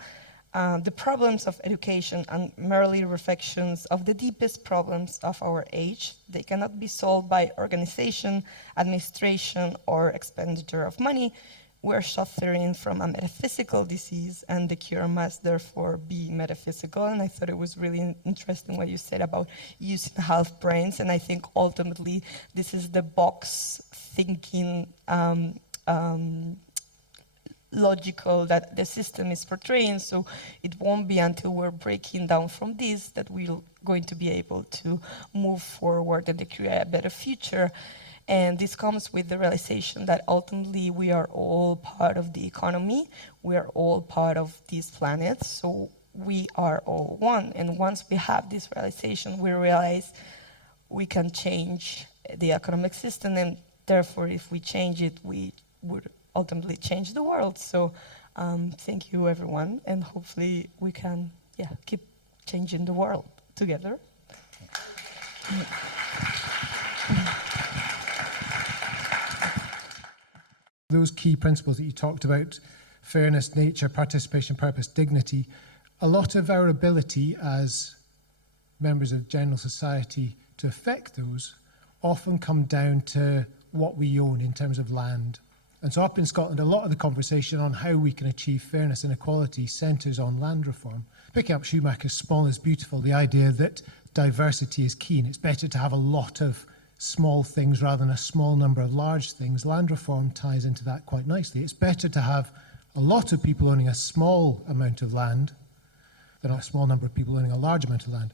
The problems of education are merely reflections of the deepest problems of our age. They cannot be solved by organization, administration, or expenditure of money. We're suffering from a metaphysical disease, and the cure must therefore be metaphysical. And I thought it was really interesting what you said about using half brains, and I think ultimately this is the box thinking logical that the system is portraying. So it won't be until we're breaking down from this that we're going to be able to move forward and to create a better future. And this comes with the realization that ultimately we are all part of the economy. We are all part of this planet. So we are all one. And once we have this realization, we realize we can change the economic system. And therefore, if we change it, we would ultimately change the world. So thank you, everyone. And hopefully we can keep changing the world together. Those key principles that you talked about, fairness, nature, participation, purpose, dignity, a lot of our ability as members of general society to affect those often come down to what we own in terms of land. And so up in Scotland, a lot of the conversation on how we can achieve fairness and equality centres on land reform. Picking up Schumacher's small is beautiful, the idea that diversity is key and it's better to have a lot of small things rather than a small number of large things. Land reform ties into that quite nicely. It's better to have a lot of people owning a small amount of land than a small number of people owning a large amount of land.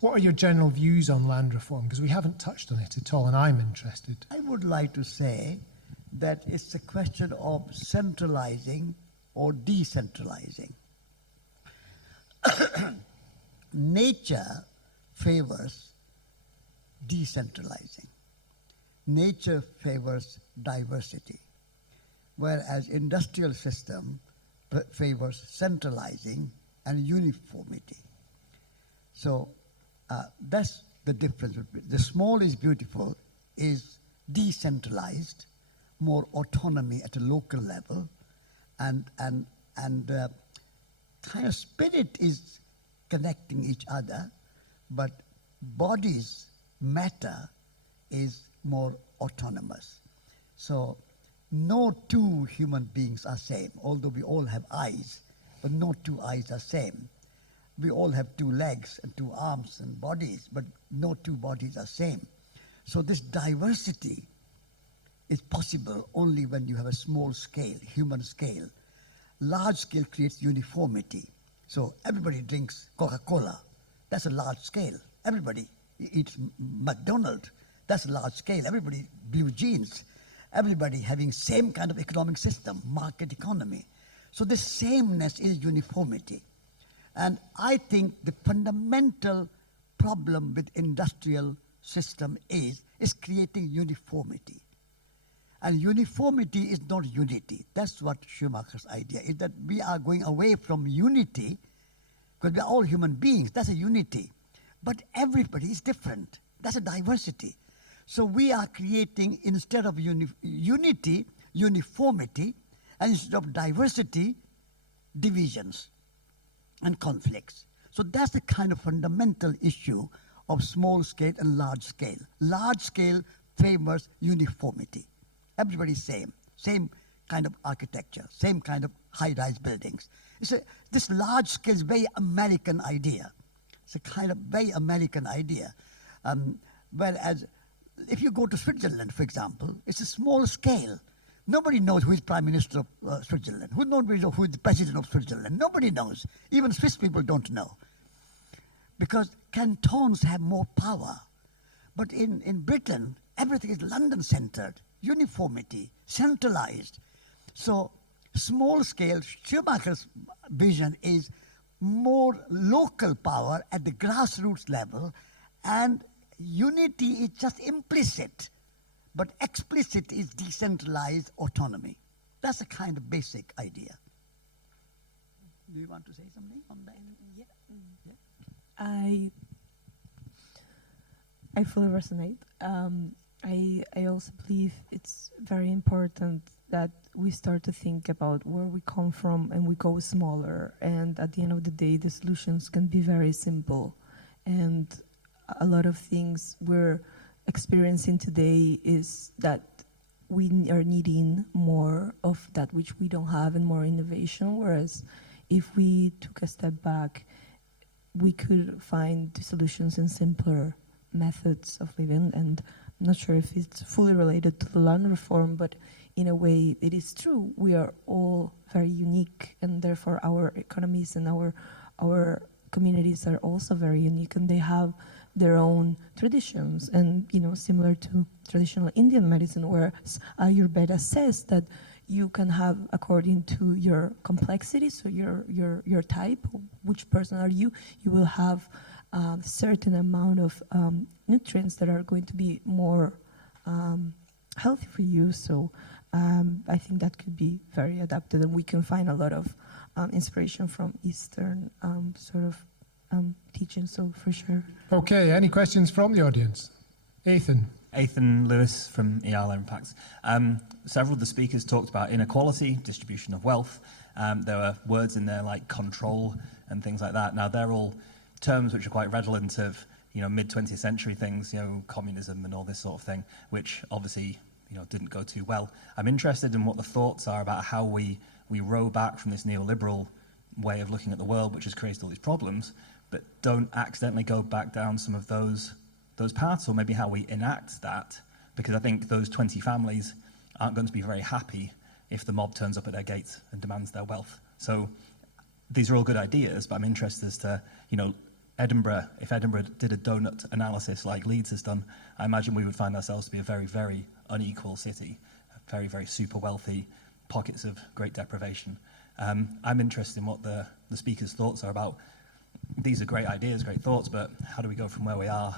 What are your general views on land reform? Because we haven't touched on it at all, and I'm interested. I would like to say that it's a question of centralizing or decentralizing. Nature favors decentralizing. Nature favors diversity, whereas industrial system favors centralizing and uniformity. So that's the difference. The small is beautiful is decentralized, more autonomy at a local level, and kind of spirit is connecting each other, but bodies, matter is more autonomous. So no two human beings are same, although we all have eyes, but no two eyes are same. We all have two legs and two arms and bodies, but no two bodies are same. So this diversity is possible only when you have a small scale, human scale. Large scale creates uniformity. So everybody drinks Coca-Cola. That's a large scale. Everybody eats McDonald's. That's a large scale. Everybody blue jeans. Everybody having same kind of economic system, market economy. So this sameness is uniformity. And I think the fundamental problem with industrial system is creating uniformity. And uniformity is not unity. That's what Schumacher's idea is, that we are going away from unity, because we are all human beings. That's a unity. But everybody is different. That's a diversity. So we are creating, instead of unity, uniformity, and instead of diversity, divisions and conflicts. So that's the kind of fundamental issue of small scale and large scale. Large scale favors uniformity. Everybody's same kind of architecture, same kind of high-rise buildings. This large scale is a very American idea. It's a kind of very American idea. Whereas if you go to Switzerland, for example, it's a small scale. Nobody knows who is Prime Minister of Switzerland. Nobody knows who is the President of Switzerland. Nobody knows. Even Swiss people don't know. Because cantons have more power. But in Britain, everything is London-centered, uniformity, centralized. So small scale, Schumacher's vision is more local power at the grassroots level, and unity is just implicit, but explicit is decentralized autonomy. That's a kind of basic idea. Do you want to say something on that? Yeah. I fully resonate. I also believe it's very important that we start to think about where we come from and we go smaller. And at the end of the day, the solutions can be very simple. And a lot of things we're experiencing today is that we are needing more of that which we don't have and more innovation. Whereas if we took a step back, we could find the solutions in simpler methods of living. And I'm not sure if it's fully related to the land reform, but in a way it is true. We are all very unique, and therefore our economies and our communities are also very unique, and they have their own traditions. And similar to traditional Indian medicine, where Ayurveda says that you can have, according to your complexity, so your type, which person are you, you will have a certain amount of nutrients that are going to be more healthy for you. So I think that could be very adapted, and we can find a lot of inspiration from Eastern sort of teaching, so for sure. Okay, any questions from the audience? Ethan Lewis from EALA Impacts. Several of the speakers talked about inequality, distribution of wealth. There were words in there like control and things like that. Now, they're all terms which are quite redolent of mid-20th century things, communism and all this sort of thing, which obviously didn't go too well. I'm interested in what the thoughts are about how we row back from this neoliberal way of looking at the world, which has created all these problems, but don't accidentally go back down some of those paths, or maybe how we enact that, because I think those 20 families aren't going to be very happy if the mob turns up at their gates and demands their wealth. So these are all good ideas, but I'm interested as to, Edinburgh, if Edinburgh did a donut analysis like Leeds has done, I imagine we would find ourselves to be a very, very unequal city, very, very super wealthy, pockets of great deprivation. I'm interested in what the speakers' thoughts are about. These are great ideas, great thoughts, but how do we go from where we are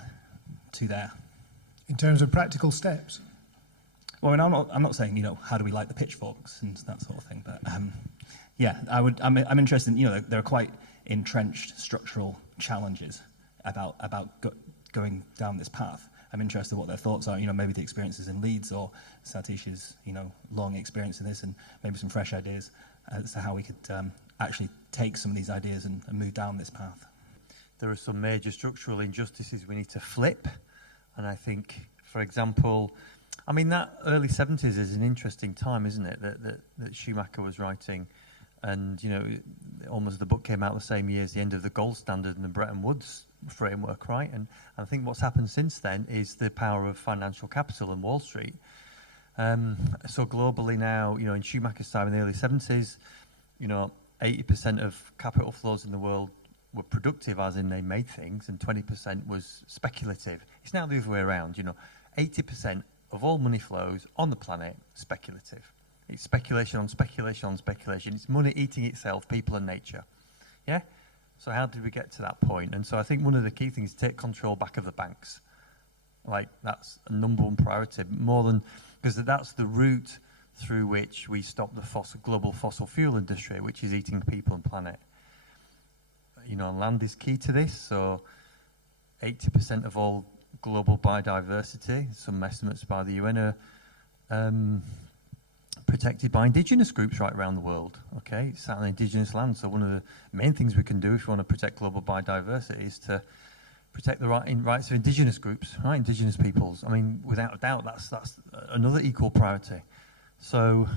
to there? In terms of practical steps? Well, I'm not saying, how do we light the pitchforks and that sort of thing, but I'm interested in, there are quite entrenched structural challenges about going down this path. I'm interested in what their thoughts are, maybe the experiences in Leeds, or Satish's, long experience in this, and maybe some fresh ideas as to how we could actually take some of these ideas and move down this path. There are some major structural injustices we need to flip. And I think, for example, that early 70s is an interesting time, isn't it, that Schumacher was writing. And, almost the book came out the same year as the end of the gold standard and the Bretton Woods framework, right? And I think what's happened since then is the power of financial capital and Wall Street. So globally now, in Schumacher's time in the early 70s, 80% of capital flows in the world were productive, as in they made things, and 20% was speculative. It's now the other way around. 80% of all money flows on the planet speculative. It's speculation on speculation on speculation. It's money eating itself, people and nature. Yeah? So how did we get to that point? And so I think one of the key things is take control back of the banks. Like, that's a number one priority. More than because that's the route through which we stop the global fossil fuel industry, which is eating people and planet. You know, land is key to this. So 80% of all global biodiversity, some estimates by the UN, are protected by indigenous groups right around the world. Okay, it's on indigenous land. So one of the main things we can do if we want to protect global biodiversity is to protect the rights of indigenous groups, right? Indigenous peoples. I mean, without a doubt, that's another equal priority. So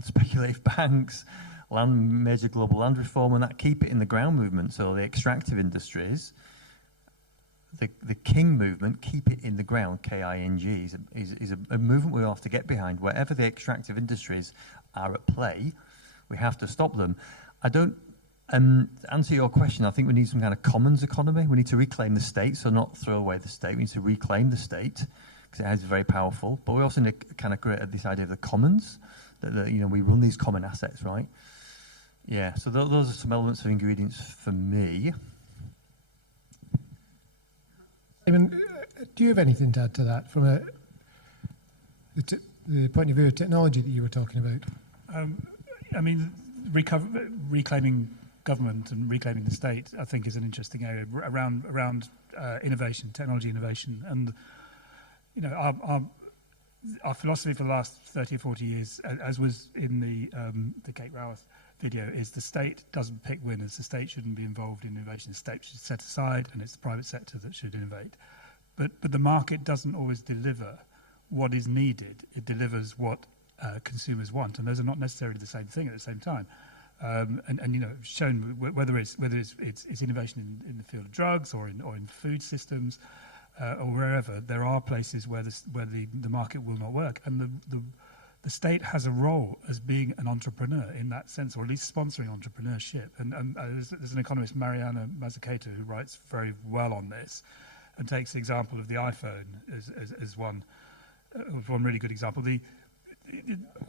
speculative banks, major global land reform, and that keep it in the ground movement. So the extractive industries, the King movement, keep it in the ground, KING, is a movement we have to get behind. Wherever the extractive industries are at play, we have to stop them. I don't, to answer your question, I think we need some kind of commons economy. We need to reclaim the state, so not throw away the state. We need to reclaim the state, because it is very powerful. But we also need to kind of create this idea of the commons, that you know, we run these common assets, right? Yeah, so those are some elements of ingredients for me. Simon, do you have anything to add to that from the point of view of technology that you were talking about? I mean, reclaiming government and reclaiming the state, I think, is an interesting area around innovation, technology innovation. And, you know, our philosophy for the last 30 or 40 years, as was in the Kate Raworth video, is the state doesn't pick winners. The state shouldn't be involved in innovation. The state should set aside, and it's the private sector that should innovate. But the market doesn't always deliver what is needed. It delivers what consumers want, and those are not necessarily the same thing at the same time. And you know, shown whether it's innovation in the field of drugs or in food systems or wherever, there are places where the market will not work, and the state has a role as being an entrepreneur in that sense, or at least sponsoring entrepreneurship. And there's an economist, Mariana Mazzucato, who writes very well on this, and takes the example of the iPhone as one really good example.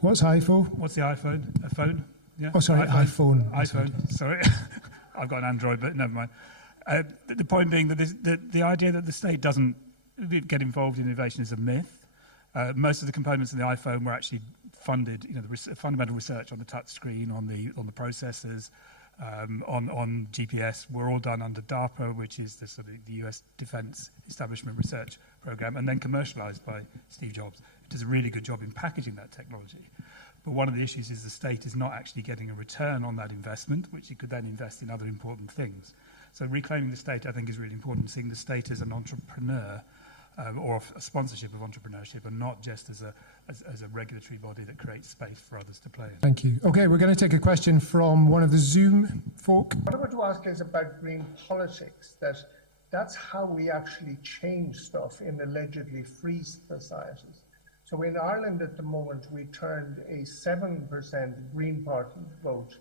What's iPhone? What's the iPhone? A phone? Yeah. Oh, sorry, iPhone. iPhone. Sorry, I've got an Android, but never mind. The point being that the idea that the state doesn't get involved in innovation is a myth. Most of the components in the iPhone were actually funded. You know, the fundamental research on the touch screen, on the processors, on GPS, were all done under DARPA, which is the US Defense Establishment Research Program, and then commercialized by Steve Jobs. It does a really good job in packaging that technology. But one of the issues is the state is not actually getting a return on that investment, which it could then invest in other important things. So reclaiming the state, I think, is really important, seeing the state as an entrepreneur or a sponsorship of entrepreneurship, and not just as a regulatory body that creates space for others to play in. Thank you. Okay, we're going to take a question from one of the Zoom folk. What I want to ask is about green politics, that's how we actually change stuff in allegedly free societies. So in Ireland at the moment, we turned a 7% Green Party vote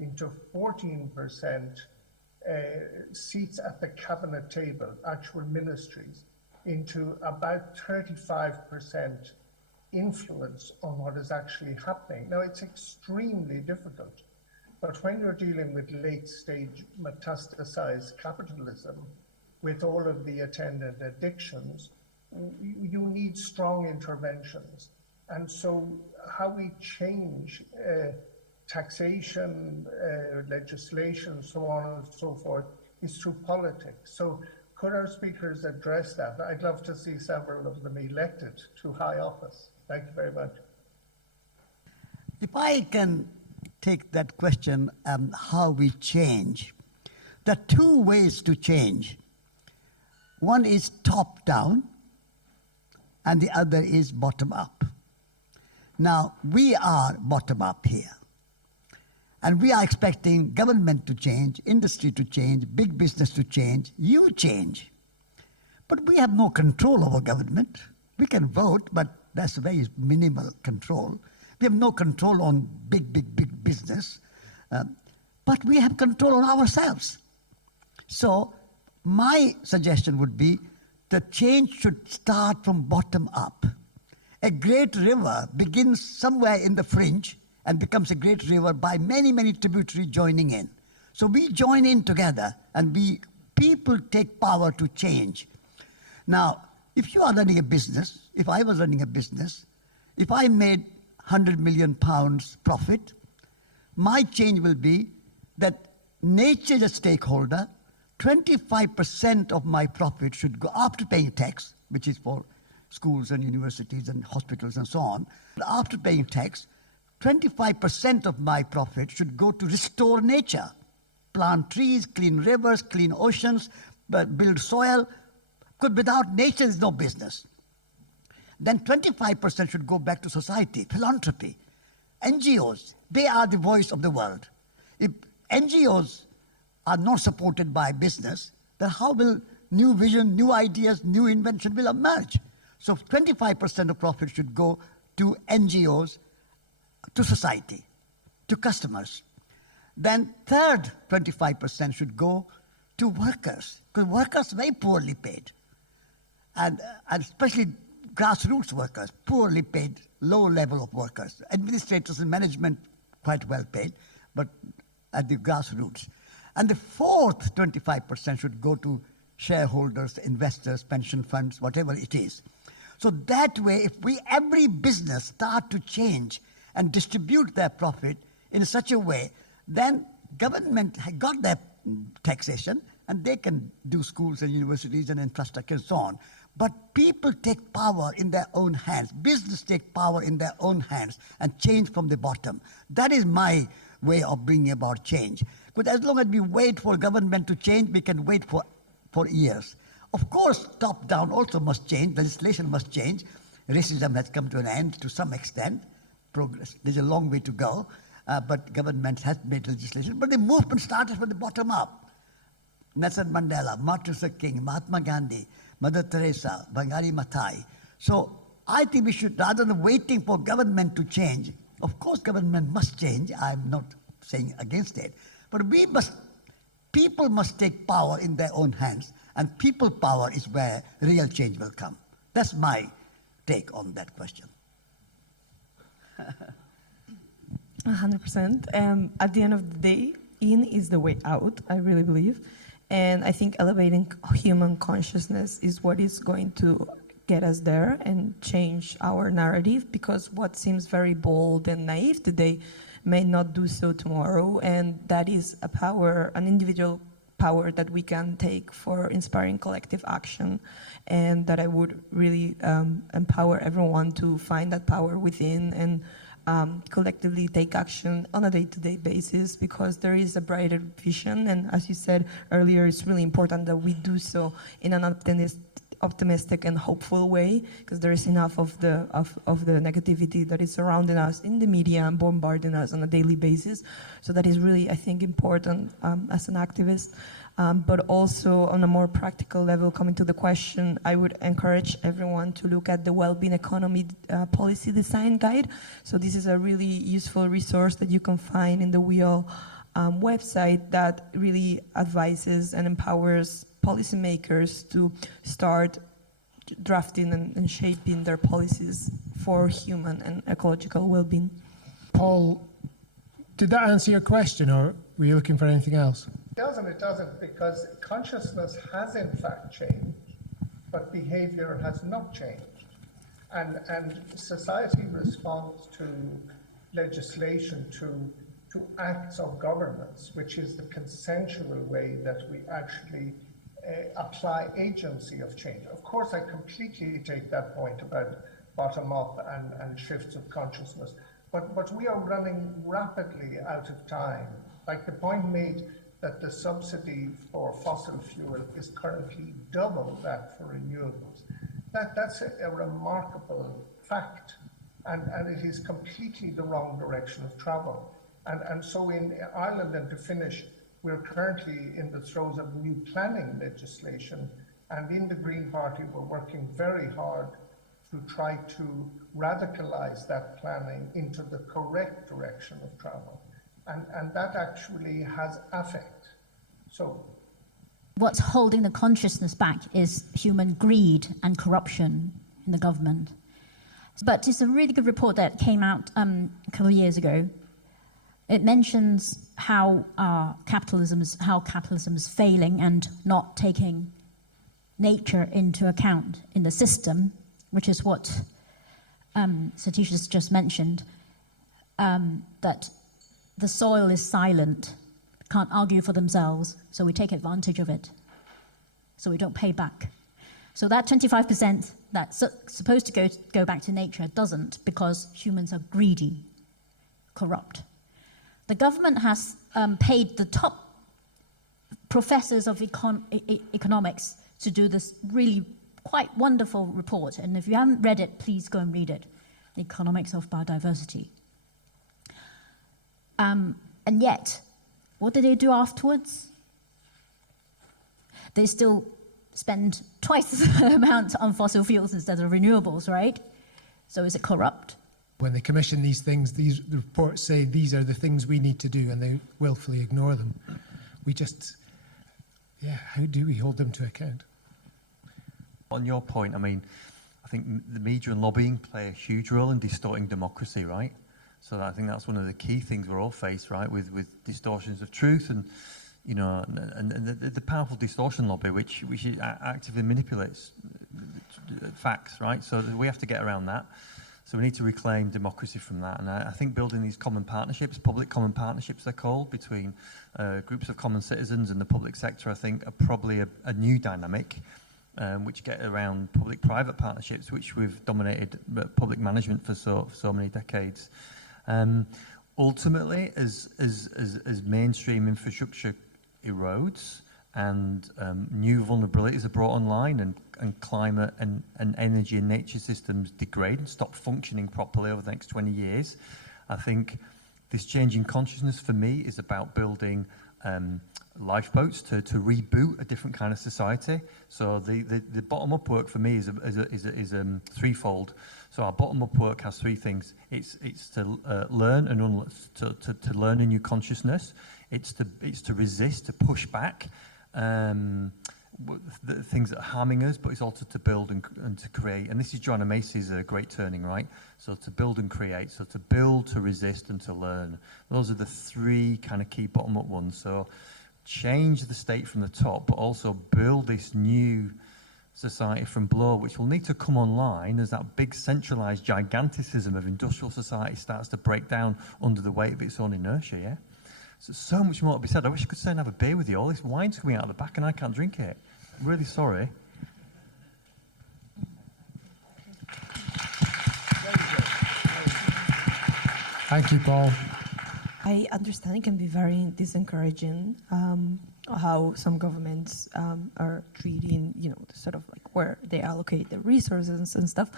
into 14% seats at the cabinet table, actual ministries, into about 35% influence on what is actually happening. Now, it's extremely difficult, but when you're dealing with late-stage metastasized capitalism, with all of the attendant addictions, you need strong interventions. And so how we change taxation, legislation, so on and so forth, is through politics. So could our speakers address that? I'd love to see several of them elected to high office. Thank you very much. If I can take that question, how we change, there are two ways to change. One is top-down, and the other is bottom-up. Now, we are bottom-up here. And we are expecting government to change, industry to change, big business to change, you change. But we have no control over government. We can vote, but that's very minimal control. We have no control on big business. But we have control on ourselves. So my suggestion would be that change should start from bottom up. A great river begins somewhere in the fringe and becomes a great river by many, many tributaries joining in. So we join in together, and people take power to change. Now, If you are running a business, if I was running a business, if I made £100 million profit, my change will be that nature is a stakeholder. 25% of my profit should go, after paying tax, which is for schools and universities and hospitals and so on. After paying tax, 25% of my profit should go to restore nature. Plant trees, clean rivers, clean oceans, build soil. Because without nature, there's no business. Then 25% should go back to society, philanthropy. NGOs, they are the voice of the world. If NGOs are not supported by business, then how will new vision, new ideas, new invention will emerge? So 25% of profit should go to NGOs, to society, to customers. Then third 25% should go to workers, because workers are very poorly paid. And especially grassroots workers, poorly paid, low level of workers. Administrators and management, quite well paid, but at the grassroots. And the fourth 25% should go to shareholders, investors, pension funds, whatever it is. So that way, if every business start to change and distribute their profit in such a way, then government got their taxation and they can do schools and universities and infrastructure and so on. But people take power in their own hands. Business take power in their own hands and change from the bottom. That is my way of bringing about change. Because as long as we wait for government to change, we can wait for years. Of course, top-down also must change. Legislation must change. Racism has come to an end to some extent. Progress. There's a long way to go. But government has made legislation. But the movement started from the bottom up. Nelson Mandela, Martin Luther King, Mahatma Gandhi, Mother Teresa, Wangari Maathai. So I think we should, rather than waiting for government to change, of course government must change, I'm not saying against it, but people must take power in their own hands, and people power is where real change will come. That's my take on that question. 100%. At the end of the day, in is the way out, I really believe. And I think elevating human consciousness is what is going to get us there and change our narrative, because what seems very bold and naive today may not do so tomorrow. And that is a power, an individual power that we can take for inspiring collective action. And that I would really empower everyone to find that power within and collectively take action on a day-to-day basis, because there is a brighter vision. And as you said earlier, it's really important that we do so in an optimistic and hopeful way, because there is enough of the negativity that is surrounding us in the media and bombarding us on a daily basis. So that is really, I think, important as an activist. But also on a more practical level, coming to the question, I would encourage everyone to look at the Wellbeing Economy Policy Design Guide. So this is a really useful resource that you can find in the WEAL website that really advises and empowers policymakers to start drafting and shaping their policies for human and ecological well-being. Paul, did that answer your question, or were you looking for anything else? It doesn't, because consciousness has in fact changed, but behavior has not changed. And society responds to legislation, to acts of governance, which is the consensual way that we actually apply agency of change. Of course, I completely take that point about bottom-up and shifts of consciousness, but we are running rapidly out of time. Like the point made that the subsidy for fossil fuel is currently double that for renewables. That's a remarkable fact, and it is completely the wrong direction of travel. And so in Ireland, and to finish, we're currently in the throes of new planning legislation, and in the Green Party we're working very hard to try to radicalize that planning into the correct direction of travel. And that actually has affect. So what's holding the consciousness back is human greed and corruption in the government. But it's a really good report that came out a couple of years ago. It mentions how capitalism is failing and not taking nature into account in the system, which is what Satish has just mentioned, that the soil is silent, can't argue for themselves, so we take advantage of it, so we don't pay back. So that 25% that's supposed to go back to nature doesn't, because humans are greedy, corrupt. The government has paid the top professors of economics to do this really quite wonderful report. And if you haven't read it, please go and read it. The Economics of Biodiversity. And yet, what do they do afterwards? They still spend twice the amount on fossil fuels instead of renewables, right? So is it corrupt? When they commission these things, the reports say these are the things we need to do, and they willfully ignore them. We just, how do we hold them to account? On your point, I mean, I think the media and lobbying play a huge role in distorting democracy, right? So I think that's one of the key things we're all faced, right, with distortions of truth and, you know, and the powerful distortion lobby, which actively manipulates facts, right? So we have to get around that. So we need to reclaim democracy from that. And I think building these common partnerships, public common partnerships they're called, between groups of common citizens and the public sector, I think are probably a new dynamic, which get around public-private partnerships, which we've dominated public management for so many decades. Ultimately, as mainstream infrastructure erodes and new vulnerabilities are brought online and climate and energy and nature systems degrade and stop functioning properly over the next 20 years, I think this change in consciousness for me is about building lifeboats to reboot a different kind of society. So the bottom-up work for me is threefold. So our bottom-up work has three things. It's to learn and to learn a new consciousness. It's to resist, to push back the things that are harming us, but it's also to build and to create. And this is Joanna Macy's great turning, right? So to build and create. So to build, to resist, and to learn. Those are the three kind of key bottom-up ones. So change the state from the top, but also build this new society from below, which will need to come online as that big centralized giganticism of industrial society starts to break down under the weight of its own inertia, yeah? So much more to be said. I wish I could stay and have a beer with you. All this wine's coming out of the back and I can't drink it. I'm really sorry. Thank you, Paul. I understand it can be very disencouraging how some governments are treating, you know, sort of like where they allocate their resources and stuff.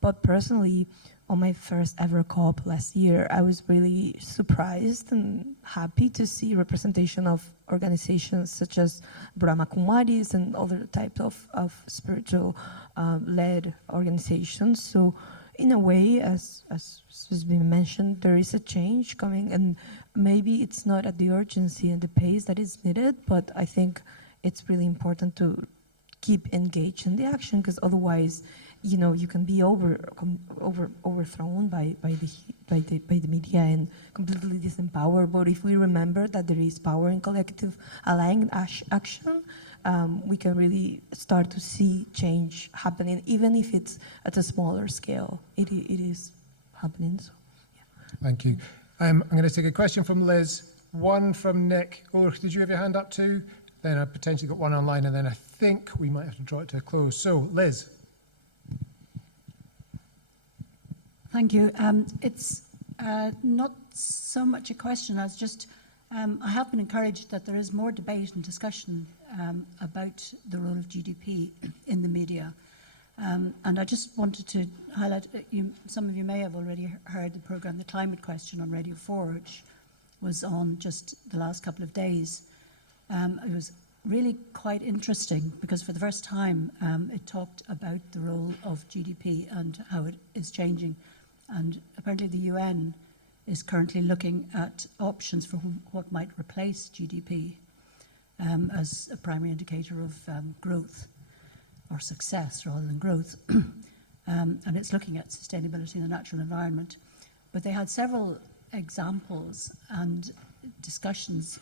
But personally, on my first ever COP last year, I was really surprised and happy to see representation of organizations such as Brahma Kumaris and other types of spiritual led organizations. So in a way, as has been mentioned, there is a change coming, and maybe it's not at the urgency and the pace that is needed, but I think it's really important to keep engaged in the action, because otherwise, you know, you can be overthrown by the media and completely disempowered. But if we remember that there is power in collective aligned action, we can really start to see change happening, even if it's at a smaller scale. It is happening. So, yeah. Thank you. I'm going to take a question from Liz, one from Nick. Ulrich, did you have your hand up too? Then I've potentially got one online, and then I think we might have to draw it to a close. So, Liz. Thank you. It's not so much a question as just I have been encouraged that there is more debate and discussion about the role of GDP in the media. And I just wanted to highlight, some of you may have already heard the programme, The Climate Question on Radio 4, which was on just the last couple of days. It was really quite interesting because for the first time it talked about the role of GDP and how it is changing. And apparently the UN is currently looking at options for what might replace GDP as a primary indicator of growth or success rather than growth. And it's looking at sustainability in the natural environment. But they had several examples and discussions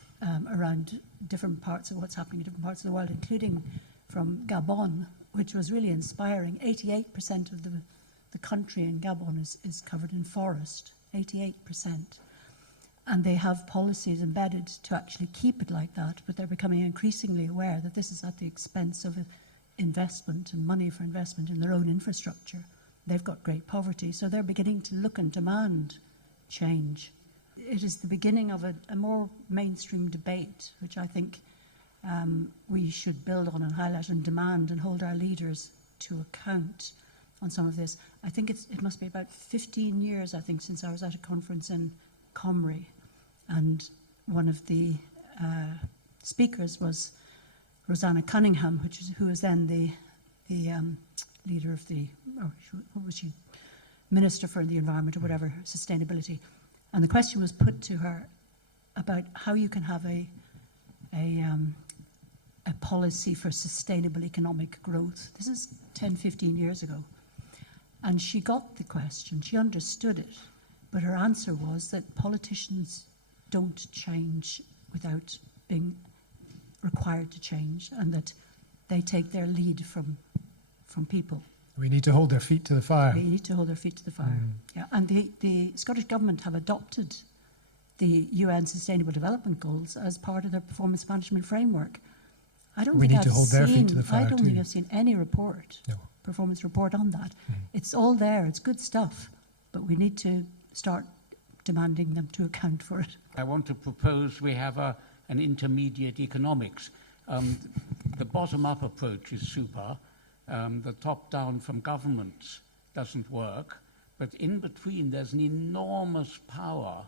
around different parts of what's happening in different parts of the world, including, from Gabon, which was really inspiring. 88% of the country in Gabon is covered in forest, 88%. And they have policies embedded to actually keep it like that, but they're becoming increasingly aware that this is at the expense of investment and money for investment in their own infrastructure. They've got great poverty, so they're beginning to look and demand change. It is the beginning of a more mainstream debate, which I think we should build on and highlight and demand and hold our leaders to account on some of this. I think it must be about 15 years, I think, since I was at a conference in Comrie, and one of the speakers was Rosanna Cunningham, who was then the leader of what was she, Minister for the Environment or whatever, Sustainability. And the question was put to her about how you can have a policy for sustainable economic growth. This is 10, 15 years ago. And she got the question, she understood it, but her answer was that politicians don't change without being required to change, and that they take their lead from people. We need to hold their feet to the fire. They need to hold their feet to the fire. Yeah, and the Scottish Government have adopted the UN Sustainable Development Goals as part of their performance management framework. I don't think I've seen any report, performance report on that. It's all there, it's good stuff, but we need to start demanding them to account for it. I want to propose we have an intermediate economics. The bottom-up approach is super. The top-down from governments doesn't work. But in between, there's an enormous power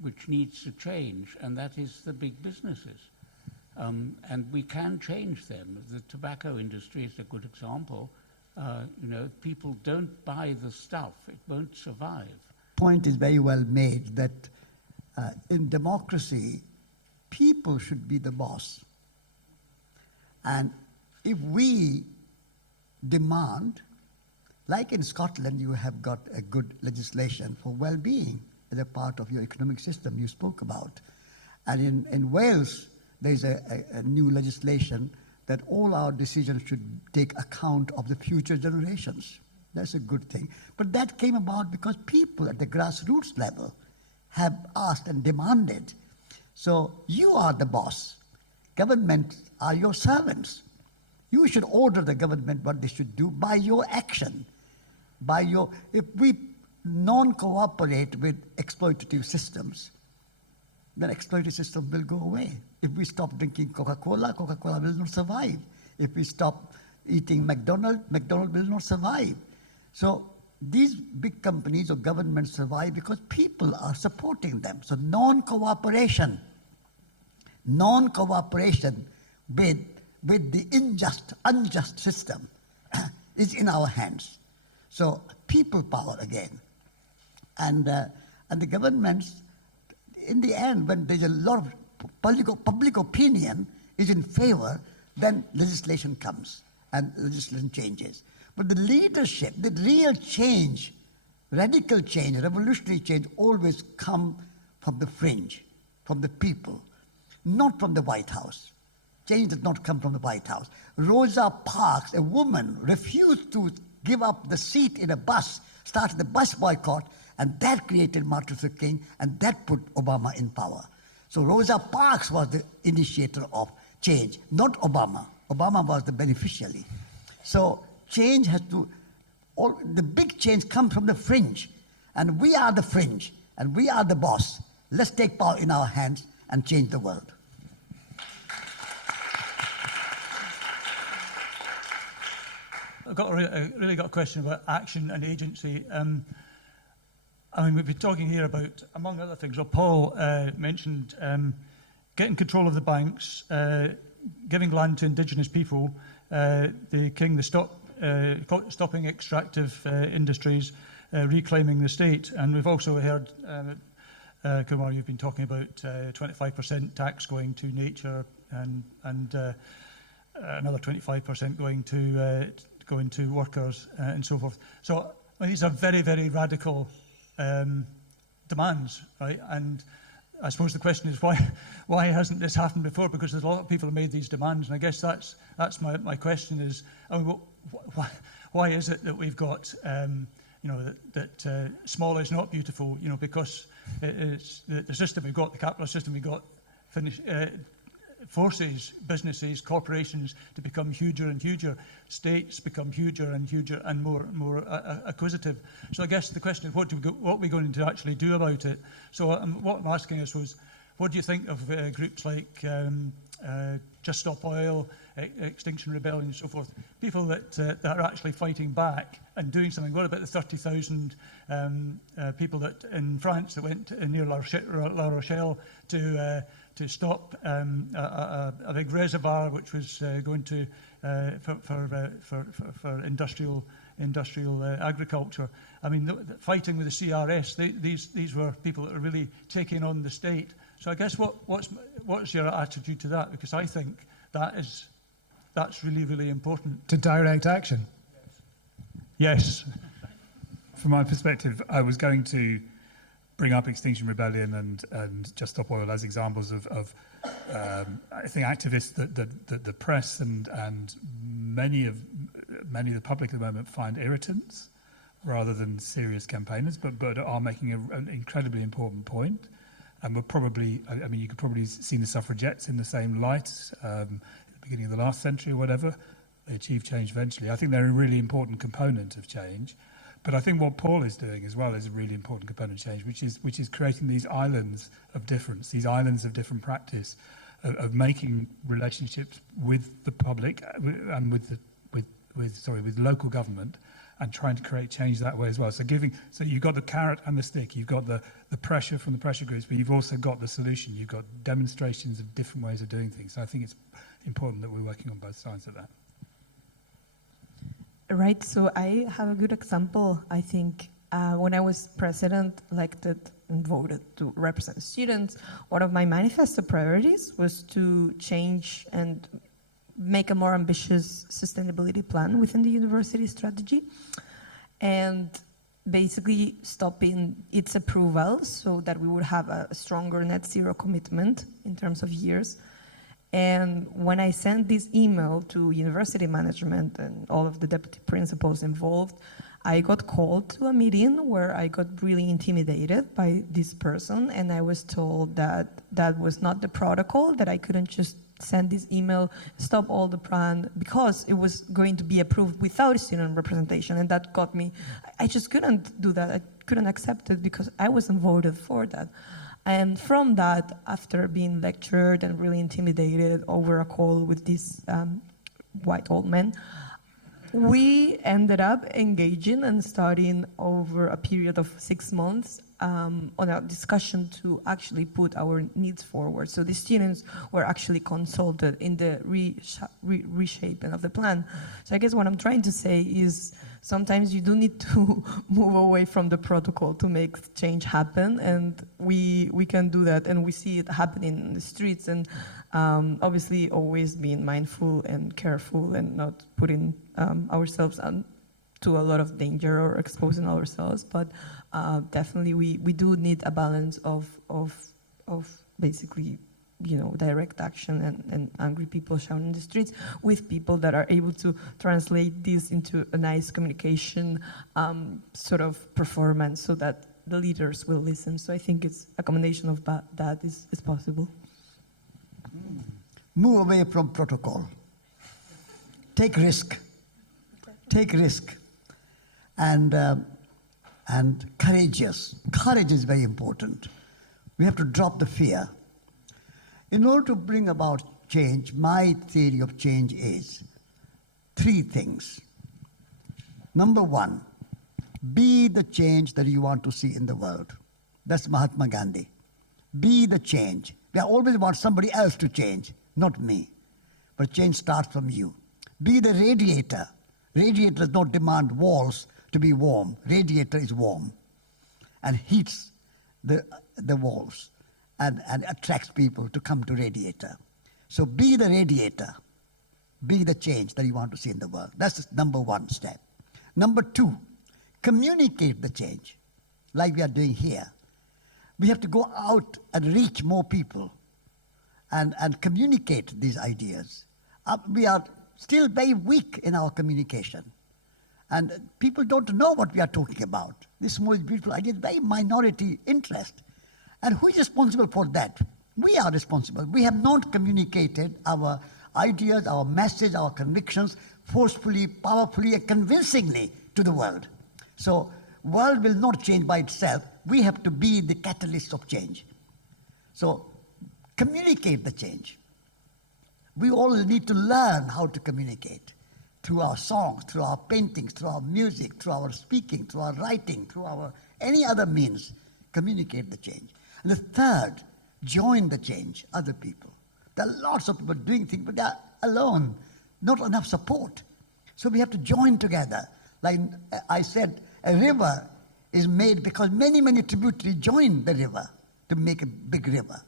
which needs to change, and that is the big businesses. And we can change them. The tobacco industry is a good example. If people don't buy the stuff, it won't survive. Point is very well made that in democracy, people should be the boss. And if we demand, like in Scotland, you have got a good legislation for well-being as a part of your economic system you spoke about. And in Wales, there's a new legislation that all our decisions should take account of the future generations. That's a good thing. But that came about because people at the grassroots level have asked and demanded. So you are the boss. Governments are your servants. You should order the government what they should do by your action. If we non-cooperate with exploitative systems, then exploitative systems will go away. If we stop drinking Coca-Cola, Coca-Cola will not survive. If we stop eating McDonald's, McDonald's will not survive. So these big companies or governments survive because people are supporting them. So non-cooperation with the unjust system is in our hands. So people power again. And the governments, in the end, when there's a lot of public opinion is in favor, then legislation comes and legislation changes. But the leadership, the real change, radical change, revolutionary change always come from the fringe, from the people, not from the White House. Change does not come from the White House. Rosa Parks, a woman, refused to give up the seat in a bus, started the bus boycott, and that created Martin Luther King, and that put Obama in power. So Rosa Parks was the initiator of change, not Obama. Obama was the beneficiary. So change the big change comes from the fringe, and we are the fringe, and we are the boss. Let's take power in our hands and change the world. I've really got a question about action and agency. We've been talking here about, among other things, Paul mentioned getting control of the banks, giving land to indigenous people, stopping extractive industries, reclaiming the state. And we've also heard, Kumar, you've been talking about 25% tax going to nature and another 25% going to workers and so forth. So these are very, very radical demands, right? And I suppose the question is why hasn't this happened before? Because there's a lot of people who made these demands, and I guess that's my question is, I mean, why is it that we've got that small is not beautiful? Because it's the system we've got, the capitalist system we've got, forces businesses, corporations to become huger and huger. States become huger and huger and more acquisitive. So I guess the question is, what are we going to actually do about it? So what I'm asking us was, what do you think of groups like Just Stop Oil, Extinction Rebellion and so forth, people that are actually fighting back and doing something? What about the 30,000 people that in France that went near La Rochelle to stop a big reservoir which was going to for industrial agriculture? I mean, fighting with the CRS, these were people that were really taking on the state. So I guess what's your attitude to that? Because I think that's really, really important. To direct action? Yes. From my perspective, I was going to bring up Extinction Rebellion and Just Stop Oil as examples of I think activists that the press and many of the public at the moment find irritants rather than serious campaigners, but are making an incredibly important point. And we're probably, I mean, you could probably see the suffragettes in the same light at the beginning of the last century or whatever. They achieved change eventually. I think they're a really important component of change. But I think what Paul is doing as well is a really important component of change, which is creating these islands of difference, these islands of different practice, of making relationships with the public and with local government, and trying to create change that way as well. So you've got the carrot and the stick, you've got the pressure from the pressure groups, but you've also got the solution. You've got demonstrations of different ways of doing things. So I think it's important that we're working on both sides of that. Right, so I have a good example. I think when I was president, elected and voted to represent students, one of my manifesto priorities was to change and make a more ambitious sustainability plan within the university strategy, and basically stopping its approval so that we would have a stronger net zero commitment in terms of years. And when I sent this email to university management and all of the deputy principals involved, I got called to a meeting where I got really intimidated by this person, and I was told that that was not the protocol, that I couldn't just send this email, stop all the plan, because it was going to be approved without student representation, and that got me, I just couldn't do that. I couldn't accept it because I wasn't voted for that. And from that, after being lectured and really intimidated over a call with this white old man, we ended up engaging and studying over a period of 6 months on a discussion to actually put our needs forward. So the students were actually consulted in the reshaping of the plan. So I guess what I'm trying to say is sometimes you do need to move away from the protocol to make change happen, and we can do that, and we see it happening in the streets, and obviously always being mindful and careful and not putting ourselves to a lot of danger or exposing ourselves, but definitely we do need a balance of basically, you know, direct action and angry people shouting in the streets with people that are able to translate this into a nice communication sort of performance so that the leaders will listen. So I think it's a combination of that is possible. Move away from protocol. Take risk. Take risk. And courageous. Courage is very important. We have to drop the fear. In order to bring about change, my theory of change is 3 things. Number 1, be the change that you want to see in the world. That's Mahatma Gandhi. Be the change. We always want somebody else to change, not me. But change starts from you. Be the radiator. Radiator does not demand walls to be warm. Radiator is warm and heats the walls and attracts people to come to radiator. So be the radiator. Be the change that you want to see in the world. That's the number 1 step. Number 2, communicate the change like we are doing here. We have to go out and reach more people and communicate these ideas. We are still very weak in our communication. And people don't know what we are talking about. This most beautiful idea is very minority interest. And who is responsible for that? We are responsible. We have not communicated our ideas, our message, our convictions forcefully, powerfully, and convincingly to the world. So, world will not change by itself. We have to be the catalyst of change. So, communicate the change. We all need to learn how to communicate through our songs, through our paintings, through our music, through our speaking, through our writing, through our any other means. Communicate the change. And the third, join the change, other people. There are lots of people doing things, but they are alone, not enough support. So we have to join together. Like I said, a river is made because many, many tributaries join the river to make a big river.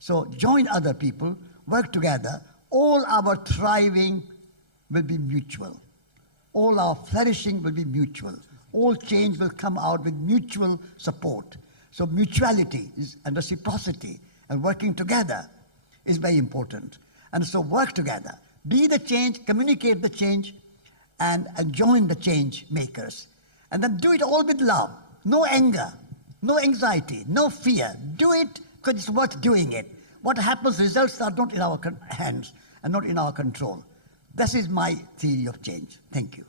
So join other people, work together. All our thriving will be mutual. All our flourishing will be mutual. All change will come out with mutual support. So mutuality and reciprocity and working together is very important. And so work together. Be the change, communicate the change, and join the change makers. And then do it all with love. No anger, no anxiety, no fear. Do it because it's worth doing it. What happens, results are not in our hands and not in our control. This is my theory of change. Thank you.